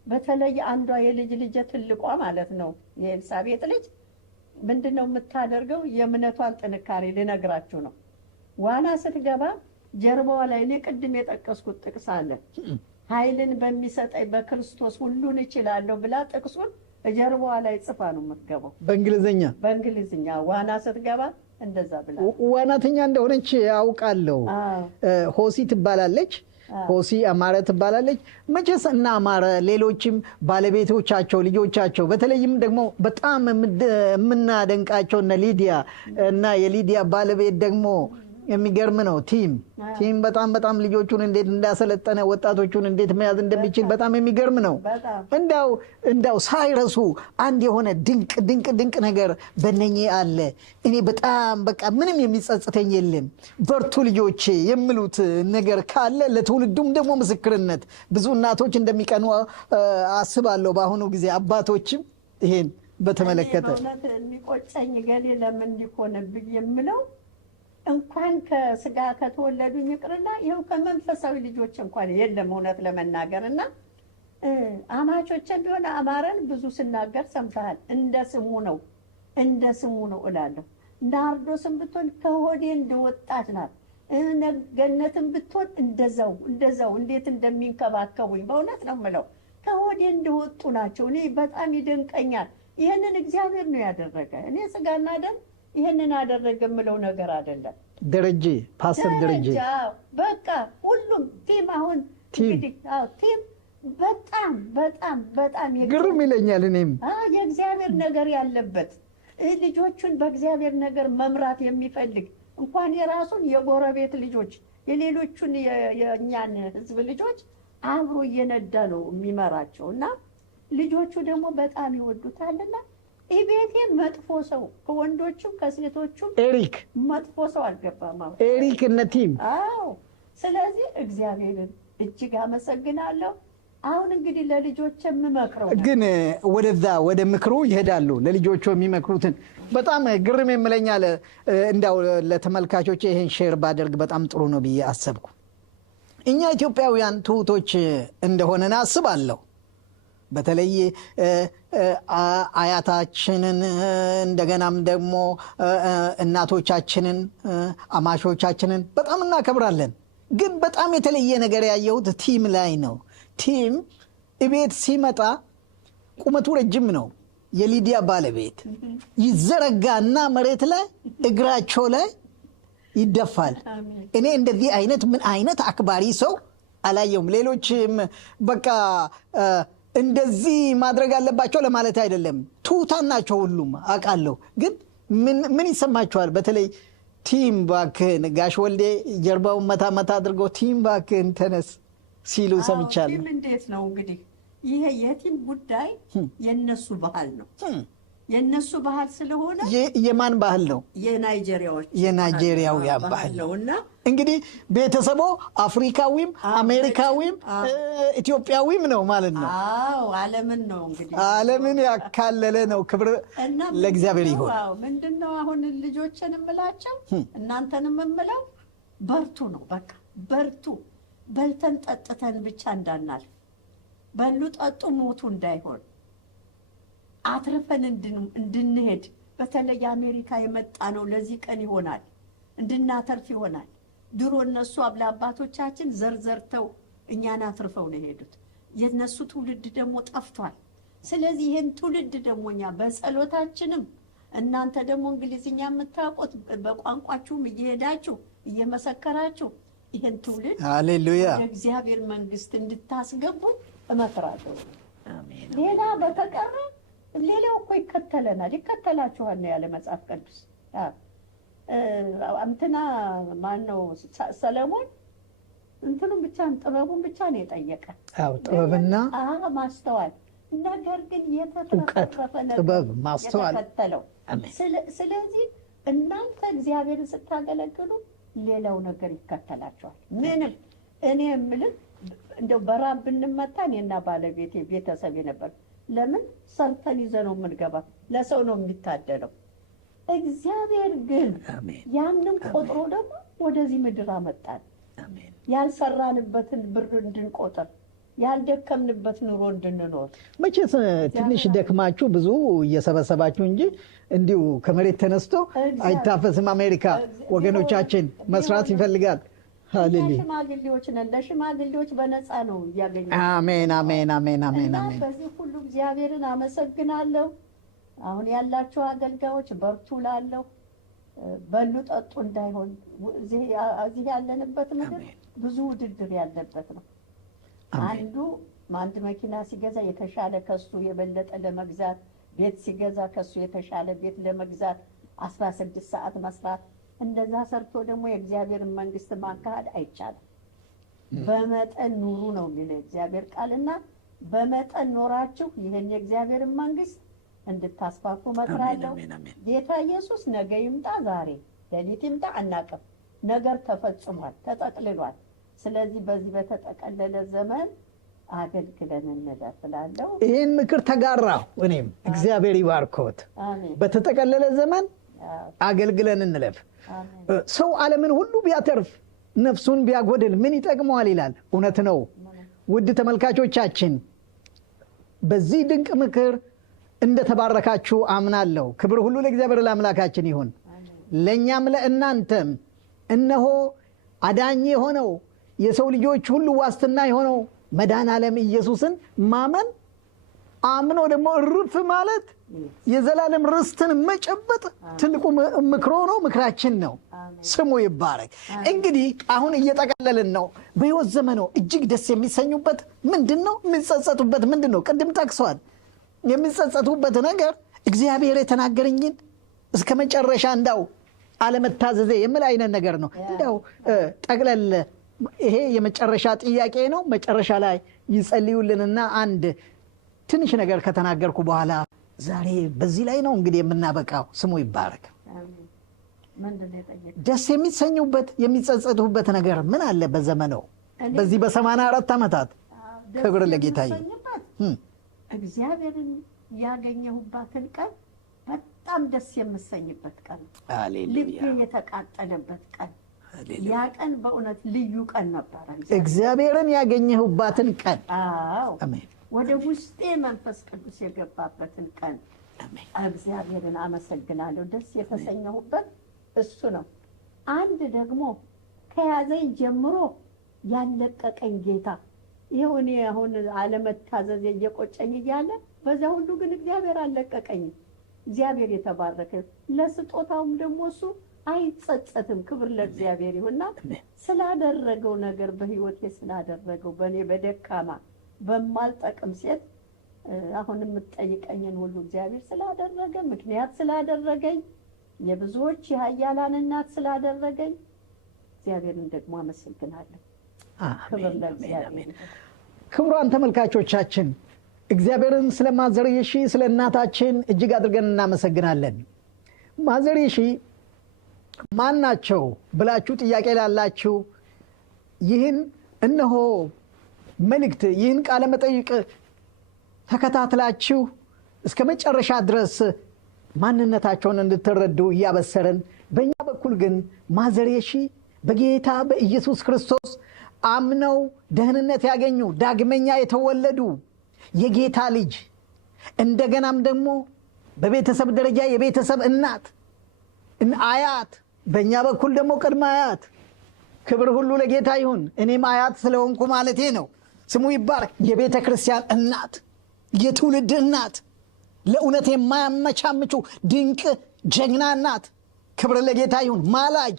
በተለይ አንዷ የልጅ ልጅ ትልቋ ማለት ነው የኤልሳቤጥ ልጅ ምንድን ነው የምታደርገው? የእምነቷን ጥንካሬ ልነግራችሁ ነው። ዋና ስትገባ ጀርባዋ ላይ እኔ ቅድም የጠቀስኩት ጥቅስ አለ። ኃይልን በሚሰጠኝ በክርስቶስ ሁሉን እችላለሁ ብላ ጥቅሱን ጀርባዋ ላይ ጽፋ ነው የምትገባው። በእንግሊዝኛ ዋና ስትገባ እንደዛ ብላ። ዋናተኛ እንደሆነች ያውቃለሁ። ሆሲ ትባላለች። ሆሲ አማረ ትባላለች። መቼስ እና አማረ ሌሎችም ባለቤቶቻቸው ልጆቻቸው በተለይም ደግሞ በጣም የምናደንቃቸው እነ ሊዲያ እና የሊዲያ ባለቤት ደግሞ የሚገርም ነው። ቲም በጣም ልጆቹን እንዴት እንዳሰለጠነ ወጣቶቹን እንዴት መያዝ እንደሚችል በጣም የሚገርም ነው። እንዳው ሳይረሱ አንድ የሆነ ድንቅ ነገር በእነኚህ አለ። እኔ በጣም በቃ ምንም የሚጸጽተኝ የለም። በርቱ ልጆቼ የሚሉት ነገር ካለ ለትውልዱም ደግሞ ምስክርነት ብዙ እናቶች እንደሚቀኑ አስባለሁ። በአሁኑ ጊዜ አባቶችም ይሄን በተመለከተ የሚቆጨኝ ገሌ ለምን ሊሆንብኝ የምለው እንኳን ከስጋ ከተወለዱኝ ይቅርና ይኸው ከመንፈሳዊ ልጆች እንኳን የለም እውነት ለመናገር እና አማቾችን ቢሆን አማረን ብዙ ስናገር ሰምተሃል። እንደ ስሙ ነው እላለሁ። ናርዶስም ብትሆን ከሆዴ እንደወጣች ናት። ገነትም ብትሆን እንደዛው እንዴት እንደሚንከባከቡኝ በእውነት ነው የምለው። ከሆዴ እንደወጡ ናቸው። እኔ በጣም ይደንቀኛል። ይህንን እግዚአብሔር ነው ያደረገ። እኔ ስጋና ደም ይህንን አደረገ የምለው ነገር አይደለም። ደረጀ ፓስተር ደረጀ በቃ ሁሉም ቲም አሁን እንግዲህ ቲም በጣም ግርም ይለኛል። እኔም የእግዚአብሔር ነገር ያለበት ልጆቹን በእግዚአብሔር ነገር መምራት የሚፈልግ እንኳን የራሱን የጎረቤት ልጆች የሌሎቹን የእኛን ሕዝብ ልጆች አብሮ እየነዳ ነው የሚመራቸው እና ልጆቹ ደግሞ በጣም ይወዱታልና ቤቴ መጥፎ ሰው ከወንዶቹም ከሴቶቹም ኤሪክ መጥፎ ሰው አልገባም። ኤሪክ እነ ቲም። አዎ ስለዚህ እግዚአብሔርን እጅግ አመሰግናለሁ። አሁን እንግዲህ ለልጆች የምመክረው ግን ወደዛ ወደ ምክሩ ይሄዳሉ። ለልጆቹ የሚመክሩትን በጣም ግርም የምለኛል። እንዳው ለተመልካቾች ይሄን ሼር ባደርግ በጣም ጥሩ ነው ብዬ አሰብኩ። እኛ ኢትዮጵያውያን ትሁቶች እንደሆነን አስባለሁ። በተለይ አያታችንን እንደገናም ደግሞ እናቶቻችንን አማሾቻችንን በጣም እናከብራለን። ግን በጣም የተለየ ነገር ያየሁት ቲም ላይ ነው። ቲም እቤት ሲመጣ ቁመቱ ረጅም ነው። የሊዲያ ባለቤት ይዘረጋና መሬት ላይ እግራቸው ላይ ይደፋል። እኔ እንደዚህ አይነት ምን አይነት አክባሪ ሰው አላየውም። ሌሎችም በቃ እንደዚህ ማድረግ አለባቸው ለማለት አይደለም፣ ትሁታን ናቸው ሁሉም አውቃለሁ። ግን ምን ይሰማቸዋል? በተለይ ቲም ባክን ጋሽ ወልዴ ጀርባውን መታ መታ አድርገው ቲም ባክን ተነስ ሲሉ ሰምቻለሁ። ቲም እንዴት ነው እንግዲህ ይሄ የቲም ጉዳይ የነሱ ባህል ነው። የነሱ ባህል ስለሆነ የማን ባህል ነው? የናይጄሪያዎች የናይጄሪያውያን ባህል ነው። እና እንግዲህ ቤተሰቦ አፍሪካዊም አሜሪካዊም ኢትዮጵያዊም ነው ማለት ነው። አዎ ዓለምን ነው እንግዲህ ዓለምን ያካለለ ነው። ክብር ለእግዚአብሔር ይሁን። ምንድነው አሁን ልጆችን እምላቸው እናንተንም እምለው በርቱ ነው። በቃ በርቱ። በልተን ጠጥተን ብቻ እንዳናል፣ በሉ ጠጡ ሞቱ እንዳይሆን አትርፈን እንድንሄድ። በተለይ አሜሪካ የመጣ ነው ለዚህ ቀን ይሆናል፣ እንድናተርፍ ይሆናል። ድሮ እነሱ አባቶቻችን ዘርዘርተው እኛን አትርፈው ነው የሄዱት። የነሱ ትውልድ ደግሞ ጠፍቷል። ስለዚህ ይህን ትውልድ ደግሞ እኛ በጸሎታችንም እናንተ ደግሞ እንግሊዝኛ የምታውቁት በቋንቋችሁም እየሄዳችሁ እየመሰከራችሁ ይህን ትውልድ ሃሌሉያ እግዚአብሔር መንግስት እንድታስገቡ እመክራለሁ። ሌላ በተቀረ ሌላው እኮ ይከተለናል፣ ይከተላችኋል ነው ያለ መጽሐፍ ቅዱስ። እንትና ማነው ሰለሞን እንትኑን ብቻ ጥበቡን ብቻ ነው የጠየቀ። አዎ ጥበብና ማስተዋል፣ ነገር ግን የተትረፈረፈ ጥበብ ማስተዋል ተከተለው። ስለዚህ እናንተ እግዚአብሔርን ስታገለግሉ ሌላው ነገር ይከተላችኋል። ምንም እኔ የምልህ እንደው በራብ ብንመታ እኔና ባለቤቴ ቤተሰብ ነበር። ለምን ሰርተን ይዘነው የምንገባ ለሰው ነው የሚታደለው። እግዚአብሔር ግን ያንን ቆጥሮ ደግሞ ወደዚህ ምድር አመጣን። ያልሰራንበትን ብር እንድንቆጥር፣ ያልደከምንበት ኑሮ እንድንኖር። መቼስ ትንሽ ደክማችሁ ብዙ እየሰበሰባችሁ እንጂ እንዲሁ ከመሬት ተነስቶ አይታፈስም። አሜሪካ ወገኖቻችን መስራት ይፈልጋል። ሃሌሉያ ሽማግሌዎች ነን። ለሽማግሌዎች በነፃ ነው እያገኘ። አሜን አሜን አሜን አሜን አሜን። በዚህ ሁሉ እግዚአብሔርን አመሰግናለሁ። አሁን ያላችሁ አገልጋዮች በርቱ ላለው በሉ ጠጡ እንዳይሆን። እዚህ ያለንበት ምድር ብዙ ውድድር ያለበት ነው። አንድ መኪና ሲገዛ የተሻለ ከሱ የበለጠ ለመግዛት፣ ቤት ሲገዛ ከሱ የተሻለ ቤት ለመግዛት 16 ሰዓት መስራት፣ እንደዛ ሰርቶ ደግሞ የእግዚአብሔርን መንግስት ማካሄድ አይቻልም። በመጠን ኑሩ ነው የሚለው እግዚአብሔር ቃልና በመጠን ኖራችሁ ይህን የእግዚአብሔርን መንግስት እንድታስፋፉ መጥራለሁ። ጌታ ኢየሱስ ነገ ይምጣ ዛሬ ሌሊት ይምጣ አናውቅም። ነገር ተፈጽሟል፣ ተጠቅልሏል። ስለዚህ በዚህ በተጠቀለለ ዘመን አገልግለን እንለፍ እላለሁ። ይህን ምክር ተጋራሁ እኔም። እግዚአብሔር ይባርኮት። በተጠቀለለ ዘመን አገልግለን እንለፍ። ሰው ዓለምን ሁሉ ቢያተርፍ ነፍሱን ቢያጎድል ምን ይጠቅመዋል ይላል። እውነት ነው። ውድ ተመልካቾቻችን በዚህ ድንቅ ምክር እንደተባረካችሁ አምናለሁ። ክብር ሁሉ ለእግዚአብሔር ለአምላካችን ይሁን። ለእኛም ለእናንተም እነሆ አዳኝ የሆነው የሰው ልጆች ሁሉ ዋስትና የሆነው መድኃኔዓለም ኢየሱስን ማመን አምኖ ደግሞ እርፍ ማለት የዘላለም ርስትን መጨበጥ ትልቁ ምክሮ ነው፣ ምክራችን ነው። ስሙ ይባረክ። እንግዲህ አሁን እየጠቀለልን ነው። በሕይወት ዘመኖ እጅግ ደስ የሚሰኙበት ምንድን ነው? የሚጸጸቱበት ምንድን ነው? ቅድም ጠቅሰዋል። የሚጸጸቱበት ነገር እግዚአብሔር የተናገረኝን እስከ መጨረሻ እንዳው አለመታዘዜ የምል አይነት ነገር ነው። እንዳው ጠቅለል ይሄ የመጨረሻ ጥያቄ ነው። መጨረሻ ላይ ይጸልዩልንና አንድ ትንሽ ነገር ከተናገርኩ በኋላ ዛሬ በዚህ ላይ ነው እንግዲህ የምናበቃው። ስሙ ይባረክ። አሜን። ምንድን ነው የጠየቀው? ደስ የሚሰኙበት የሚጸጸቱበት ነገር ምን አለ በዘመነው? በዚህ በ84 ዓመታት ክብር ለጌታ ይሁን። እግዚአብሔርን ያገኘሁባትን ቀን በጣም ደስ የምሰኝበት ቀን፣ ልቤ የተቃጠለበት ቀን፣ ያ ቀን በእውነት ልዩ ቀን ነበረ። እግዚአብሔርን ያገኘሁባትን ቀን፣ አዎ አሜን። ወደ ውስጤ መንፈስ ቅዱስ የገባበትን ቀን እግዚአብሔርን አመሰግናለሁ። ደስ የተሰኘሁበት እሱ ነው። አንድ ደግሞ ከያዘኝ ጀምሮ ያለቀቀኝ ጌታ ይኸው እኔ አሁን አለመታዘዝ እየቆጨኝ እያለ በዛ ሁሉ ግን እግዚአብሔር አለቀቀኝም። እግዚአብሔር የተባረከ ለስጦታውም ደግሞ እሱ አይጸጸትም። ክብር ለእግዚአብሔር ይሁንና ስላደረገው ነገር በህይወቴ ስላደረገው በእኔ በደካማ በማልጠቅም ሴት አሁን የምትጠይቀኝን ሁሉ እግዚአብሔር ስላደረገ ምክንያት ስላደረገኝ የብዙዎች የኃያላን እናት ስላደረገኝ እግዚአብሔርን ደግሞ አመሰግናለሁ። ክብር ለእግዚአብሔር። ክቡራን ተመልካቾቻችን እግዚአብሔርን ስለ ማዘር የሺ ስለ እናታችን እጅግ አድርገን እናመሰግናለን። ማዘር የሺ ማን ናቸው ብላችሁ ጥያቄ ላላችሁ ይህን እነሆ መልእክት ይህን ቃለ መጠይቅ ተከታትላችሁ እስከ መጨረሻ ድረስ ማንነታቸውን እንድትረዱ እያበሰረን፣ በእኛ በኩል ግን ማዘር የሺ በጌታ በኢየሱስ ክርስቶስ አምነው ደህንነት ያገኙ ዳግመኛ የተወለዱ የጌታ ልጅ እንደገናም ደግሞ በቤተሰብ ደረጃ የቤተሰብ እናት አያት፣ በእኛ በኩል ደግሞ ቅድመ አያት። ክብር ሁሉ ለጌታ ይሁን። እኔም አያት ስለሆንኩ ማለቴ ነው። ስሙ ይባረክ። የቤተ ክርስቲያን እናት፣ የትውልድ እናት፣ ለእውነት የማያመቻምቹ ድንቅ ጀግና እናት። ክብር ለጌታ ይሁን። ማላጅ፣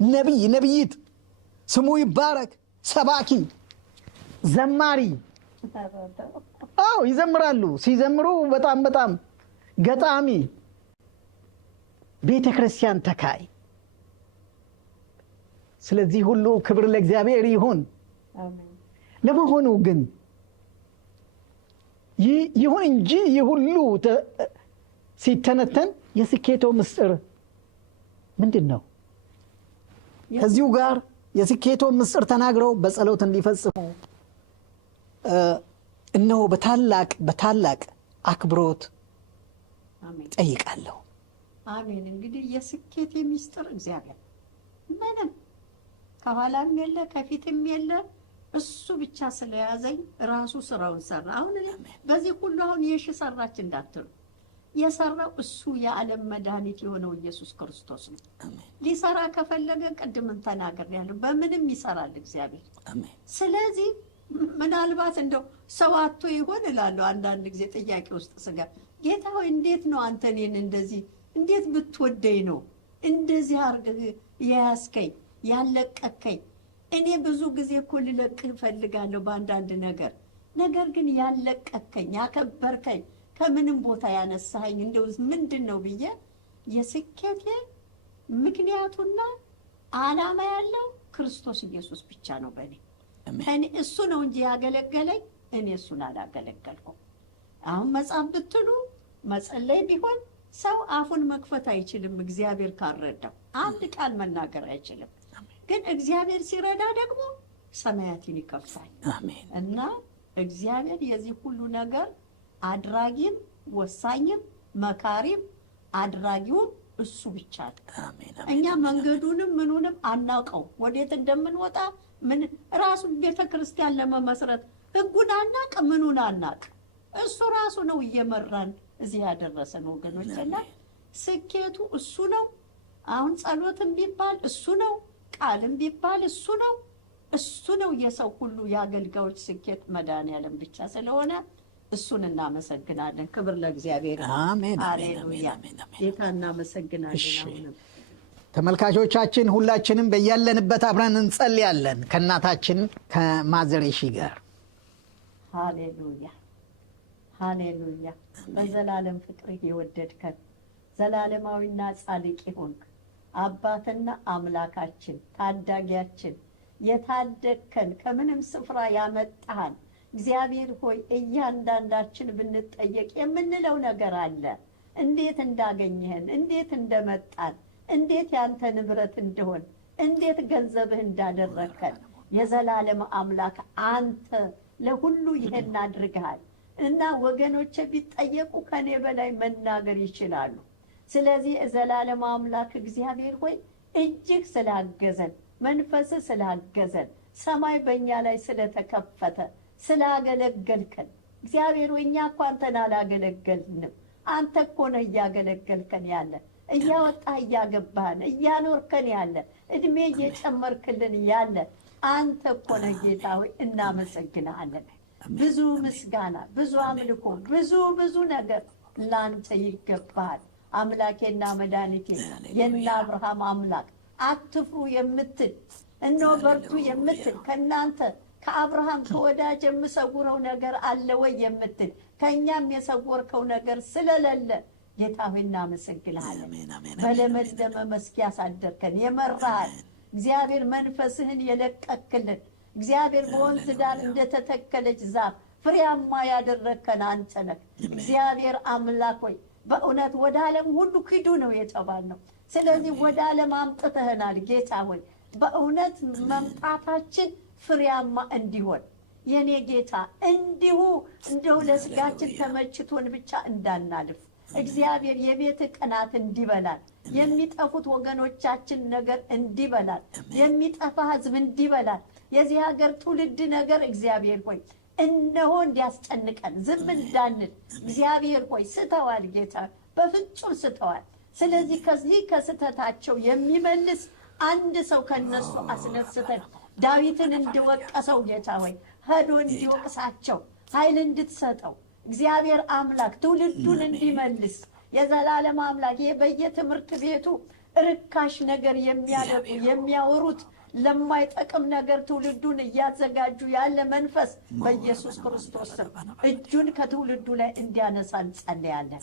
ነቢይ፣ ነቢይት፣ ስሙ ይባረክ። ሰባኪ፣ ዘማሪ፣ አዎ ይዘምራሉ። ሲዘምሩ በጣም በጣም ገጣሚ፣ ቤተ ክርስቲያን ተካይ። ስለዚህ ሁሉ ክብር ለእግዚአብሔር ይሁን። ለመሆኑ ግን ይሁን እንጂ ይህ ሁሉ ሲተነተን የስኬቶ ምስጢር ምንድን ነው? ከዚሁ ጋር የስኬቶ ምስጢር ተናግረው በጸሎት እንዲፈጽሙ እነሆ በታላቅ አክብሮት ጠይቃለሁ። አሜን። እንግዲህ የስኬት ምስጢር እግዚአብሔር ምንም ከኋላም የለ ከፊትም የለ እሱ ብቻ ስለያዘኝ ራሱ ስራውን ሰራ። አሁን በዚህ ሁሉ አሁን የሺ ሰራች እንዳትሉ፣ የሰራው እሱ የዓለም መድኃኒት የሆነው ኢየሱስ ክርስቶስ ነው። ሊሰራ ከፈለገ ቅድምን ተናግሬያለሁ፣ በምንም ይሰራል እግዚአብሔር። ስለዚህ ምናልባት እንደው ሰው አጥቶ ይሆን እላለሁ አንዳንድ ጊዜ ጥያቄ ውስጥ ስጋ ጌታ ሆይ እንዴት ነው አንተ እኔን እንደዚህ እንዴት ብትወደኝ ነው እንደዚህ አርገህ የያዝከኝ ያለቀከኝ? እኔ ብዙ ጊዜ እኮ ልለቅህ እፈልጋለሁ በአንዳንድ ነገር ግን ያለቀከኝ ያከበርከኝ ከምንም ቦታ ያነሳኸኝ እንደው ምንድን ነው ብዬ የስኬቴ ምክንያቱና ዓላማ ያለው ክርስቶስ ኢየሱስ ብቻ ነው በእኔ። እሱ ነው እንጂ ያገለገለኝ እኔ እሱን አላገለገልኩም። አሁን መጽሐፍ ብትሉ መጸለይ ቢሆን ሰው አፉን መክፈት አይችልም። እግዚአብሔር ካልረዳው አንድ ቃል መናገር አይችልም። ግን እግዚአብሔር ሲረዳ ደግሞ ሰማያትን ይከፍታል። እና እግዚአብሔር የዚህ ሁሉ ነገር አድራጊም ወሳኝም መካሪም አድራጊውም እሱ ብቻ ነው። እኛ መንገዱንም ምኑንም አናውቀው፣ ወዴት እንደምንወጣ ምን ራሱ ቤተ ክርስቲያን ለመመስረት ህጉን አናቅ፣ ምኑን አናቅ። እሱ ራሱ ነው እየመራን እዚህ ያደረሰን ወገኖችና ስኬቱ እሱ ነው። አሁን ጸሎትም ቢባል እሱ ነው፣ ቃልም ቢባል እሱ ነው። እሱ ነው የሰው ሁሉ የአገልጋዮች ስኬት መድኃኒዓለም ብቻ ስለሆነ እሱን እናመሰግናለን። ክብር ለእግዚአብሔር። አሜን። ሃሌሉያ። ጌታ እናመሰግናለን። ተመልካቾቻችን ሁላችንም በያለንበት አብረን እንጸልያለን ከእናታችን ከማዘር የሺ ጋር። ሃሌሉያ ሃሌሉያ። በዘላለም ፍቅርህ የወደድከን ዘላለማዊና ጻድቅ ሆንክ አባትና አምላካችን ታዳጊያችን የታደግከን ከምንም ስፍራ ያመጣህን እግዚአብሔር ሆይ እያንዳንዳችን ብንጠየቅ የምንለው ነገር አለ። እንዴት እንዳገኘህን፣ እንዴት እንደመጣን፣ እንዴት ያንተ ንብረት እንደሆን፣ እንዴት ገንዘብህ እንዳደረከን የዘላለም አምላክ አንተ ለሁሉ ይሄን አድርገሃል እና ወገኖቼ ቢጠየቁ ከኔ በላይ መናገር ይችላሉ። ስለዚህ የዘላለም አምላክ እግዚአብሔር ሆይ እጅግ ስላገዘን፣ መንፈስ ስላገዘን፣ ሰማይ በእኛ ላይ ስለተከፈተ ስላገለገልከን እግዚአብሔር ሆይ እኛ እኮ አንተን አላገለገልንም። አንተ እኮ ነህ እያገለገልከን ያለ፣ እያወጣህ እያገባህን እያኖርከን ያለ፣ እድሜ እየጨመርክልን ያለ አንተ እኮ ነህ ጌታ ሆይ እናመሰግንሃለን። ብዙ ምስጋና፣ ብዙ አምልኮ፣ ብዙ ነገር ላንተ ይገባሃል። አምላኬና መድኃኒቴ የእነ አብርሃም አምላክ አትፍሩ የምትል እነሆ በርቱ የምትል ከእናንተ ከአብርሃም ከወዳጅ የምሰውረው ነገር አለ ወይ የምትል ከእኛም የሰወርከው ነገር ስለሌለ ጌታ ሆይ እናመሰግንሃለን። በለመለመ መስክ ያሳደርከን የመራሃል እግዚአብሔር መንፈስህን የለቀክልን እግዚአብሔር በወንዝ ዳር እንደተተከለች ዛፍ ፍሬያማ ያደረከን አንተ ነህ። እግዚአብሔር አምላክ ሆይ በእውነት ወደ ዓለም ሁሉ ሂዱ ነው የተባልነው። ስለዚህ ወደ ዓለም አምጥተህናል ጌታ ሆይ በእውነት መምጣታችን ፍሬያማ እንዲሆን የኔ ጌታ እንዲሁ እንደው ለስጋችን ተመችቶን ብቻ እንዳናልፍ እግዚአብሔር የቤት ቅናት እንዲበላል፣ የሚጠፉት ወገኖቻችን ነገር እንዲበላል፣ የሚጠፋ ሕዝብ እንዲበላል፣ የዚህ ሀገር ትውልድ ነገር እግዚአብሔር ሆይ እነሆ እንዲያስጨንቀን ዝም እንዳንል እግዚአብሔር ሆይ ስተዋል ጌታ በፍጹም ስተዋል። ስለዚህ ከዚህ ከስተታቸው የሚመልስ አንድ ሰው ከነሱ አስነስተን ዳዊትን እንዲወቀሰው ጌታ ሆይ ሄዶ እንዲወቅሳቸው ኃይል እንድትሰጠው እግዚአብሔር አምላክ ትውልዱን እንዲመልስ የዘላለም አምላክ ይሄ በየትምህርት ቤቱ ርካሽ ነገር የሚያደርጉ የሚያወሩት ለማይጠቅም ነገር ትውልዱን እያዘጋጁ ያለ መንፈስ በኢየሱስ ክርስቶስ ስም እጁን ከትውልዱ ላይ እንዲያነሳ እንጸልያለን።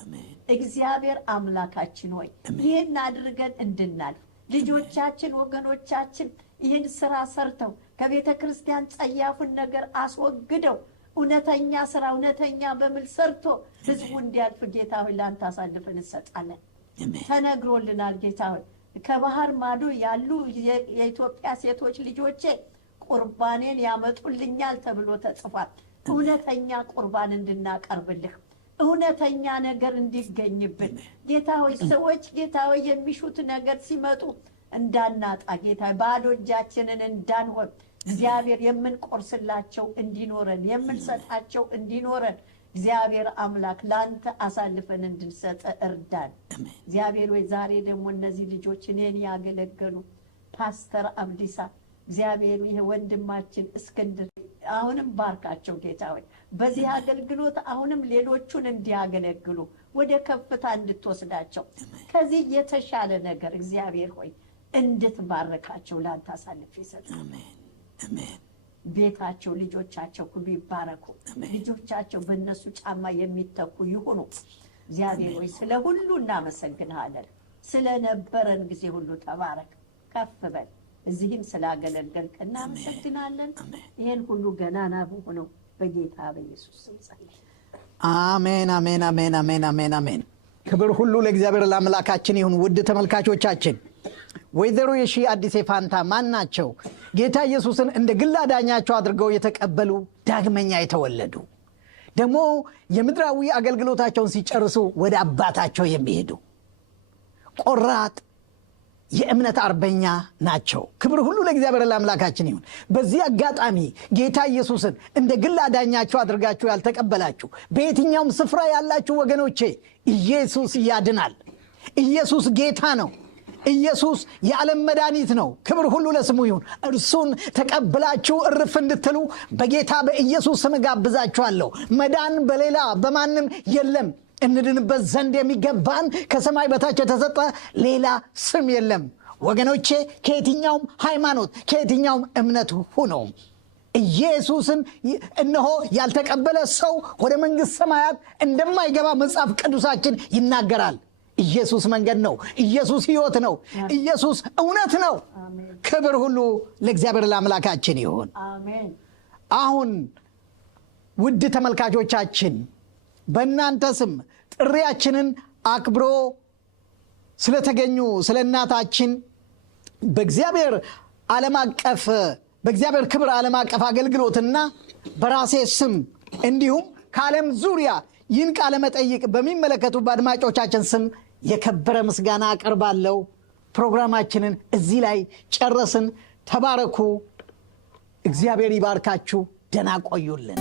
እግዚአብሔር አምላካችን ሆይ ይህን አድርገን እንድናልፍ ልጆቻችን ወገኖቻችን ይህን ስራ ሰርተው ከቤተ ክርስቲያን ጸያፉን ነገር አስወግደው እውነተኛ ስራ እውነተኛ በምል ሰርቶ ህዝቡ እንዲያልፍ ጌታ ሆይ ላንተ አሳልፈን እንሰጣለን። ተነግሮልናል ጌታ ሆይ ከባህር ማዶ ያሉ የኢትዮጵያ ሴቶች ልጆቼ ቁርባኔን ያመጡልኛል ተብሎ ተጽፏል። እውነተኛ ቁርባን እንድናቀርብልህ እውነተኛ ነገር እንዲገኝብን ጌታ ሆይ ሰዎች ጌታ ሆይ የሚሹት ነገር ሲመጡ እንዳናጣ ጌታ ባዶ እጃችንን እንዳንሆን እግዚአብሔር የምንቆርስላቸው እንዲኖረን የምንሰጣቸው እንዲኖረን እግዚአብሔር አምላክ ላንተ አሳልፈን እንድንሰጥ እርዳን። እግዚአብሔር ወይ ዛሬ ደግሞ እነዚህ ልጆች እኔን ያገለገሉ ፓስተር አብዲሳ እግዚአብሔር ይሄ ወንድማችን እስክንድር አሁንም ባርካቸው ጌታ ሆይ በዚህ አገልግሎት አሁንም ሌሎቹን እንዲያገለግሉ ወደ ከፍታ እንድትወስዳቸው ከዚህ የተሻለ ነገር እግዚአብሔር ሆይ እንድትባረካቸው ላንተ አሳልፈ ይሰጥ። አሜን። ቤታቸው ልጆቻቸው ሁሉ ይባረኩ። ልጆቻቸው በእነሱ ጫማ የሚተኩ ይሁኑ። እግዚአብሔር ሆይ ስለ ሁሉ እናመሰግንሃለን። ስለነበረን ጊዜ ሁሉ ተባረክ፣ ከፍ በል። እዚህም ስላገለገልክ እናመሰግናለን። ይህን ሁሉ ገናና በሆነው በጌታ በኢየሱስ ስም ጸልይ። አሜን፣ አሜን፣ አሜን፣ አሜን፣ አሜን፣ አሜን። ክብር ሁሉ ለእግዚአብሔር ለአምላካችን ይሁን። ውድ ተመልካቾቻችን ወይዘሮ የሺ አዲስ ፋንታ ማን ናቸው? ጌታ ኢየሱስን እንደ ግል አዳኛቸው አድርገው የተቀበሉ ዳግመኛ የተወለዱ ደግሞ የምድራዊ አገልግሎታቸውን ሲጨርሱ ወደ አባታቸው የሚሄዱ ቆራጥ የእምነት አርበኛ ናቸው። ክብር ሁሉ ለእግዚአብሔር ለአምላካችን ይሁን። በዚህ አጋጣሚ ጌታ ኢየሱስን እንደ ግል አዳኛቸው አድርጋችሁ ያልተቀበላችሁ በየትኛውም ስፍራ ያላችሁ ወገኖቼ ኢየሱስ ያድናል። ኢየሱስ ጌታ ነው። ኢየሱስ የዓለም መድኃኒት ነው። ክብር ሁሉ ለስሙ ይሁን። እርሱን ተቀብላችሁ እርፍ እንድትሉ በጌታ በኢየሱስ ስም ጋብዛችኋለሁ። መዳን በሌላ በማንም የለም። እንድንበት ዘንድ የሚገባን ከሰማይ በታች የተሰጠ ሌላ ስም የለም። ወገኖቼ ከየትኛውም ሃይማኖት ከየትኛውም እምነት ሁኑ ኢየሱስን እነሆ ያልተቀበለ ሰው ወደ መንግሥት ሰማያት እንደማይገባ መጽሐፍ ቅዱሳችን ይናገራል። ኢየሱስ መንገድ ነው። ኢየሱስ ሕይወት ነው። ኢየሱስ እውነት ነው። ክብር ሁሉ ለእግዚአብሔር ለአምላካችን ይሁን። አሁን ውድ ተመልካቾቻችን በእናንተ ስም ጥሪያችንን አክብሮ ስለተገኙ ስለ እናታችን በእግዚአብሔር ክብር ዓለም አቀፍ አገልግሎትና በራሴ ስም እንዲሁም ከዓለም ዙሪያ ይህን ቃለ መጠይቅ በሚመለከቱ በአድማጮቻችን ስም የከበረ ምስጋና አቀርባለሁ። ፕሮግራማችንን እዚህ ላይ ጨረስን። ተባረኩ። እግዚአብሔር ይባርካችሁ። ደህና ቆዩልን።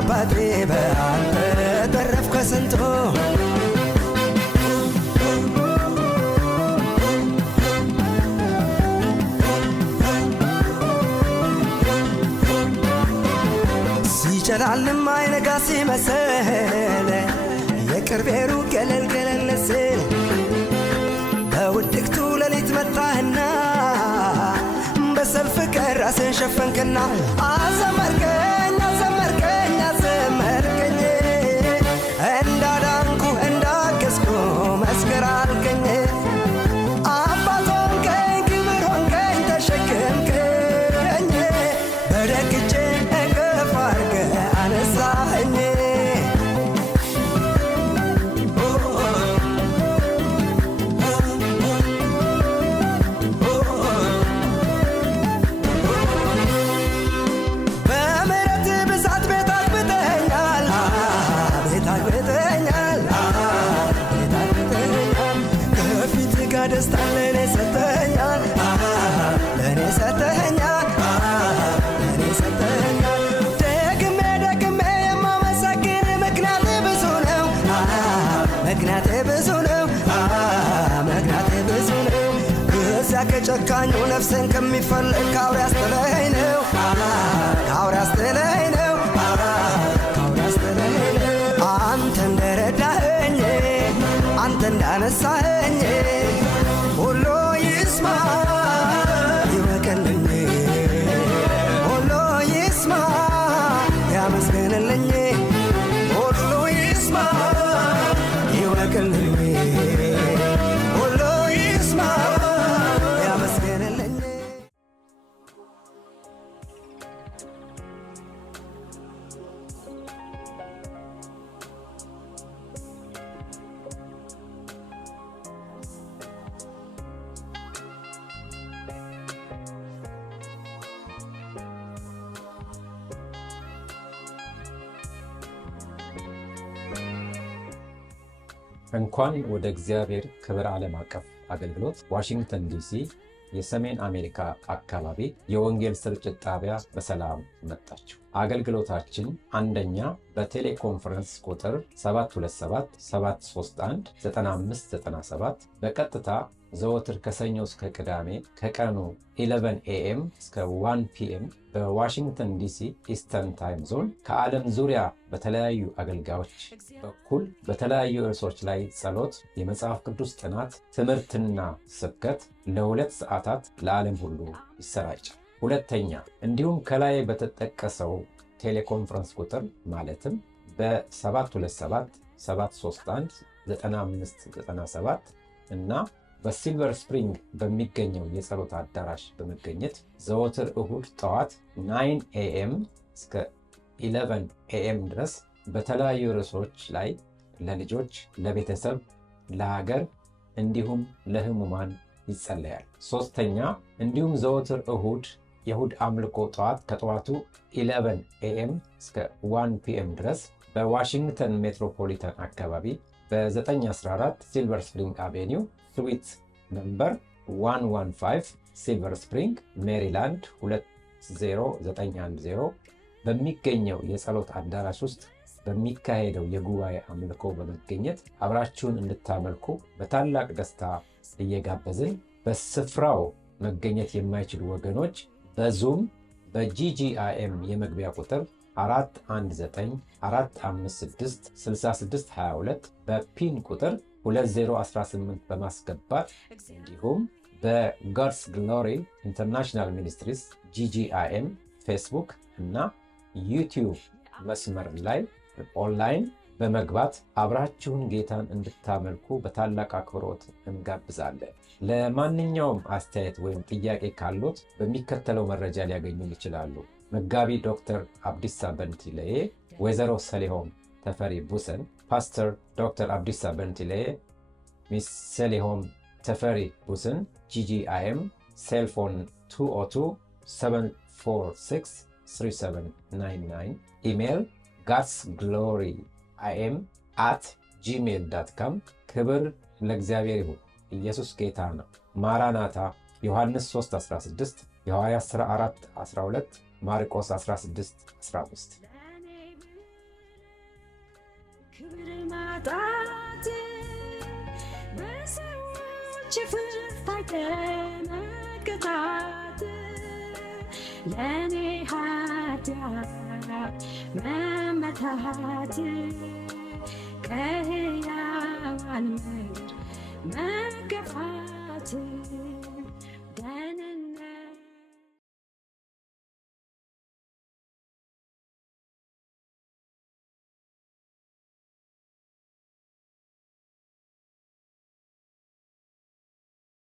አባቴ በአንተ ተረፍኩ ከስንቱ ሲጨላልም አይነጋ ሲመስል የቅርቤ ሩቅ ገለል ገለል ሲል በውድቅቱ ሌሊት መጣህና በሰልፍ ቀን ራስን ሸፈንክና አዘመርከኝ አዘመርከኝ አዘመርከኝ እንዳዳንኩ እንዳገዝኩ መስክር አልከኝ አባት ሆንከኝ ክብር ሆንከኝ ተሸክምከኝ በደግ እጅ እቅፍ አድርገህ አነሳኸኝ ደስታ ለኔ ሰጠኛል ለኔ ሰጠኛል ለኔ ሰጠኛል ደግሜ ደግሜ የማመሰግን ምክንያቴ ብዙ ነው ምክንያቴ ብዙ ነው ምክንያቴ ብዙ ነው ከዚያ ከጨካኙ ነፍሴን ከሚፈልግ ከአውሬ አስጥለኸኝ ነው ከአውሬ አስጥለኸኝ ነው ከአውሬ አስጥለኸኝ ነው አንተ እንደረዳኸኝ አንተ እንዳነሳኸኝ ሁሉ ይስማ ይወቅልኝ ሁሉ ይስማ ያመስግንልኝ ሁሉ ይስማ ይወቅልኝ ሁሉ ይስማ ያመስግንልኝ እንኳን ወደ እግዚአብሔር ክብር ዓለም አቀፍ አገልግሎት ዋሽንግተን ዲሲ የሰሜን አሜሪካ አካባቢ የወንጌል ስርጭት ጣቢያ በሰላም መጣችሁ። አገልግሎታችን አንደኛ በቴሌኮንፈረንስ ቁጥር 727-731-9597 በቀጥታ ዘወትር ከሰኞ እስከ ቅዳሜ ከቀኑ 11 AM እስከ 1 PM በዋሽንግተን ዲሲ ኢስተርን ታይም ዞን ከዓለም ዙሪያ በተለያዩ አገልጋዮች በኩል በተለያዩ ርዕሶች ላይ ጸሎት፣ የመጽሐፍ ቅዱስ ጥናት፣ ትምህርትና ስብከት ለ2 ሰዓታት ለዓለም ሁሉ ይሰራጫል። ሁለተኛ እንዲሁም ከላይ በተጠቀሰው ቴሌኮንፈረንስ ቁጥር ማለትም በ727-731-9597 እና በሲልቨር ስፕሪንግ በሚገኘው የጸሎት አዳራሽ በመገኘት ዘወትር እሁድ ጠዋት 9 AM እስከ 11 AM ድረስ በተለያዩ ርዕሶች ላይ ለልጆች፣ ለቤተሰብ፣ ለሀገር እንዲሁም ለሕሙማን ይጸለያል። ሶስተኛ እንዲሁም ዘወትር እሁድ የእሁድ አምልኮ ከጠዋቱ 11 AM እስከ 1 PM ድረስ በዋሽንግተን ሜትሮፖሊታን አካባቢ በ914 ሲልቨር ስፕሪንግ አቬኒው ስዊት ነምበር 115 ሲልቨር ስፕሪንግ ሜሪላንድ 20910 በሚገኘው የጸሎት አዳራሽ ውስጥ በሚካሄደው የጉባኤ አምልኮ በመገኘት አብራችሁን እንድታመልኩ በታላቅ ደስታ እየጋበዝን በስፍራው መገኘት የማይችሉ ወገኖች በዙም በጂጂአይኤም የመግቢያ ቁጥር 419-456-6622 በፒን ቁጥር 2018 በማስገባት እንዲሁም በጋድስ ግሎሪ ኢንተርናሽናል ሚኒስትሪስ GGIM ፌስቡክ እና ዩቲዩብ መስመር ላይ ኦንላይን በመግባት አብራችሁን ጌታን እንድታመልኩ በታላቅ አክብሮት እንጋብዛለን። ለማንኛውም አስተያየት ወይም ጥያቄ ካሉት በሚከተለው መረጃ ሊያገኙ ይችላሉ። መጋቢ ዶክተር አብዲሳ በንቲለዬ፣ ወይዘሮ ሰሊሆም ተፈሪ ቡሰን፣ ፓስተር ዶክተር አብዲሳ በንቲለዬ፣ ሚስ ሰሊሆም ተፈሪ ቡሰን፣ GGIM ሴልፎን 202-746-3799 ኢሜይል godsgloryim@gmail.com። ክብር ለእግዚአብሔር ይሁን። ኢየሱስ ጌታ ነው። ማራናታ ዮሐንስ 3:16፣ የሐዋርያት ሥራ 4:12፣ ማርቆስ 16:15። ክብር ማጣት በሰዎች ፍርፋይ መቅጣት ለእኔ ኃጢአት መመታት ከሕያዋን ምድር መገፋት